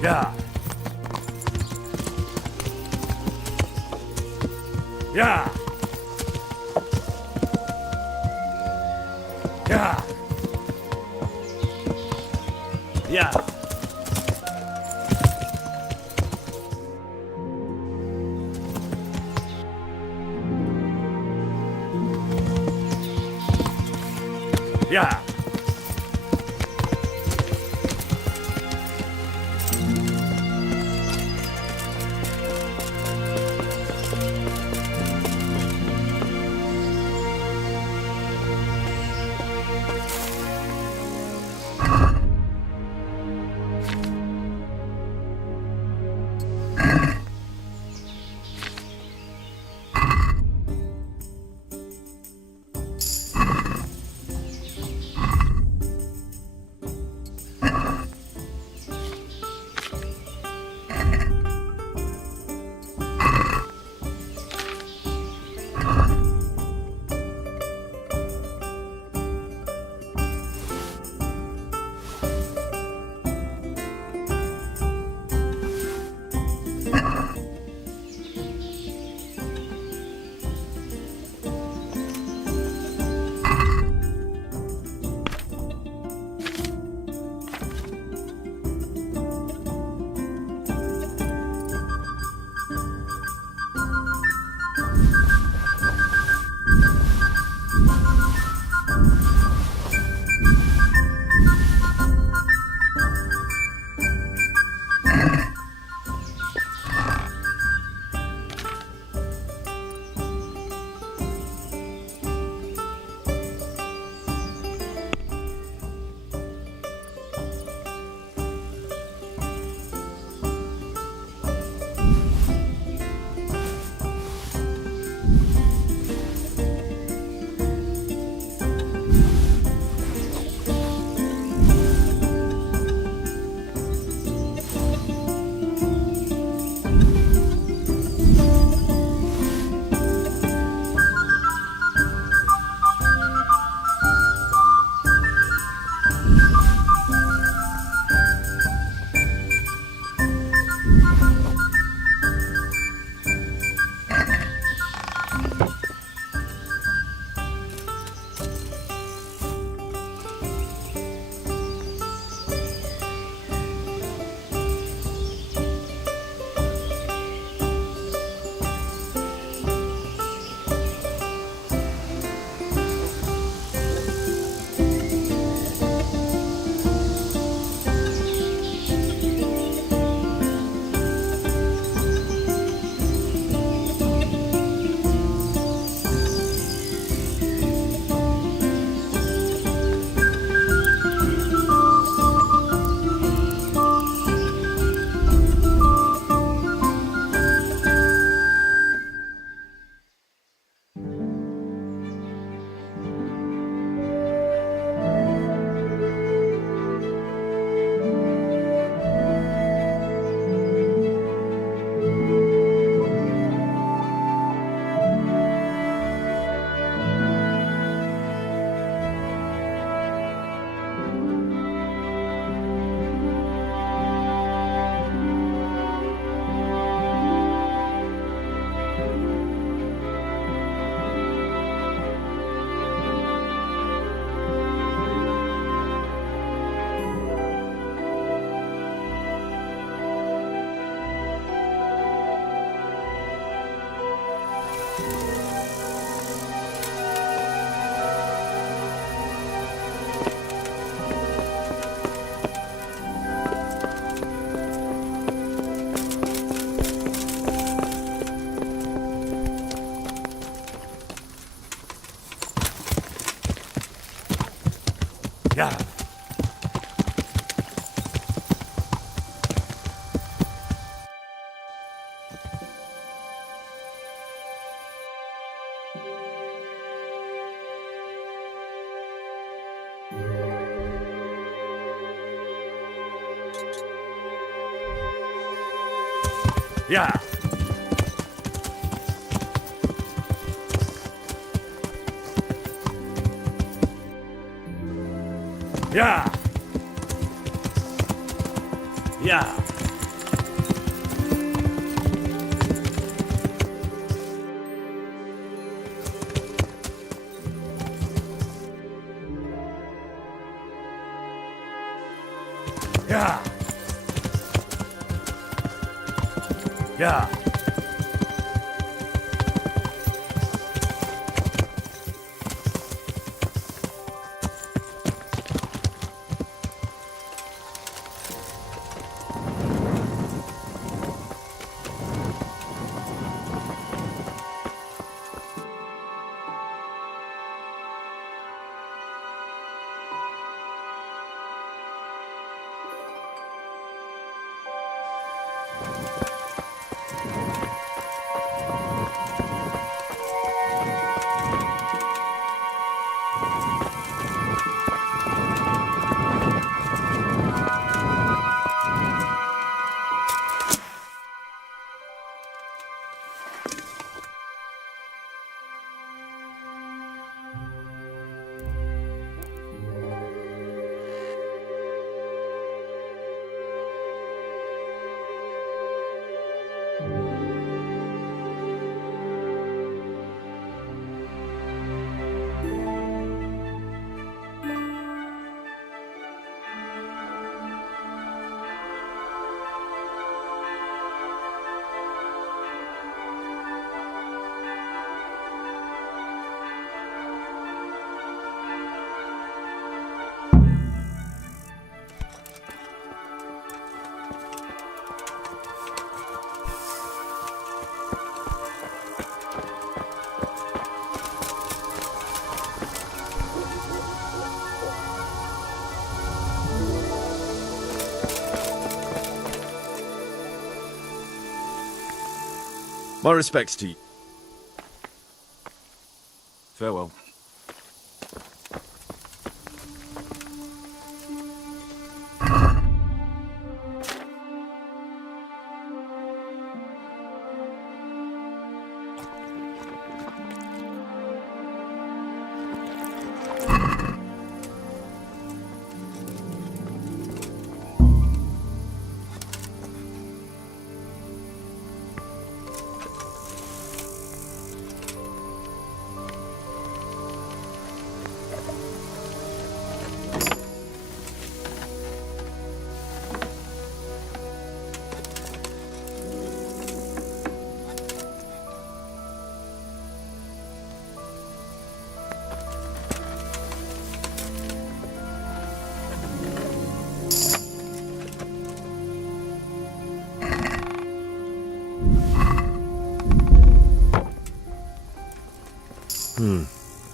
Yeah. Yeah. Yeah. Yeah. Yeah. Yeah. Yeah. Yeah. Yeah. Yeah. My respects to you. Farewell.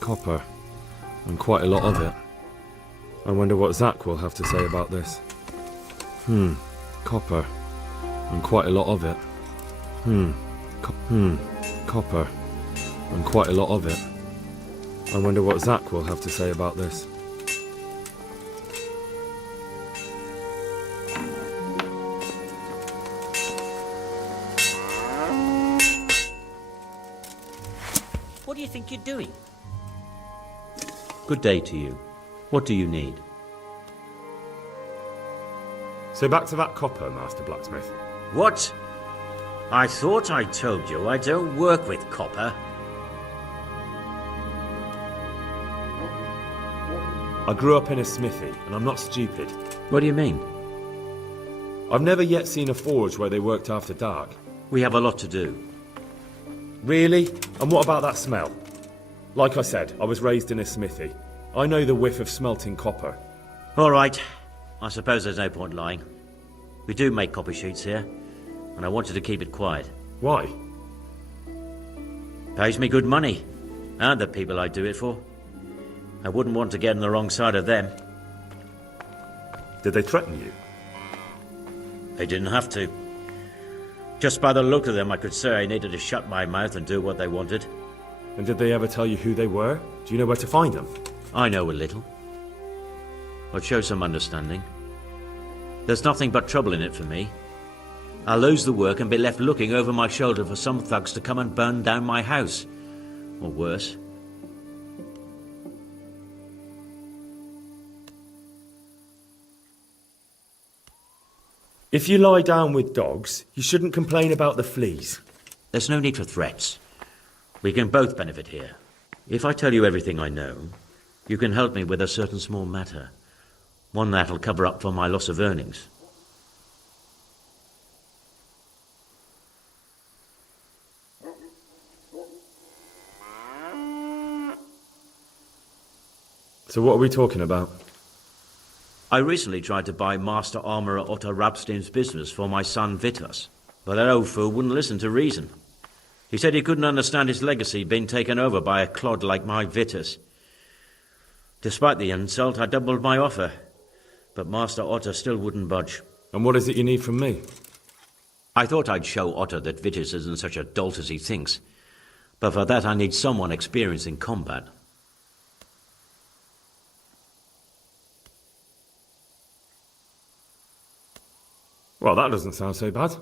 Copper. And quite a lot of it. I wonder what Zach will have to say about this. Copper. And quite a lot of it. Copper. And quite a lot of it. I wonder what Zach will have to say about this. What do you think you're doing? Good day to you. What do you need? So back to that copper, Master Blacksmith. What? I thought I told you I don't work with copper. I grew up in a smithy, and I'm not stupid. What do you mean? I've never yet seen a forge where they worked after dark. We have a lot to do. Really? And what about that smell? Like I said, I was raised in a smithy. I know the whiff of smelting copper. All right. I suppose there's no point lying. We do make copper sheets here, and I wanted to keep it quiet. Why? Pays me good money, and the people I do it for. I wouldn't want to get on the wrong side of them. Did they threaten you? They didn't have to. Just by the look of them, I could say I needed to shut my mouth and do what they wanted. And did they ever tell you who they were? Do you know where to find them? I know a little. I'd show some understanding. There's nothing but trouble in it for me. I'll lose the work and be left looking over my shoulder for some thugs to come and burn down my house. Or worse. If you lie down with dogs, you shouldn't complain about the fleas. There's no need for threats. We can both benefit here. If I tell you everything I know, you can help me with a certain small matter. One that'll cover up for my loss of earnings. So what are we talking about? I recently tried to buy Master Armourer Otto Rabstein's business for my son Vitus, but that old fool wouldn't listen to reason. He said he couldn't understand his legacy being taken over by a clod like my Vitus. Despite the insult, I doubled my offer, but Master Otto still wouldn't budge. And what is it you need from me? I thought I'd show Otto that Vitus isn't such a dolt as he thinks, but for that I need someone experienced in combat. Well, that doesn't sound so bad.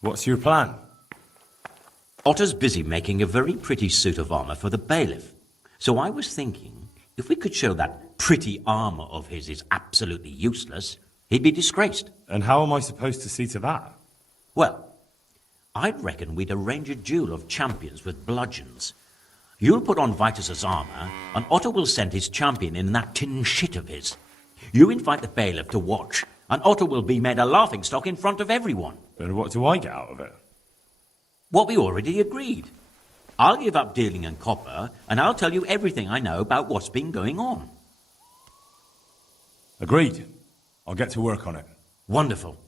What's your plan? Otto's busy making a very pretty suit of armour for the bailiff. So I was thinking, if we could show that pretty armour of his is absolutely useless, he'd be disgraced. And how am I supposed to see to that? Well, I'd reckon we'd arrange a duel of champions with bludgeons. You'll put on Vitus's armour, and Otto will send his champion in that tin shit of his. You invite the bailiff to watch, and Otto will be made a laughingstock in front of everyone. Then what do I get out of it? What we already agreed. I'll give up dealing in copper, and I'll tell you everything I know about what's been going on. Agreed. I'll get to work on it. Wonderful.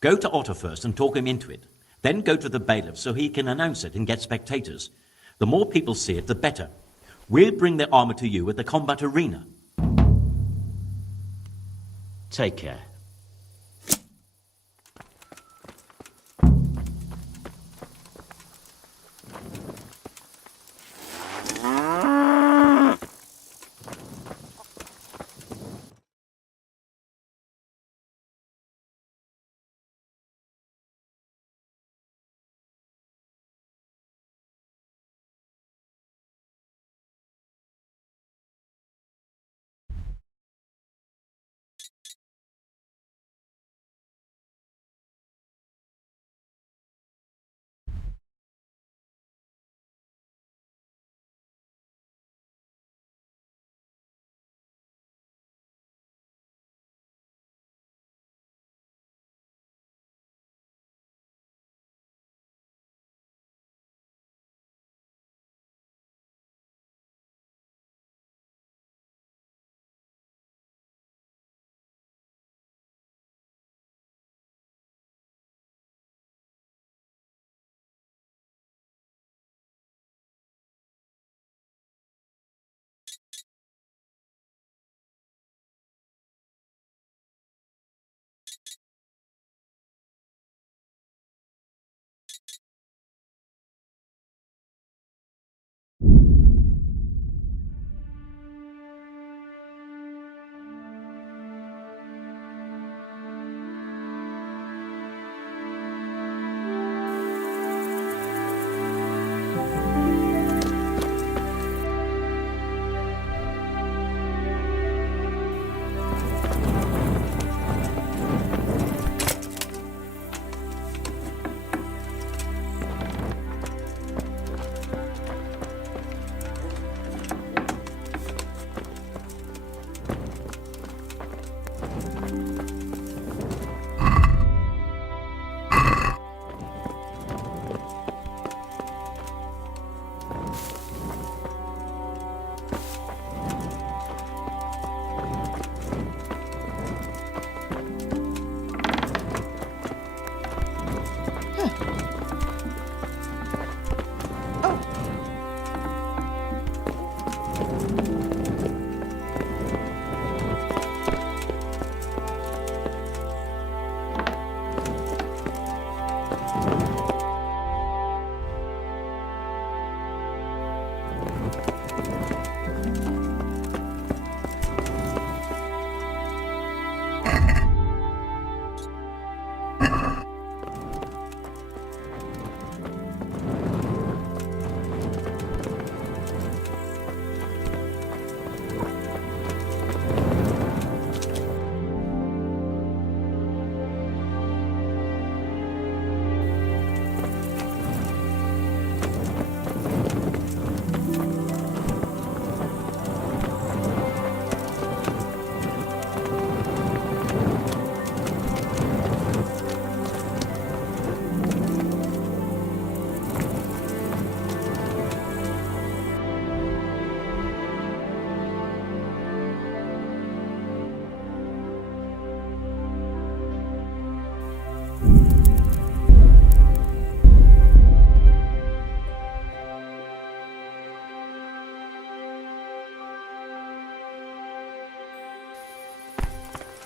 Go to Otto first and talk him into it. Then go to the bailiff so he can announce it and get spectators. The more people see it, the better. We'll bring the armour to you at the combat arena. Take care.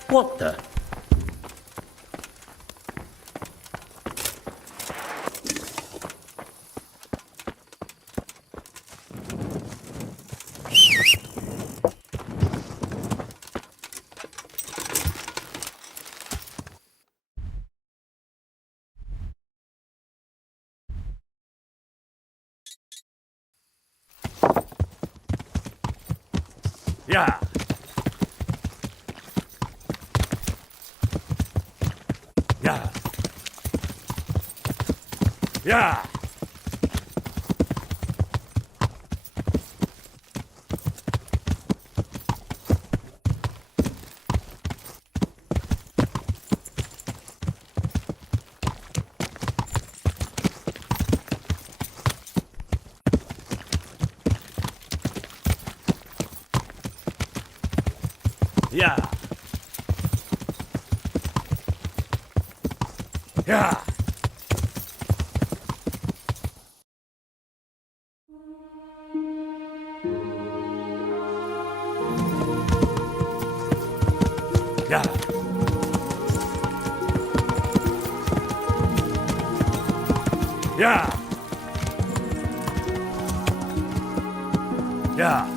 What the? Yeah. Yeah. Yeah. Yeah. Yeah. Yeah. Yeah. Yeah.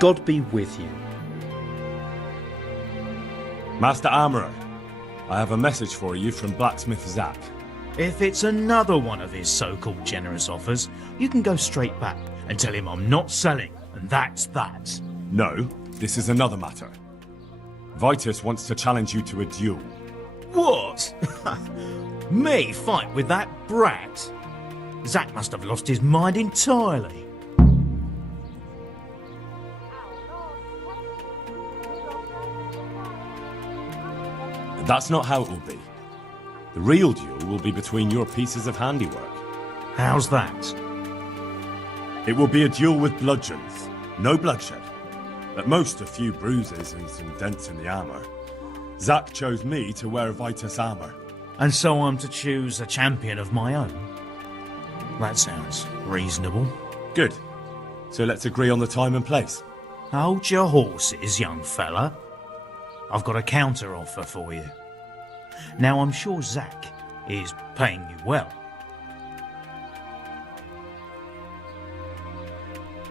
God be with you. Master Armourer, I have a message for you from Blacksmith Zack. If it's another one of his so-called generous offers, you can go straight back and tell him I'm not selling, and that's that. No, this is another matter. Vitus wants to challenge you to a duel. What? Me fight with that brat? Zack must have lost his mind entirely. That's not how it will be. The real duel will be between your pieces of handiwork. How's that? It will be a duel with bludgeons. No bloodshed. At most, a few bruises and some dents in the armour. Zack chose me to wear Vitus armour. And so I'm to choose a champion of my own? That sounds reasonable. Good. So let's agree on the time and place. Hold your horses, young fella. I've got a counter offer for you. Now, I'm sure Zack is paying you well.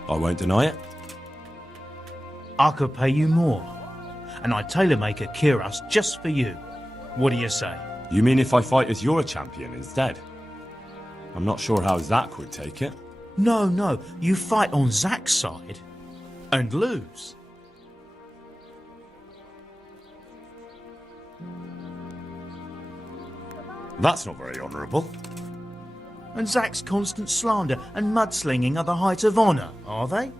I won't deny it. I could pay you more, and I'd tailor-make a cuirass just for you. What do you say? You mean if I fight as your champion instead? I'm not sure how Zack would take it. No, you fight on Zack's side and lose. That's not very honourable. And Zack's constant slander and mudslinging are the height of honour, are they?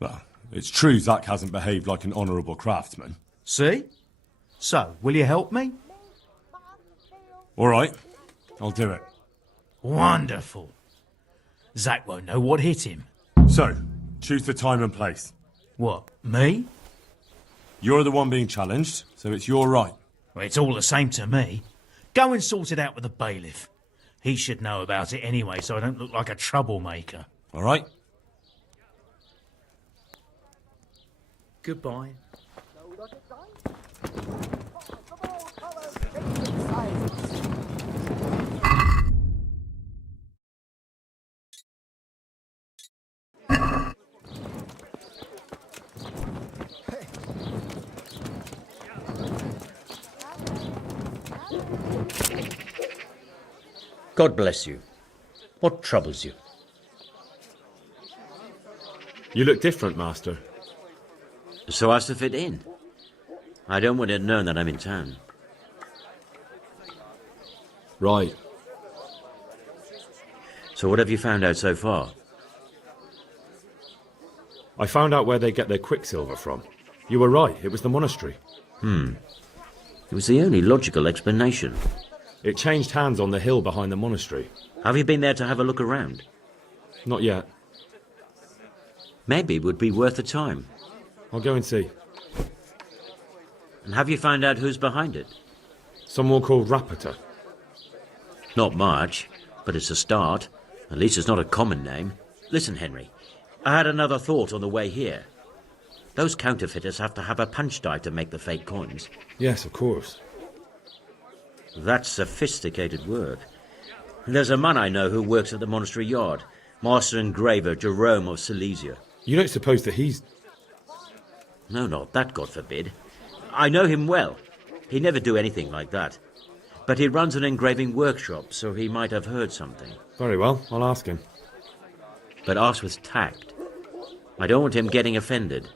Well, it's true Zack hasn't behaved like an honourable craftsman. See? So, will you help me? All right, I'll do it. Wonderful. Zack won't know what hit him. So, choose the time and place. What, me? You're the one being challenged, so it's your right. Well, it's all the same to me. Go and sort it out with the bailiff. He should know about it anyway, so I don't look like a troublemaker. All right? Goodbye. God bless you. What troubles you? You look different, Master. So as to fit in. I don't want it known that I'm in town. Right. So what have you found out so far? I found out where they get their quicksilver from. You were right, it was the monastery. It was the only logical explanation. It changed hands on the hill behind the monastery. Have you been there to have a look around? Not yet. Maybe it would be worth the time. I'll go and see. And have you found out who's behind it? Someone called Rapita. Not much, but it's a start. At least it's not a common name. Listen, Henry, I had another thought on the way here. Those counterfeiters have to have a punch die to make the fake coins. Yes, of course. That's sophisticated work. There's a man I know who works at the monastery yard, Master Engraver Jerome of Silesia. You don't suppose that he's... No, not that, God forbid. I know him well. He'd never do anything like that. But he runs an engraving workshop, so he might have heard something. Very well, I'll ask him. But ask with tact. I don't want him getting offended.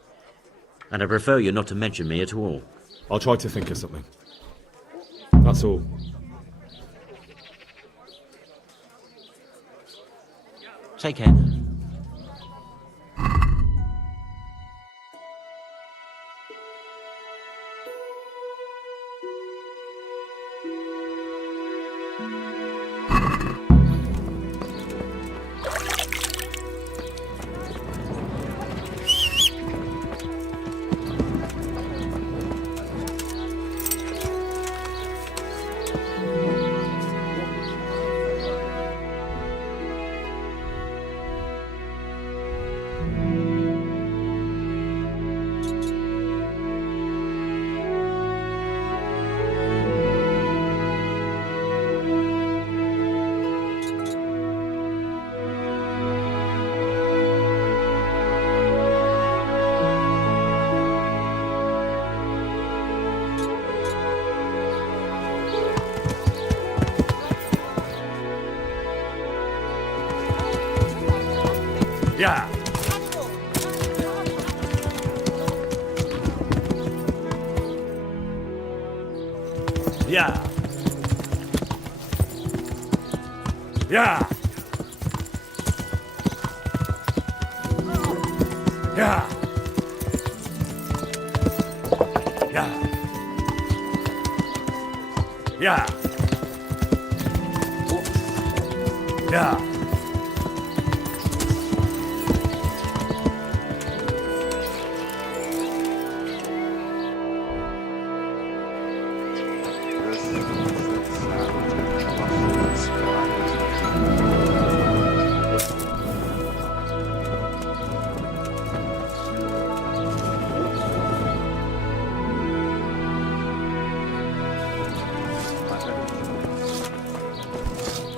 And I prefer you not to mention me at all. I'll try to think of something. That's all. Take care. Yeah. Yeah. Yeah. Yeah. Yeah. Yeah. Yeah.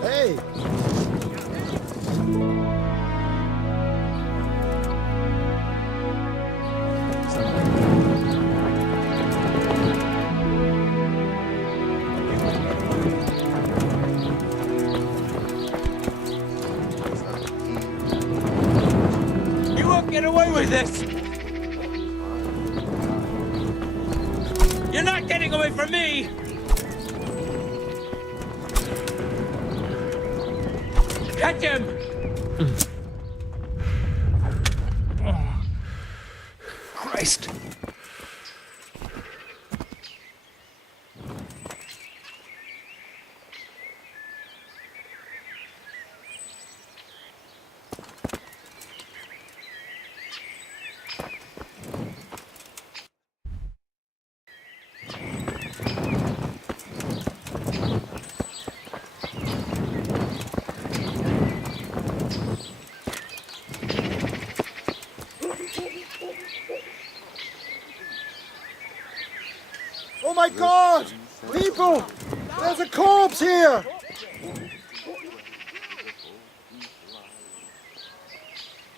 Hey! You won't get away with this! You're not getting away from me! Catch him! Christ. Oh my God! People! There's a corpse here!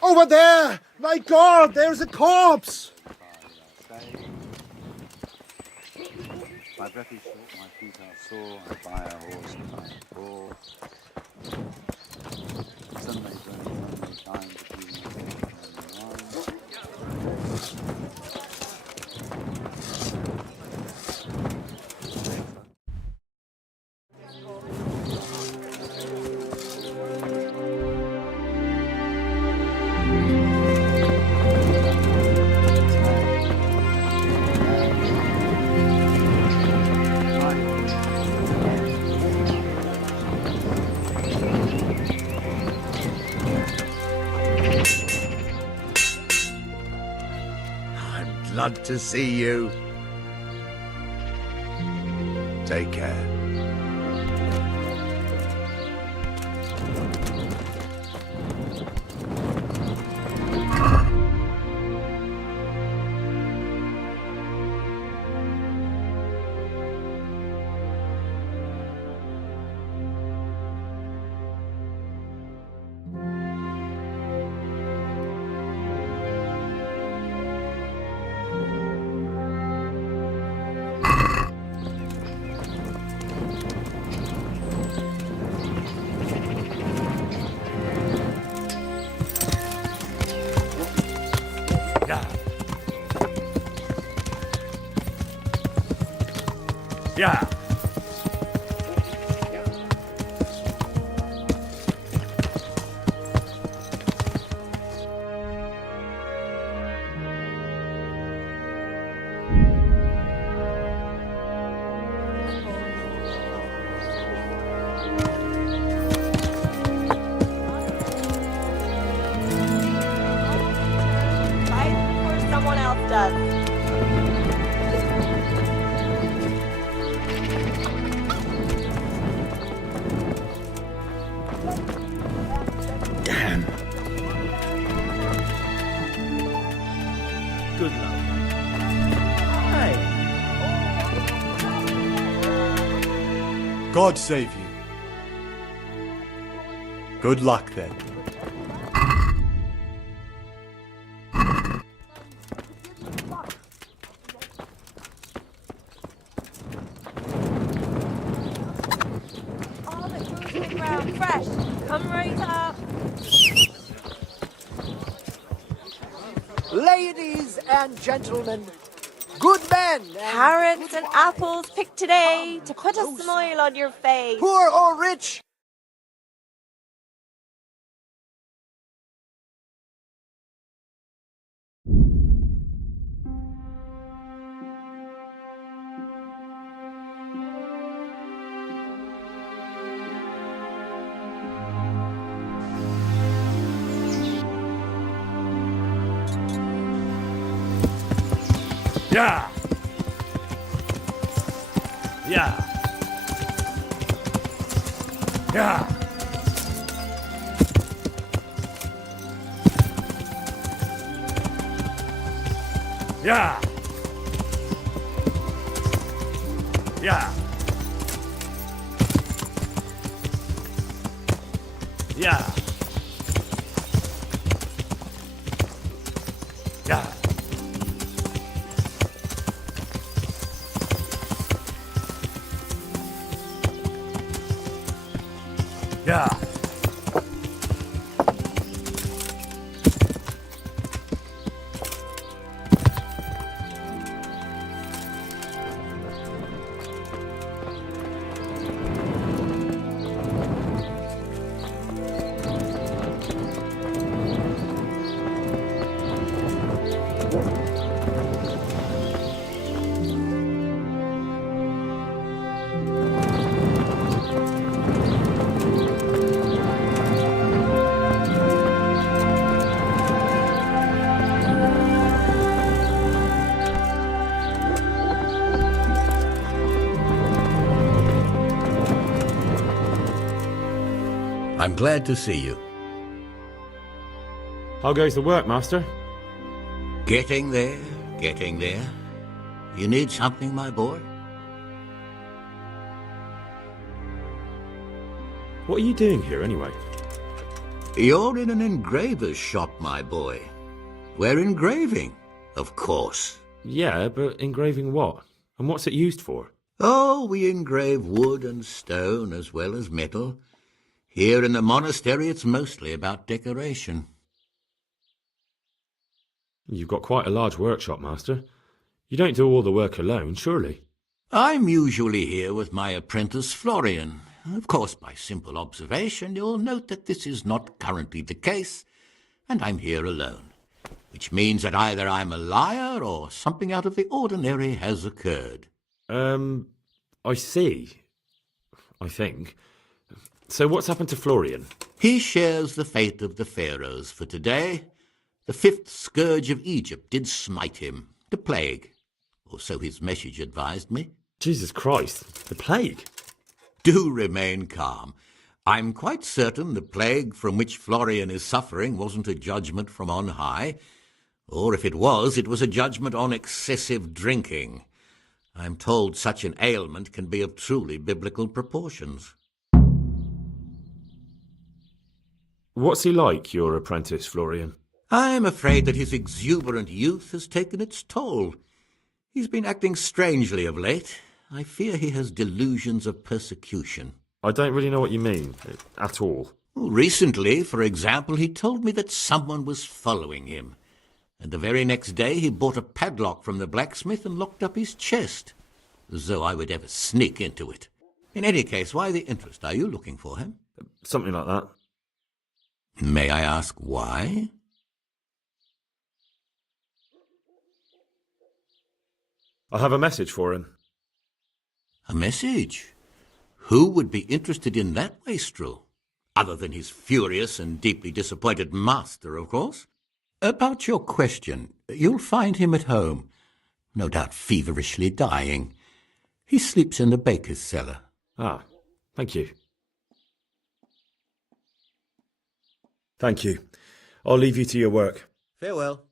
Over there! My God, there's a corpse! My breath is short, my feet are sore, I buy a horse and I fall. Sunlight burning, sunlight shines between my feet and mine. Glad to see you. Take care. Yeah. Right before someone else does. Damn. Good luck. Hey. God save you. Good luck then. All the fruit in the ground fresh. Come right up. Ladies and gentlemen, good men, Carrots and apples picked today to put a smile on your face. poor or rich, Yeah. Yeah. Yeah. Yeah. Yeah. Yeah. Yeah. Yeah. I'm glad to see you. How goes the work, Master? Getting there, getting there. You need something, my boy? What are you doing here, anyway? You're in an engraver's shop, my boy. We're engraving, of course. Yeah, but engraving what? And what's it used for? Oh, we engrave wood and stone as well as metal. Here in the monastery, it's mostly about decoration. You've got quite a large workshop, Master. You don't do all the work alone, surely? I'm usually here with my apprentice, Florian. Of course, by simple observation, you'll note that this is not currently the case, and I'm here alone, which means that either I'm a liar or something out of the ordinary has occurred. I see. I think. So what's happened to Florian? He shares the fate of the pharaohs for today. The 5th scourge of Egypt did smite him, the plague, or so his message advised me. Jesus Christ, the plague? Do remain calm. I'm quite certain the plague from which Florian is suffering wasn't a judgment from on high, or if it was a judgment on excessive drinking. I'm told such an ailment can be of truly biblical proportions. What's he like, your apprentice, Florian? I'm afraid that his exuberant youth has taken its toll. He's been acting strangely of late. I fear he has delusions of persecution. I don't really know what you mean, at all. Recently, for example, he told me that someone was following him. And the very next day he bought a padlock from the blacksmith and locked up his chest, as though I would ever sneak into it. In any case, why the interest? Are you looking for him? Something like that. May I ask why? I have a message for him. A message? Who would be interested in that wastrel? Other than his furious and deeply disappointed master, of course. About your question, you'll find him at home, no doubt feverishly dying. He sleeps in the baker's cellar. Ah, thank you. Thank you. I'll leave you to your work. Farewell.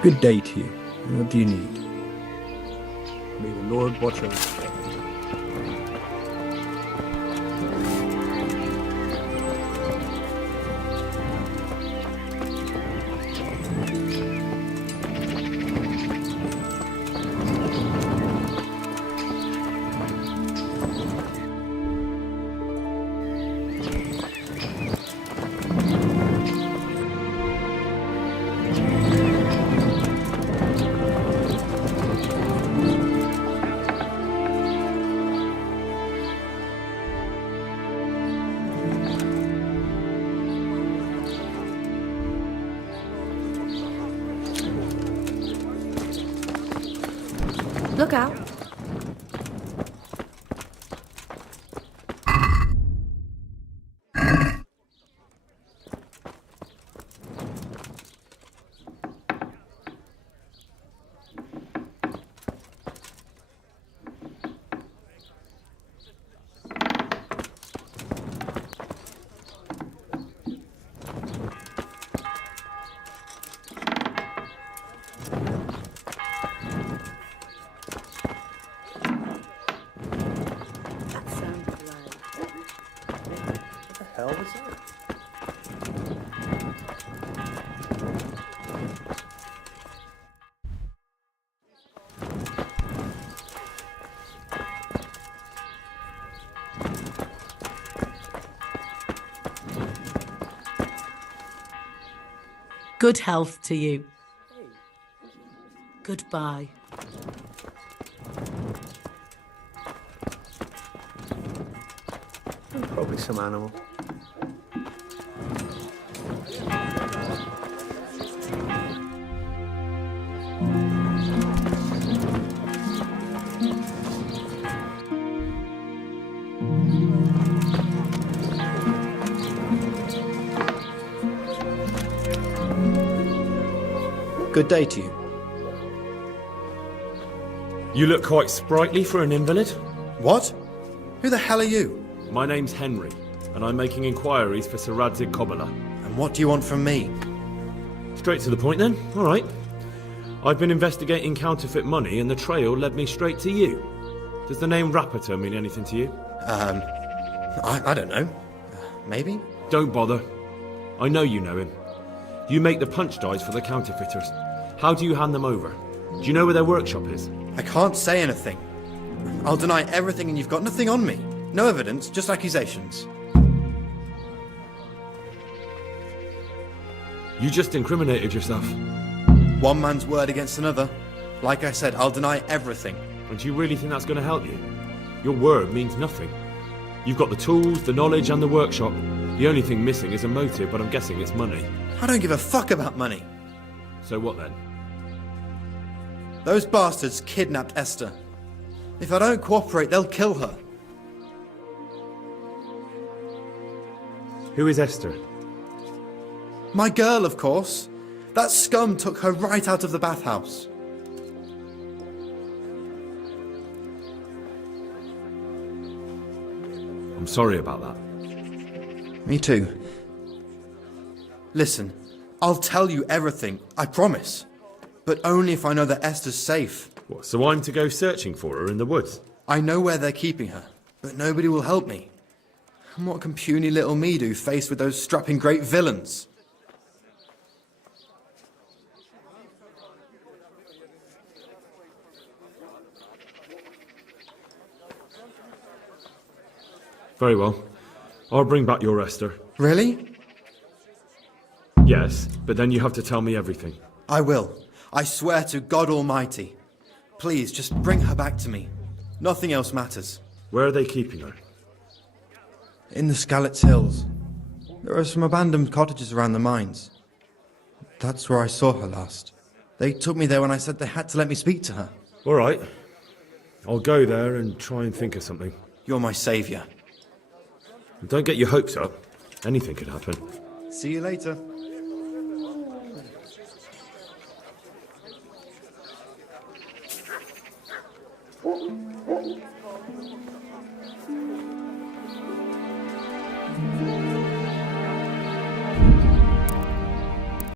Good day to you. What do you need? May the Lord watch over you. Look out. Hell was that? Good health to you. Goodbye. Probably some animal. Good day to you. You look quite sprightly for an invalid. What? Who the hell are you? My name's Henry, and I'm making inquiries for Sir Radzig Kobyla. And what do you want from me? Straight to the point then. All right. I've been investigating counterfeit money and the trail led me straight to you. Does the name Rappator mean anything to you? I don't know. Maybe? Don't bother. I know you know him. You make the punch dies for the counterfeiters. How do you hand them over? Do you know where their workshop is? I can't say anything. I'll deny everything and you've got nothing on me. No evidence, just accusations. You just incriminated yourself. One man's word against another. Like I said, I'll deny everything. And do you really think that's going to help you? Your word means nothing. You've got the tools, the knowledge and the workshop. The only thing missing is a motive, but I'm guessing it's money. I don't give a fuck about money. So what then? Those bastards kidnapped Esther. If I don't cooperate, they'll kill her. Who is Esther? My girl, of course. That scum took her right out of the bathhouse. I'm sorry about that. Me too. Listen, I'll tell you everything, I promise. But only if I know that Esther's safe. What, so I'm to go searching for her in the woods? I know where they're keeping her, but nobody will help me. And what can puny little me do faced with those strapping great villains? Very well. I'll bring back your Esther. Really? Yes, but then you have to tell me everything. I will. I swear to God Almighty. Please, just bring her back to me. Nothing else matters. Where are they keeping her? In the Scarlet's Hills. There are some abandoned cottages around the mines. That's where I saw her last. They took me there when I said they had to let me speak to her. All right. I'll go there and try and think of something. You're my saviour. Don't get your hopes up. Anything could happen. See you later.